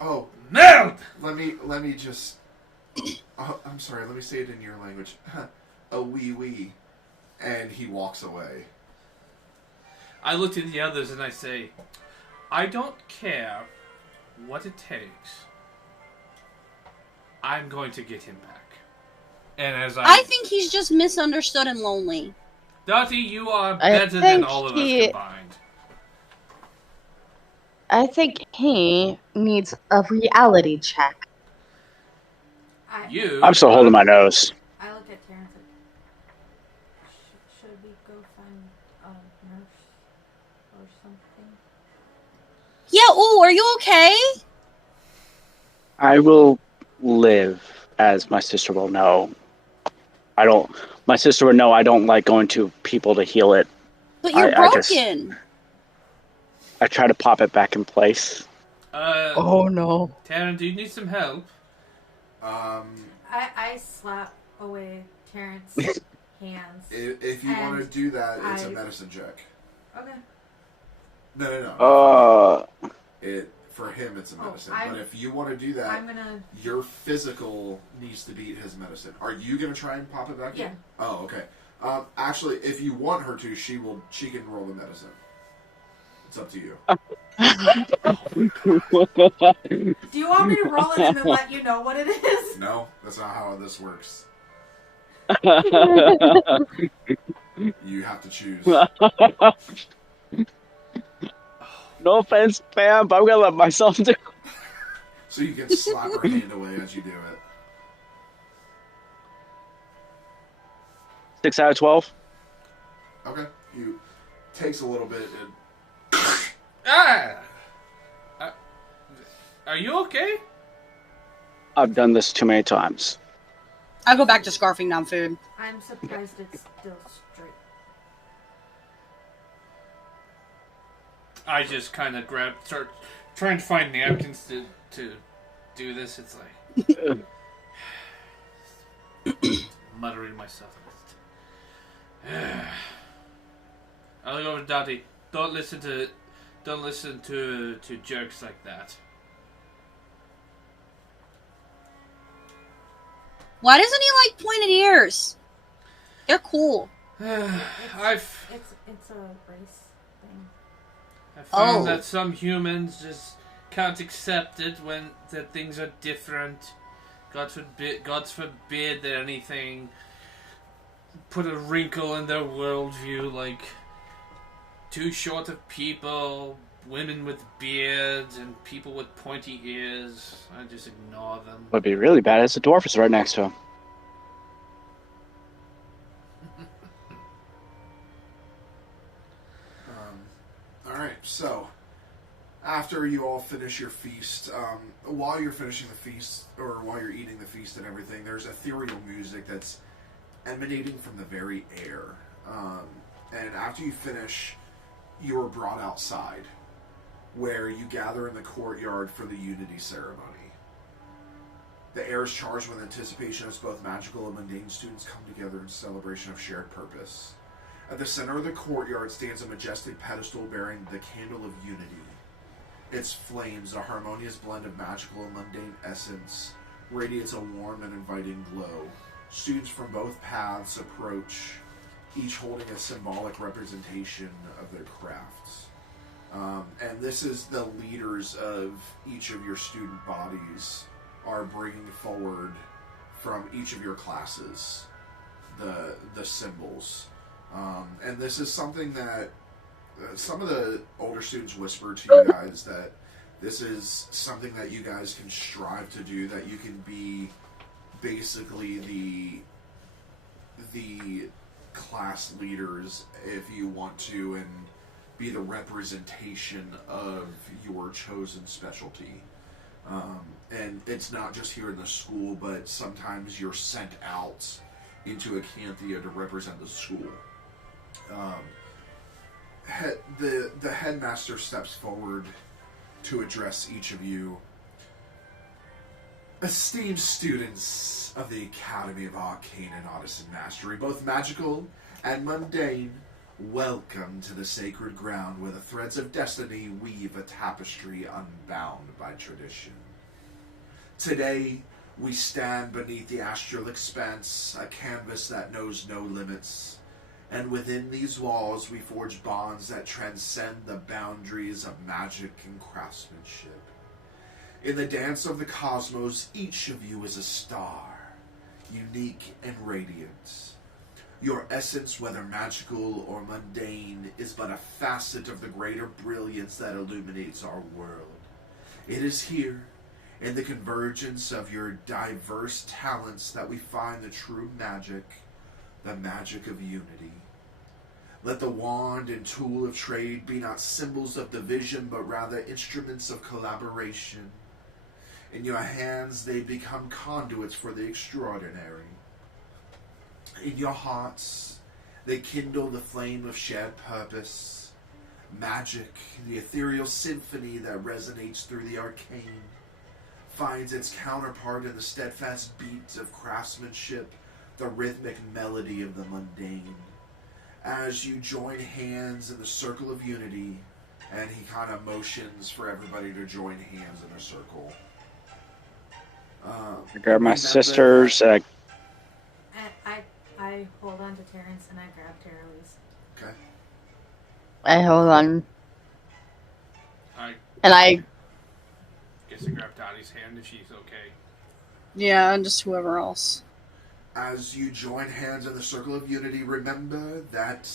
Oh man! Let me just. I'm sorry. Let me say it in your language. A wee wee, and he walks away. I looked at the others and I say, I don't care what it takes. I'm going to get him back. And as I think he's just misunderstood and lonely. Dottie, you are better than all of us combined. I think he needs a reality check. I'm still holding my nose. I look at Terrence like, should we go find a nurse or something? Yeah, Yeah, ooh, are you okay? I will live, as my sister will know. My sister would know I don't like going to people to heal it. But you're broken. I try to pop it back in place. Oh no. Taryn, do you need some help? I slap away Terrence's hands. If you want to do that, it's a medicine check. Okay. No. For him, it's a medicine. But if you want to do that, your physical needs to beat his medicine. Are you going to try and pop it back in? Oh, okay. Actually, if you want her to, she can roll the medicine. It's up to you. Do you want me to roll it and then let you know what it is? No, that's not how this works. You have to choose. No offense, fam, but I'm gonna let myself do. So you can slap her hand away as you do it. 6 out of 12. Okay. Takes a little bit. Are you okay? I've done this too many times. I go back to scarfing down food. I'm surprised it's still straight. I just kind of start trying to find napkins to do this. It's like muttering myself. I'll go with Dottie. Don't listen to jerks like that. Why doesn't he like pointed ears? They're cool. It's a race thing. I found that some humans just can't accept it when that things are different. God forbid that anything put a wrinkle in their worldview, like too short of people, women with beards, and people with pointy ears. I just ignore them. Would be really bad as the dwarf is right next to him. Alright, so after you all finish your feast, while you're finishing the feast, or while you're eating the feast and everything, there's ethereal music that's emanating from the very air. And after you finish, you are brought outside, where you gather in the courtyard for the Unity ceremony. The air is charged with anticipation as both magical and mundane students come together in celebration of shared purpose. At the center of the courtyard stands a majestic pedestal bearing the candle of unity. Its flames, a harmonious blend of magical and mundane essence, radiates a warm and inviting glow. Students from both paths approach, each holding a symbolic representation of their crafts. And this is the leaders of each of your student bodies are bringing forward from each of your classes the symbols. And this is something that some of the older students whisper to you guys, that this is something that you guys can strive to do, that you can be basically the class leaders if you want to, and be the representation of your chosen specialty. And it's not just here in the school, but sometimes you're sent out into Acanthia to represent the school. The headmaster steps forward to address each of you. Esteemed students of the Academy of Arcane and Artisan Mastery, both magical and mundane, welcome to the sacred ground where the threads of destiny weave a tapestry unbound by tradition. Today, we stand beneath the astral expanse, a canvas that knows no limits, and within these walls we forge bonds that transcend the boundaries of magic and craftsmanship. In the dance of the cosmos, each of you is a star, unique and radiant. Your essence, whether magical or mundane, is but a facet of the greater brilliance that illuminates our world. It is here, in the convergence of your diverse talents, that we find the true magic, the magic of unity. Let the wand and tool of trade be not symbols of division, but rather instruments of collaboration. In your hands, they become conduits for the extraordinary. In your hearts, they kindle the flame of shared purpose. Magic, the ethereal symphony that resonates through the arcane, finds its counterpart in the steadfast beat of craftsmanship, the rhythmic melody of the mundane. As you join hands in the circle of unity, and he kind of motions for everybody to join hands in a circle. I grab my sisters. I hold on to Terrence and I grab Terrell's. Okay. I hold on. I And I guess I grab Dottie's hand if she's okay. Yeah, and just whoever else. As you join hands in the circle of unity, remember that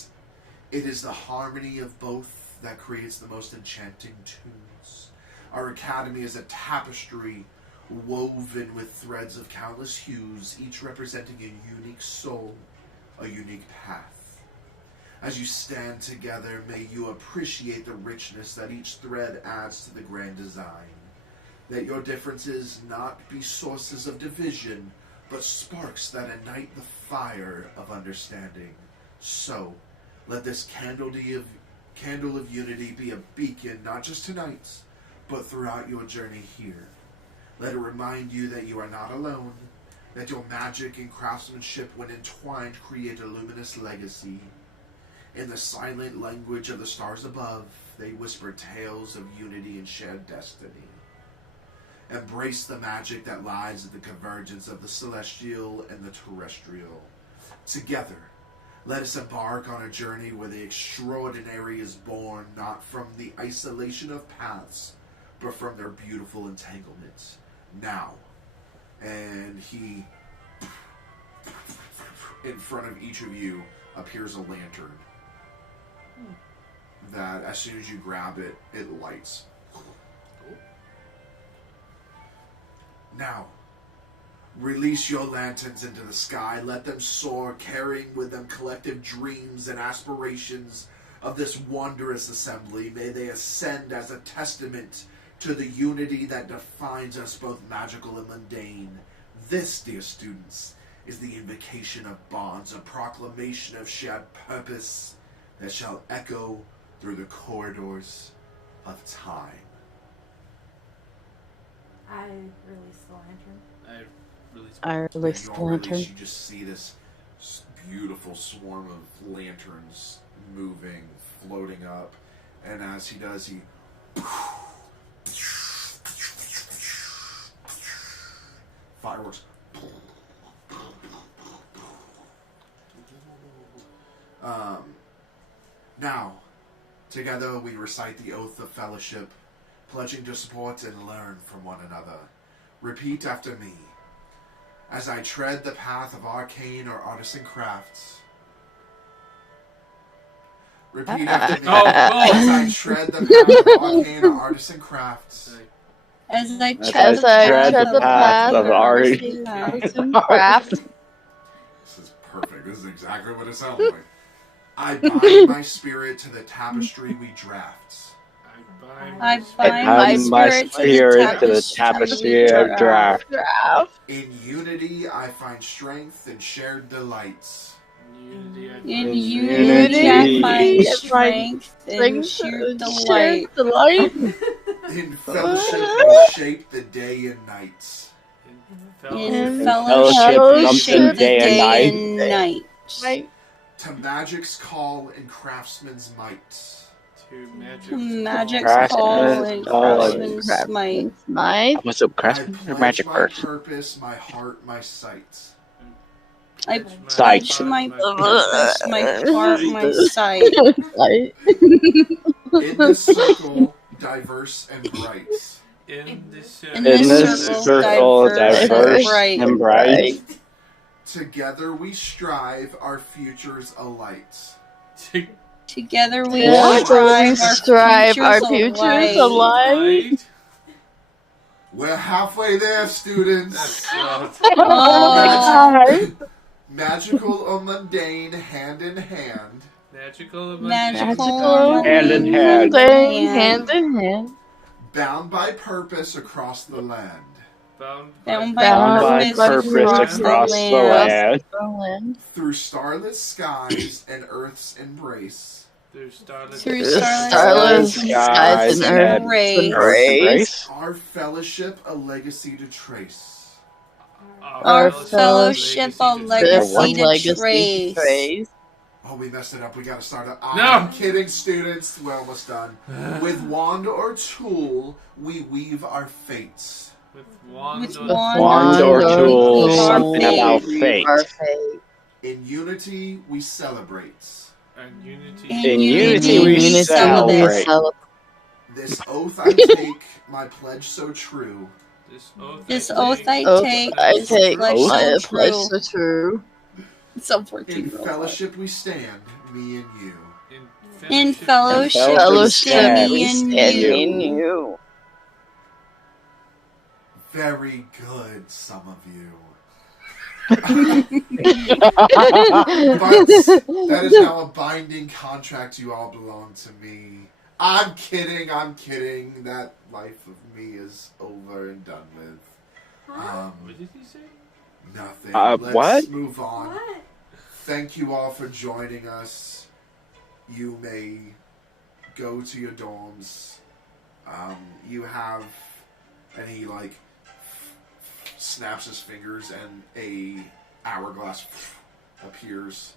it is the harmony of both that creates the most enchanting tunes. Our academy is a tapestry woven with threads of countless hues, each representing a unique soul, a unique path. As you stand together, may you appreciate the richness that each thread adds to the grand design. That your differences not be sources of division, but sparks that ignite the fire of understanding. So, let this candle of unity be a beacon, not just tonight, but throughout your journey here. Let it remind you that you are not alone, that your magic and craftsmanship, when entwined, create a luminous legacy. In the silent language of the stars above, they whisper tales of unity and shared destiny. Embrace the magic that lies at the convergence of the celestial and the terrestrial. Together, let us embark on a journey where the extraordinary is born not from the isolation of paths, but from their beautiful entanglements. Now, and he, in front of each of you, appears a lantern that as soon as you grab it, it lights. Now, release your lanterns into the sky. Let them soar, carrying with them collective dreams and aspirations of this wondrous assembly. May they ascend as a testament to the unity that defines us, both magical and mundane. This, dear students, is the invocation of bonds, a proclamation of shared purpose that shall echo through the corridors of time. I release the lantern. I release the lantern. You just see this beautiful swarm of lanterns moving, floating up, and as he does, he fireworks. Now, together we recite the oath of fellowship, pledging to support and learn from one another. Repeat after me. As I tread the path of arcane or artisan crafts. Repeat after me. As I tread the path of arcane or artisan crafts. As I As I tread the path of artisan craft. This is perfect. This is exactly what it sounds like. I bind my spirit to the tapestry we draft. I bind my spirit to the tapestry of draft. In unity, I find strength and shared delights. In unity, I find strength and shared delight. In fellowship, we shape the day and nights. In fellowship, we shape the day and night. To magic's call and craftsman's might. To magic's call and craftsman's might. What's up, craftsman or magic my first? purpose, my heart, my sight. I Sight. pledge my purpose, my heart, my sight. In this circle, diverse and bright. In this circle, diverse and bright. Together we strive, our futures alight. Together we strive our futures alight. We're halfway there, students. Magical or mundane, hand in hand. Magical. Magical. Hand in hand. Hand in hand. Bound by purpose across the land. Bound Bound by purpose purpose across the land. Through starless skies and Earth's embrace. Through starless Starless skies and and Earth's Earth's embrace. Our fellowship a legacy to trace. Our fellowship a legacy to trace. Oh, we messed it up. We gotta start up. No! I'm kidding, students. We're almost done. With wand or tool, we weave our fates. With wand Wand or tool, something about fate. In unity, we celebrate. And unity. In unity we celebrate. This oath I take, my pledge so true. This oath I take. I take Pledge my so pledge true. so true. Some In 14-year-old. fellowship we stand, me and you. In fellowship, Fellowship me we and stand you. in you. Very good, some of you. But that is now a binding contract. You all belong to me. I'm kidding. That life of me is over and done with. What did he say? Nothing. What? Let's move on. What? Thank you all for joining us. You may go to your dorms. You have, and he snaps his fingers and a hourglass appears,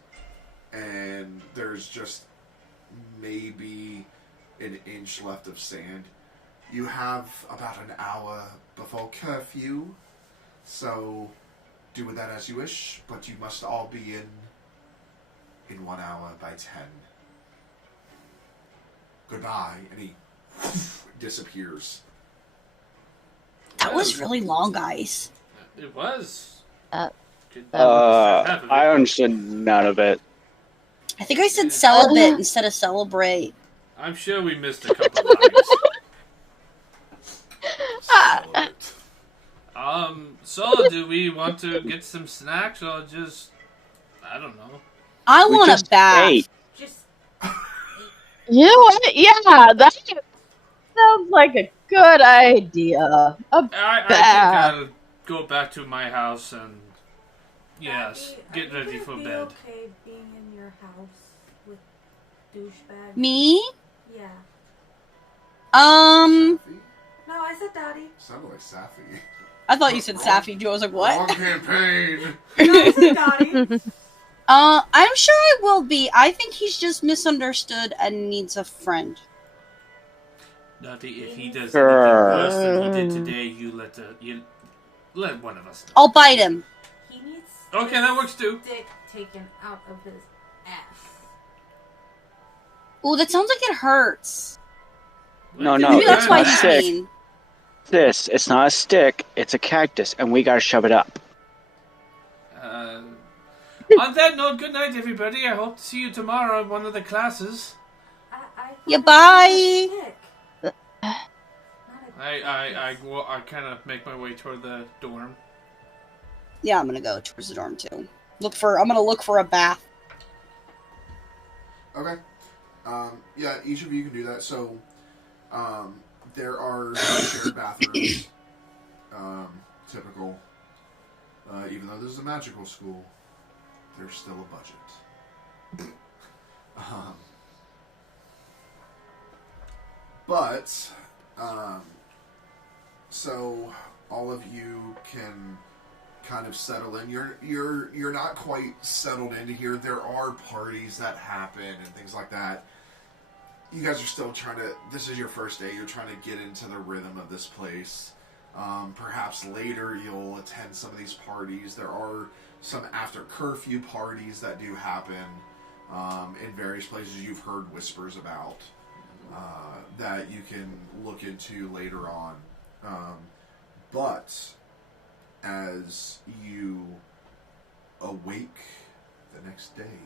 and there's just maybe an inch left of sand. You have about an hour before curfew, so do with that as you wish, but you must all be in 1 hour by 10. Goodbye, and he disappears. That was really long, guys. It was. Uh, I understood none of it. I think I said celibate instead of celebrate. I'm sure we missed a couple lines. So do we want to get some snacks or just, I don't know. I want a bath. ate. Just You know what? Yeah, that sounds like a good idea. I think I'll go back to my house and, yes, Daddy, get ready for Are you bed. gonna be okay being in your house with douchebag? Me? Yeah. Um, No, I said daddy. Sounded like Safi. I thought you said Safi Joe. I was like, Wrong what? campaign. No, I said daddy. I'm sure I will be. I think he's just misunderstood and needs a friend. Nutty, if he does anything worse than he did today, you let one of us know. I'll bite him. He needs Okay, that works too. dick taken out of his ass. Ooh, that sounds like it hurts. No, no, Maybe that's it's why not he's sick. mean. It's not a stick, it's a cactus, and we gotta shove it up. On that note, good night, everybody. I hope to see you tomorrow in one of the classes. Yeah, bye. I kind of make my way toward the dorm. Yeah, I'm gonna go towards the dorm too. I'm gonna look for a bath. Okay. Yeah, each of you can do that. So, there are shared bathrooms. Typical. Even though this is a magical school, there's still a budget. So all of you can kind of settle in. You're not quite settled into here. There are parties that happen and things like that. You guys are still trying to. This is your first day. You're trying to get into the rhythm of this place. Perhaps later you'll attend some of these parties. There are some after curfew parties that do happen in various places you've heard whispers about that you can look into later on. But as you awake the next day,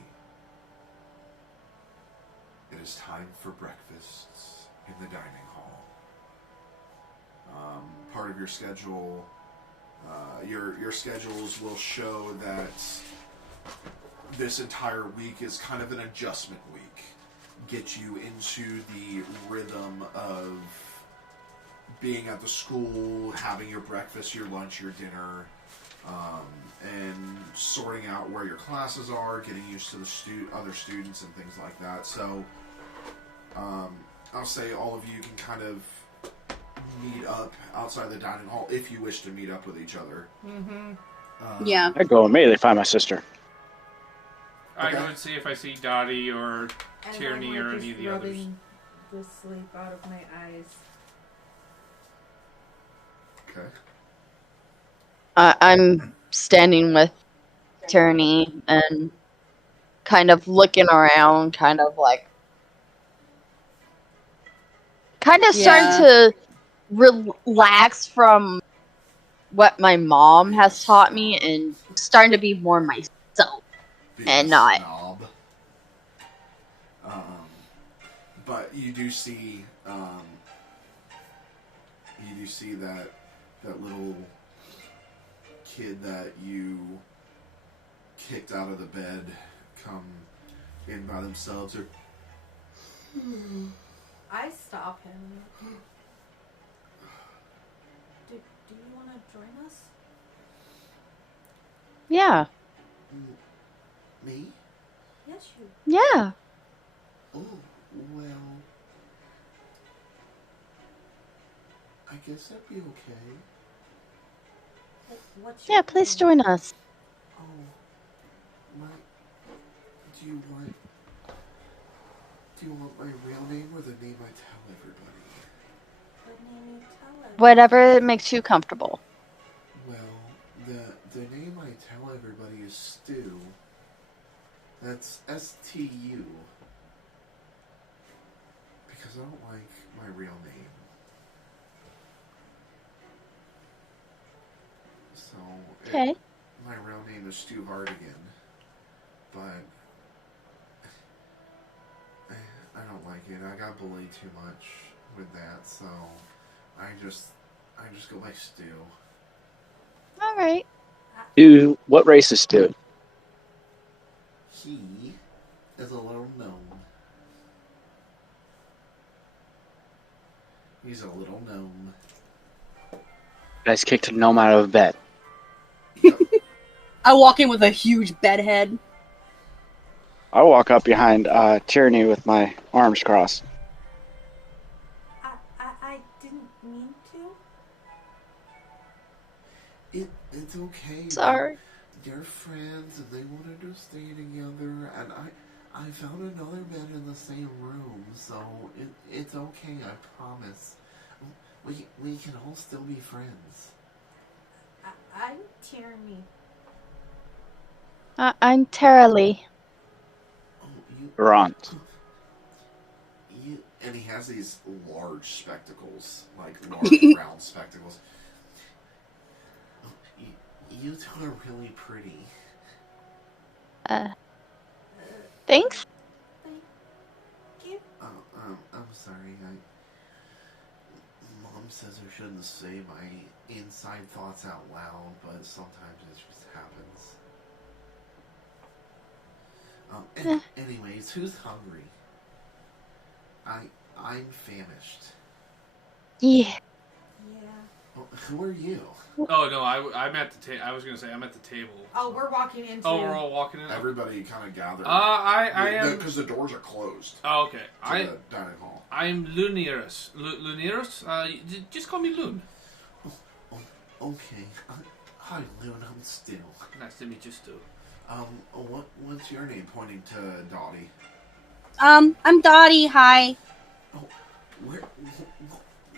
it is time for breakfasts in the dining hall. Part of your schedule, your schedules will show that this entire week is kind of an adjustment week. Get you into the rhythm of being at the school, having your breakfast, your lunch, your dinner, and sorting out where your classes are, getting used to the other students and things like that. So I'll say all of you can kind of meet up outside the dining hall if you wish to meet up with each other. Mm-hmm. Yeah. I go immediately find my sister. I Okay. go and see if I see Dottie or And Tierney I'm or just any of the others. rubbing the sleep out of my eyes. Okay. I'm standing with Tierney and kind of looking around, kind of starting Yeah. to relax from what my mom has taught me and starting to be more myself. Being And a not. snob. But you do see that little kid that you kicked out of the bed come in by themselves. Or I stop him. Do you want to join us? Yeah. me? Yes, you. Yeah. Oh, well, I guess that'd be okay. What's your Yeah, please name? join us. Oh, my. Do you want my real name or the name I tell everybody? What name you tell us? Whatever makes you comfortable. Well, the name I tell everybody is Stu. That's STU. Because I don't like my real name. So, Okay. my real name is Stu Vardigan. But I don't like it. I got bullied too much with that, so I just go by Stu. All right. Stu, what race is Stu? He is a little gnome. He's a little gnome. You guys kicked a gnome out of bed. Yep. I walk in with a huge bed head. I walk up behind Tierney with my arms crossed. I didn't mean to. It's okay. Sorry. They're friends and they wanted to stay together, and I found another bed in the same room, so it's okay. I promise. We can all still be friends. I'm Tierney. I'm Tara Lee. Oh, you. Runt. And he has these large spectacles, like large round spectacles. You two are really pretty. Thanks. Thank you. I'm sorry. Mom says I shouldn't say my inside thoughts out loud, but sometimes it just happens. Anyways, who's hungry? I'm famished. Yeah. Yeah. Oh, who are you? Oh no, I'm at the I was gonna say I'm at the table. Oh, we're walking into. Oh, we're all walking in. Everybody kind of gathered. I am. Because the doors are closed Oh, okay. to the dining hall. I'm Lunirus. Lunirus. Just call me Lun. Okay. Hi, Loon. I'm Stu. Nice to meet you, Stu. What's your name? Pointing to Dottie. I'm Dottie. Hi. Oh,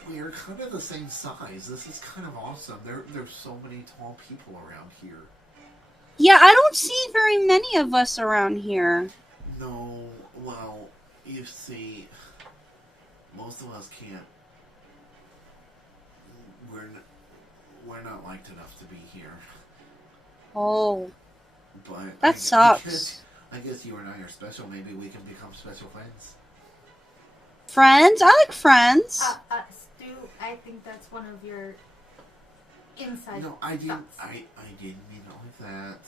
we're kind of the same size. This is kind of awesome. There's so many tall people around here. Yeah, I don't see very many of us around here. No, well, you see, most of us can't. We're not liked enough to be here. Oh, But that sucks. I guess you and I are special. Maybe we can become special friends. Friends? I like friends. Stu, I think that's one of your inside No, I didn't. thoughts. I didn't mean it like that.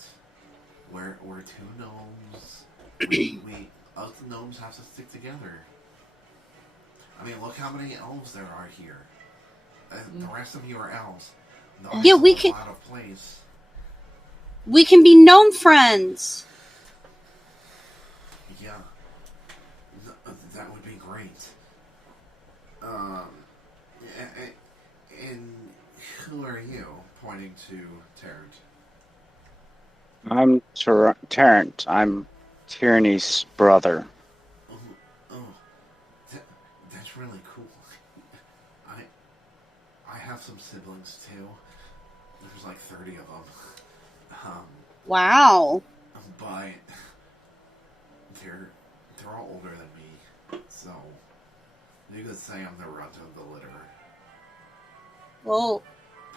we're two gnomes. We us gnomes have to stick together. I mean, look how many elves there are here. The rest of you are elves. Yeah, we can. Out of place. We can be gnome friends. Yeah, that would be great. And who are you? Pointing to Tarrant. I'm Terrence. I'm Tyranny's brother. That's really cool. I have some siblings too. There's like 30 of them. Wow. But they're all older than me, so you could say I'm the runt of the litter. Well.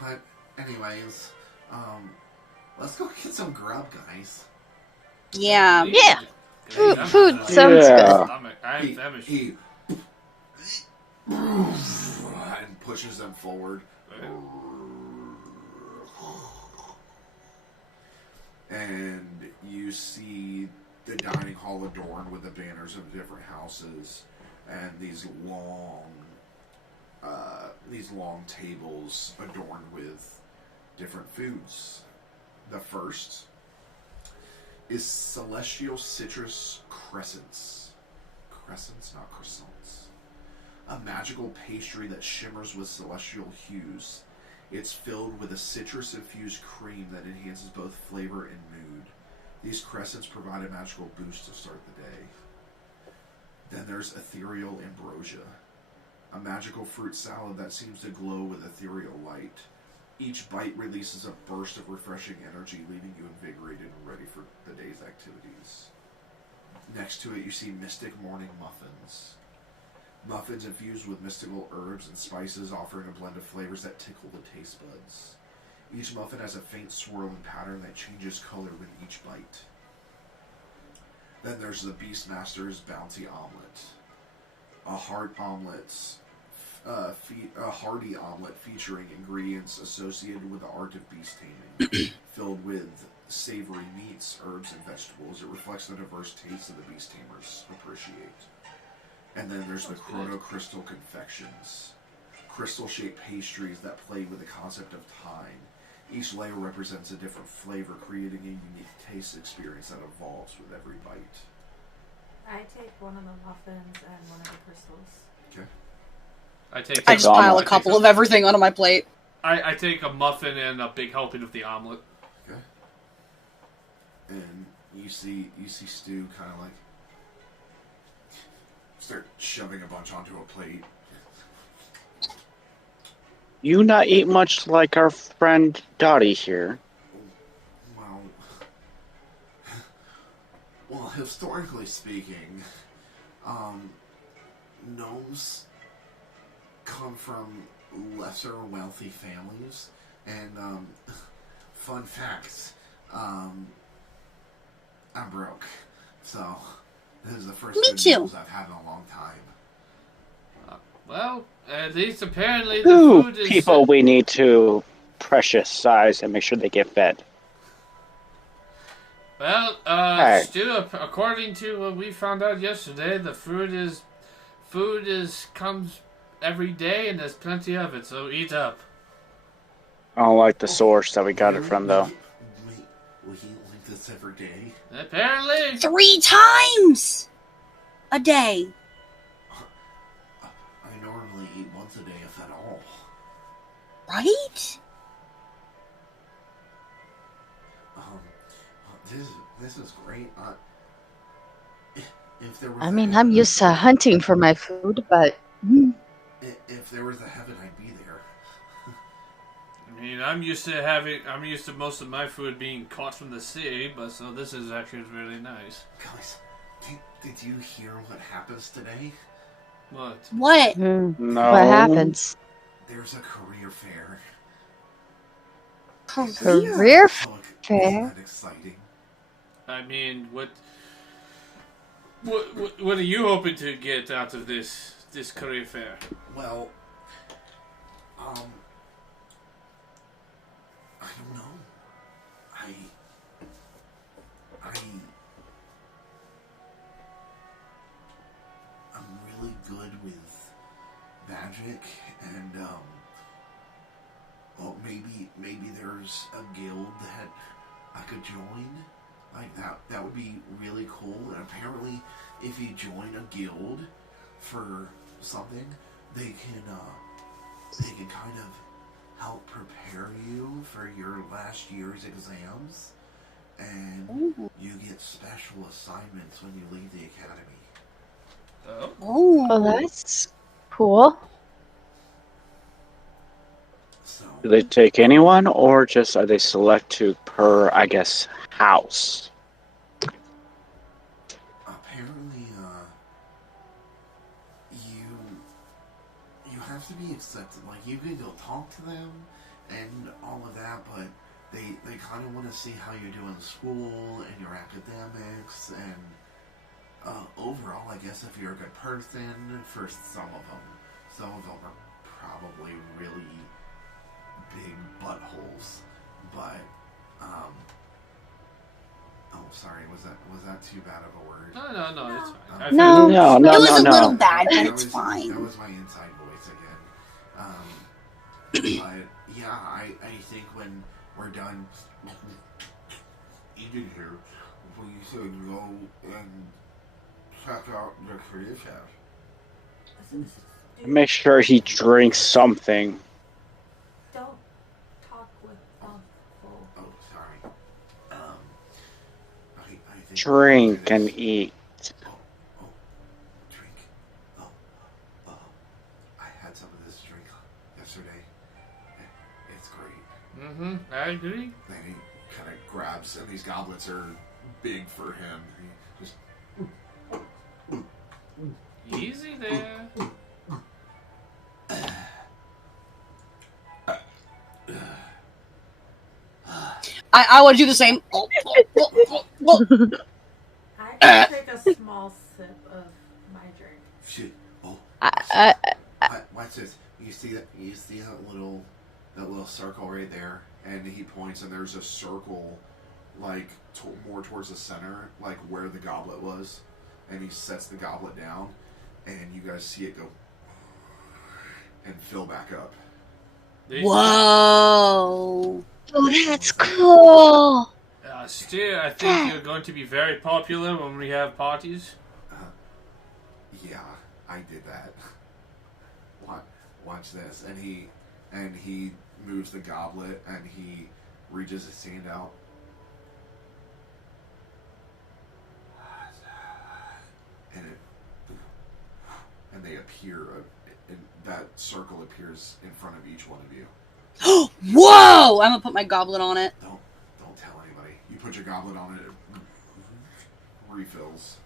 But anyways, let's go get some grub, guys. Yeah. Yeah. Okay, Food I'm- sounds Yeah. Stomach. I'm famished. He and pushes them forward. And you see the dining hall adorned with the banners of different houses and these long tables adorned with different foods. The first is celestial citrus crescents. Crescents, not croissants. A magical pastry that shimmers with celestial hues. It's filled with a citrus-infused cream that enhances both flavor and mood. These crescents provide a magical boost to start the day. Then there's ethereal ambrosia, a magical fruit salad that seems to glow with ethereal light. Each bite releases a burst of refreshing energy, leaving you invigorated and ready for the day's activities. Next to it, you see mystic morning muffins. Muffins infused with mystical herbs and spices, offering a blend of flavors that tickle the taste buds. Each muffin has a faint swirling pattern that changes color with each bite. Then there's the Beastmaster's Bounty Omelet. A hearty omelet featuring ingredients associated with the art of beast taming, filled with savory meats, herbs, and vegetables. It reflects the diverse tastes of the beast tamers appreciate. And then there's the Chrono Crystal Confections. Crystal-shaped pastries that play with the concept of time. Each layer represents a different flavor, creating a unique taste experience that evolves with every bite. I take one of the muffins and one of the crystals. Okay. I just pile a I couple take of everything onto my plate. I take a muffin and a big helping of the omelet. Okay. And you see Stu kind of like start shoving a bunch onto a plate. You not eat much like our friend Dottie here. Well, historically speaking, gnomes come from lesser wealthy families, and fun fact, I'm broke, so this is the first Me good too. meals I've had in a long time. Well, at least apparently the Two food is... people we need to precious size and make sure they get fed. Well, Hey. Stu, according to what we found out yesterday, the food comes every day and there's plenty of it, so eat up. I don't like the source that we got it from, though. We eat like this every day. Apparently. 3 times a day. I normally eat once a day, if at all. Right? This is great. If there was I mean, I'm used to hunting for my food, but if there was a heaven, I'd be there. I mean, I'm used to most of my food being caught from the sea, but so this is actually really nice. Guys, did you hear what happens today? What? What? No. what happens? There's a career fair. Career Look, fair? isn't that exciting? I mean, what are you hoping to get out of this career fair? Well, I don't know. magic, and well, maybe there's a guild that I could join. Like that would be really cool. And apparently, if you join a guild for something, they can kind of help prepare you for your last year's exams, and you get special assignments when you leave the academy. Oh. Oh, that's cool. So Do they take anyone, or just are they select to per, I guess, house? apparently, you have to be accepted. Like, you can go talk to them and all of that, but they kind of want to see how you do in school and your academics, and overall, I guess if you're a good person, for some of them are probably really big buttholes, but oh, sorry, was that too bad of a word? No, it's fine. I No. No, It no, was a no, little no. bad, but That it's was fine. That was my inside voice again. But yeah, I think when we're done eating here, we should go and check out the creative house. Make sure he drinks something. Don't talk with mouth full. Oh, sorry. I think Drink and eat. Oh, drink. Oh, I had some of this drink yesterday. It's great. Mm-hmm. I agree. Then he kind of grabs, and these goblets are big for him. He just Easy there. I want to do the same. I can take a small sip of my drink. shit. Oh, I, watch this. You see that? You see that little circle right there? And he points, and there's a circle, like more towards the center, like where the goblet was. And he sets the goblet down, and you guys see it go and fill back up. Whoa. oh, that's cool. Stu, I think you're going to be very popular when we have parties. Yeah, I did that. Watch this, and he moves the goblet, and he reaches his hand out, and they appear. And that circle appears in front of each one of you. Whoa! I'm gonna put my goblet on it. Don't tell anybody. You put your goblet on it, it refills.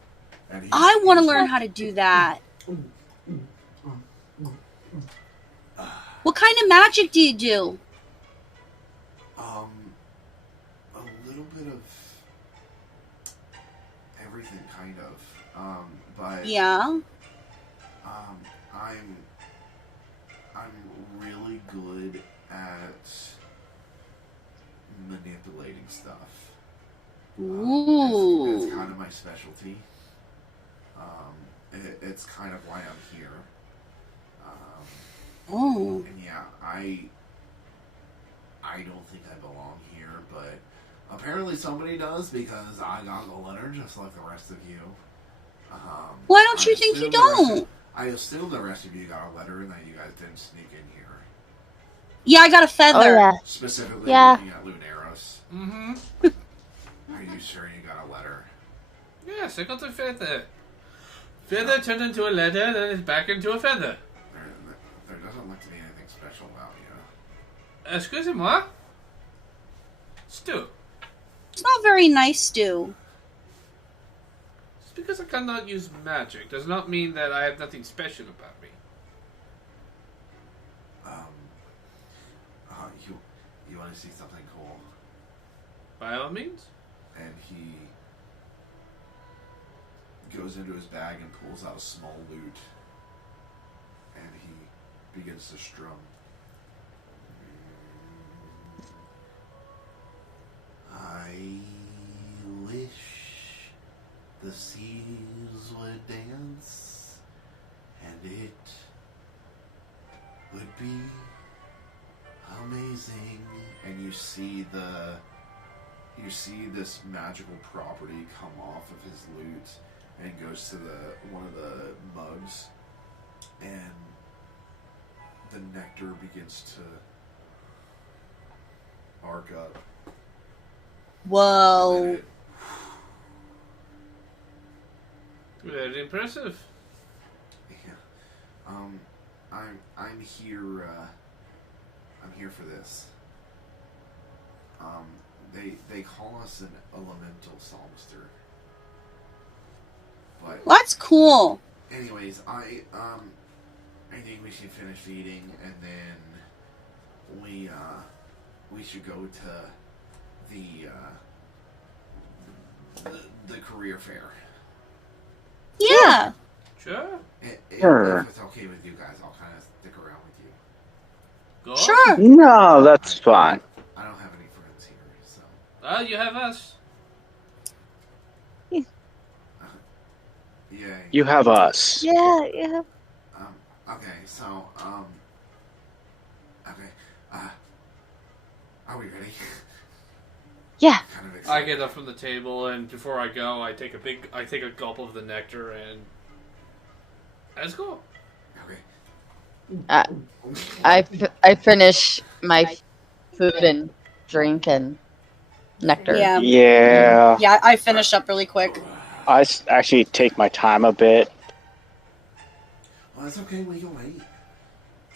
And I want to learn how to do that. What kind of magic do you do? A little bit of everything, kind of. But Yeah. I'm really good at manipulating stuff. Ooh. It's kind of my specialty. It's kind of why I'm here. Oh. And yeah, I don't think I belong here, but apparently somebody does, because I got the letter just like the rest of you. Why don't you think you don't? I assume the rest of you got a letter and that you guys didn't sneak in here. Yeah, I got a feather. Oh, yeah. Specifically Yeah. looking at Lunaros. Mm-hmm. Are you sure you got a letter? Yes, I got a feather. Feather turned into a letter, then it's back into a feather. There doesn't look to be anything special about you. Excusez-moi. Stu, It's not very nice, Stu. just because I cannot use magic does not mean that I have nothing special about me. You want to see something cool? By all means. And he goes into his bag and pulls out a small lute, and he begins to strum. I wish the seas would dance, and it would be amazing. And you see this magical property come off of his lute and goes to one of the mugs, and the nectar begins to arc up. Whoa. And then Very impressive. yeah. I'm here. I'm here for this. They call us an elemental songster. But Well, that's cool. anyways, I think we should finish eating, and then we should go to the career fair. Yeah. Sure. Sure. If it's okay with you guys, I'll kind of stick around with you. Go. Sure. No, that's fine. I don't have any friends here, so You have us. yay. You have us. Yeah. Okay, so okay. Are we ready? Yeah. Kind of I excited. get up from the table, and before I go, I take a gulp of the nectar, and let's go. Okay. I finish my food and drink and nectar. Yeah. Yeah. Yeah, I finish up really quick. Actually take my time a bit. Well, it's okay. We can wait.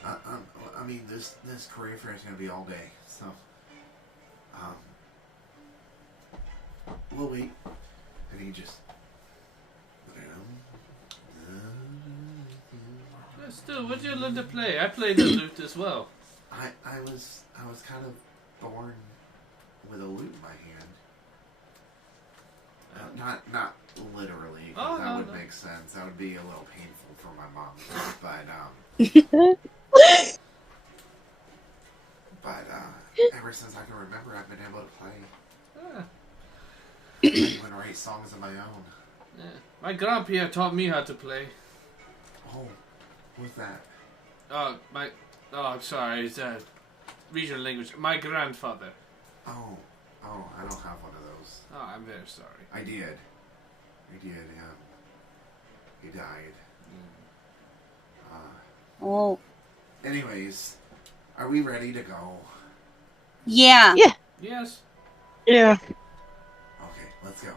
I mean, this career fair is gonna be all day, so we'll wait. And you just Let's do. What do you learn to play? I play the lute as well. I was kind of born with a lute in my hand. Not literally. 'Cause Oh, that no, would no. make sense. That would be a little painful for my mom. But ever since I can remember, I've been able to play. Ah, I even write songs of my own. yeah. My grandpa taught me how to play. Oh, what's that? I'm sorry. It's regional language. My grandfather. Oh, I don't have one of those. Oh, I'm very sorry. I did, yeah. He died. Oh. Anyways, are we ready to go? Yeah. Yeah. Yes. Yeah. Okay, let's go.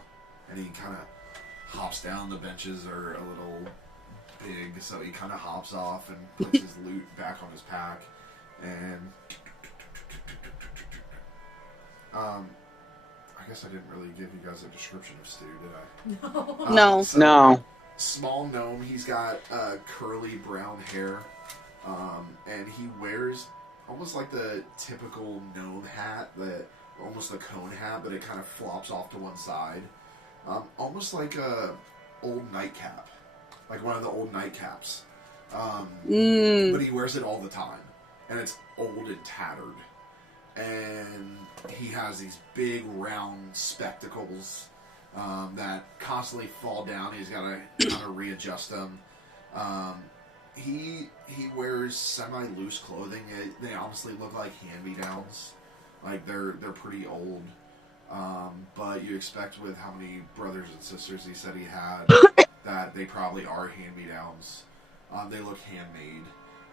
And he kind of hops down. The benches are a little big, so he kind of hops off and puts his loot back on his pack. And I guess I didn't really give you guys a description of Stu, did I? No. No. So, No. Small gnome. He's got curly brown hair, and he wears almost like the typical gnome hat, almost a cone hat, but it kind of flops off to one side, almost like a old nightcap, like one of the old nightcaps. But he wears it all the time, and it's old and tattered. And he has these big round spectacles that constantly fall down. He's got to kind of readjust them. He wears semi-loose clothing. They honestly look like hand-me-downs. Like they're pretty old. But you expect with how many brothers and sisters he said he had that they probably are hand-me-downs. They look handmade.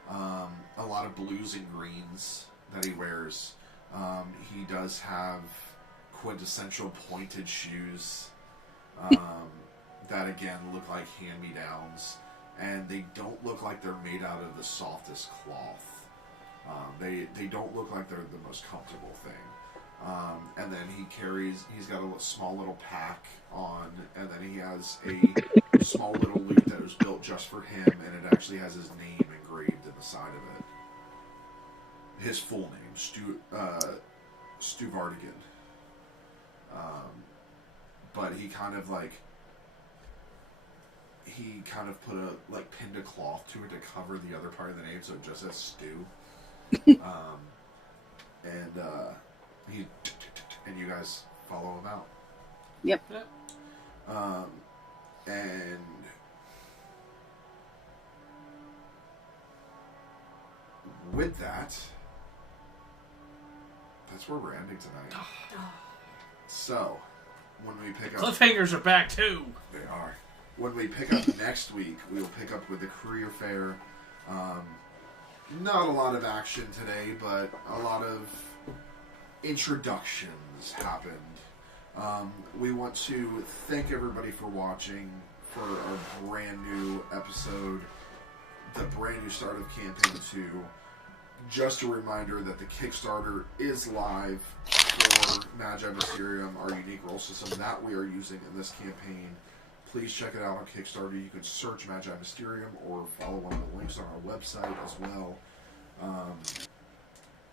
A lot of blues and greens that he wears. He does have quintessential pointed shoes that again look like hand-me-downs, and they don't look like they're made out of the softest cloth. They don't look like they're the most comfortable thing. And then he's got a small little pack on, and then he has a small little lute that was built just for him, and it actually has his name engraved in the side of it. His full name, Stu Vardigan. But he kind of put pinned a cloth to it to cover the other part of the name, so it just says Stu. And you guys follow him out. Yep. And with that, that's where we're ending tonight. So, when we pick up... Cliffhangers are back, too. They are. When we pick up next week, we will pick up with the career fair. Not a lot of action today, but a lot of introductions happened. We want to thank everybody for watching for our brand new episode, the brand new start of Campaign 2. Just a reminder that the Kickstarter is live for Magi Mysterium, our unique roll system that we are using in this campaign. Please check it out on Kickstarter. You can search Magi Mysterium or follow one of the links on our website as well.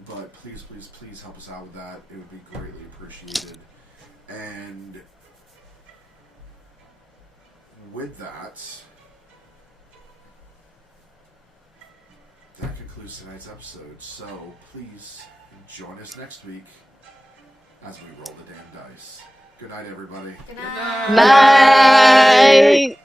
But please, please, please help us out with that. It would be greatly appreciated. And with that, that concludes tonight's episode. So please join us next week as we roll the damn dice. Good night, everybody. Good night. Night.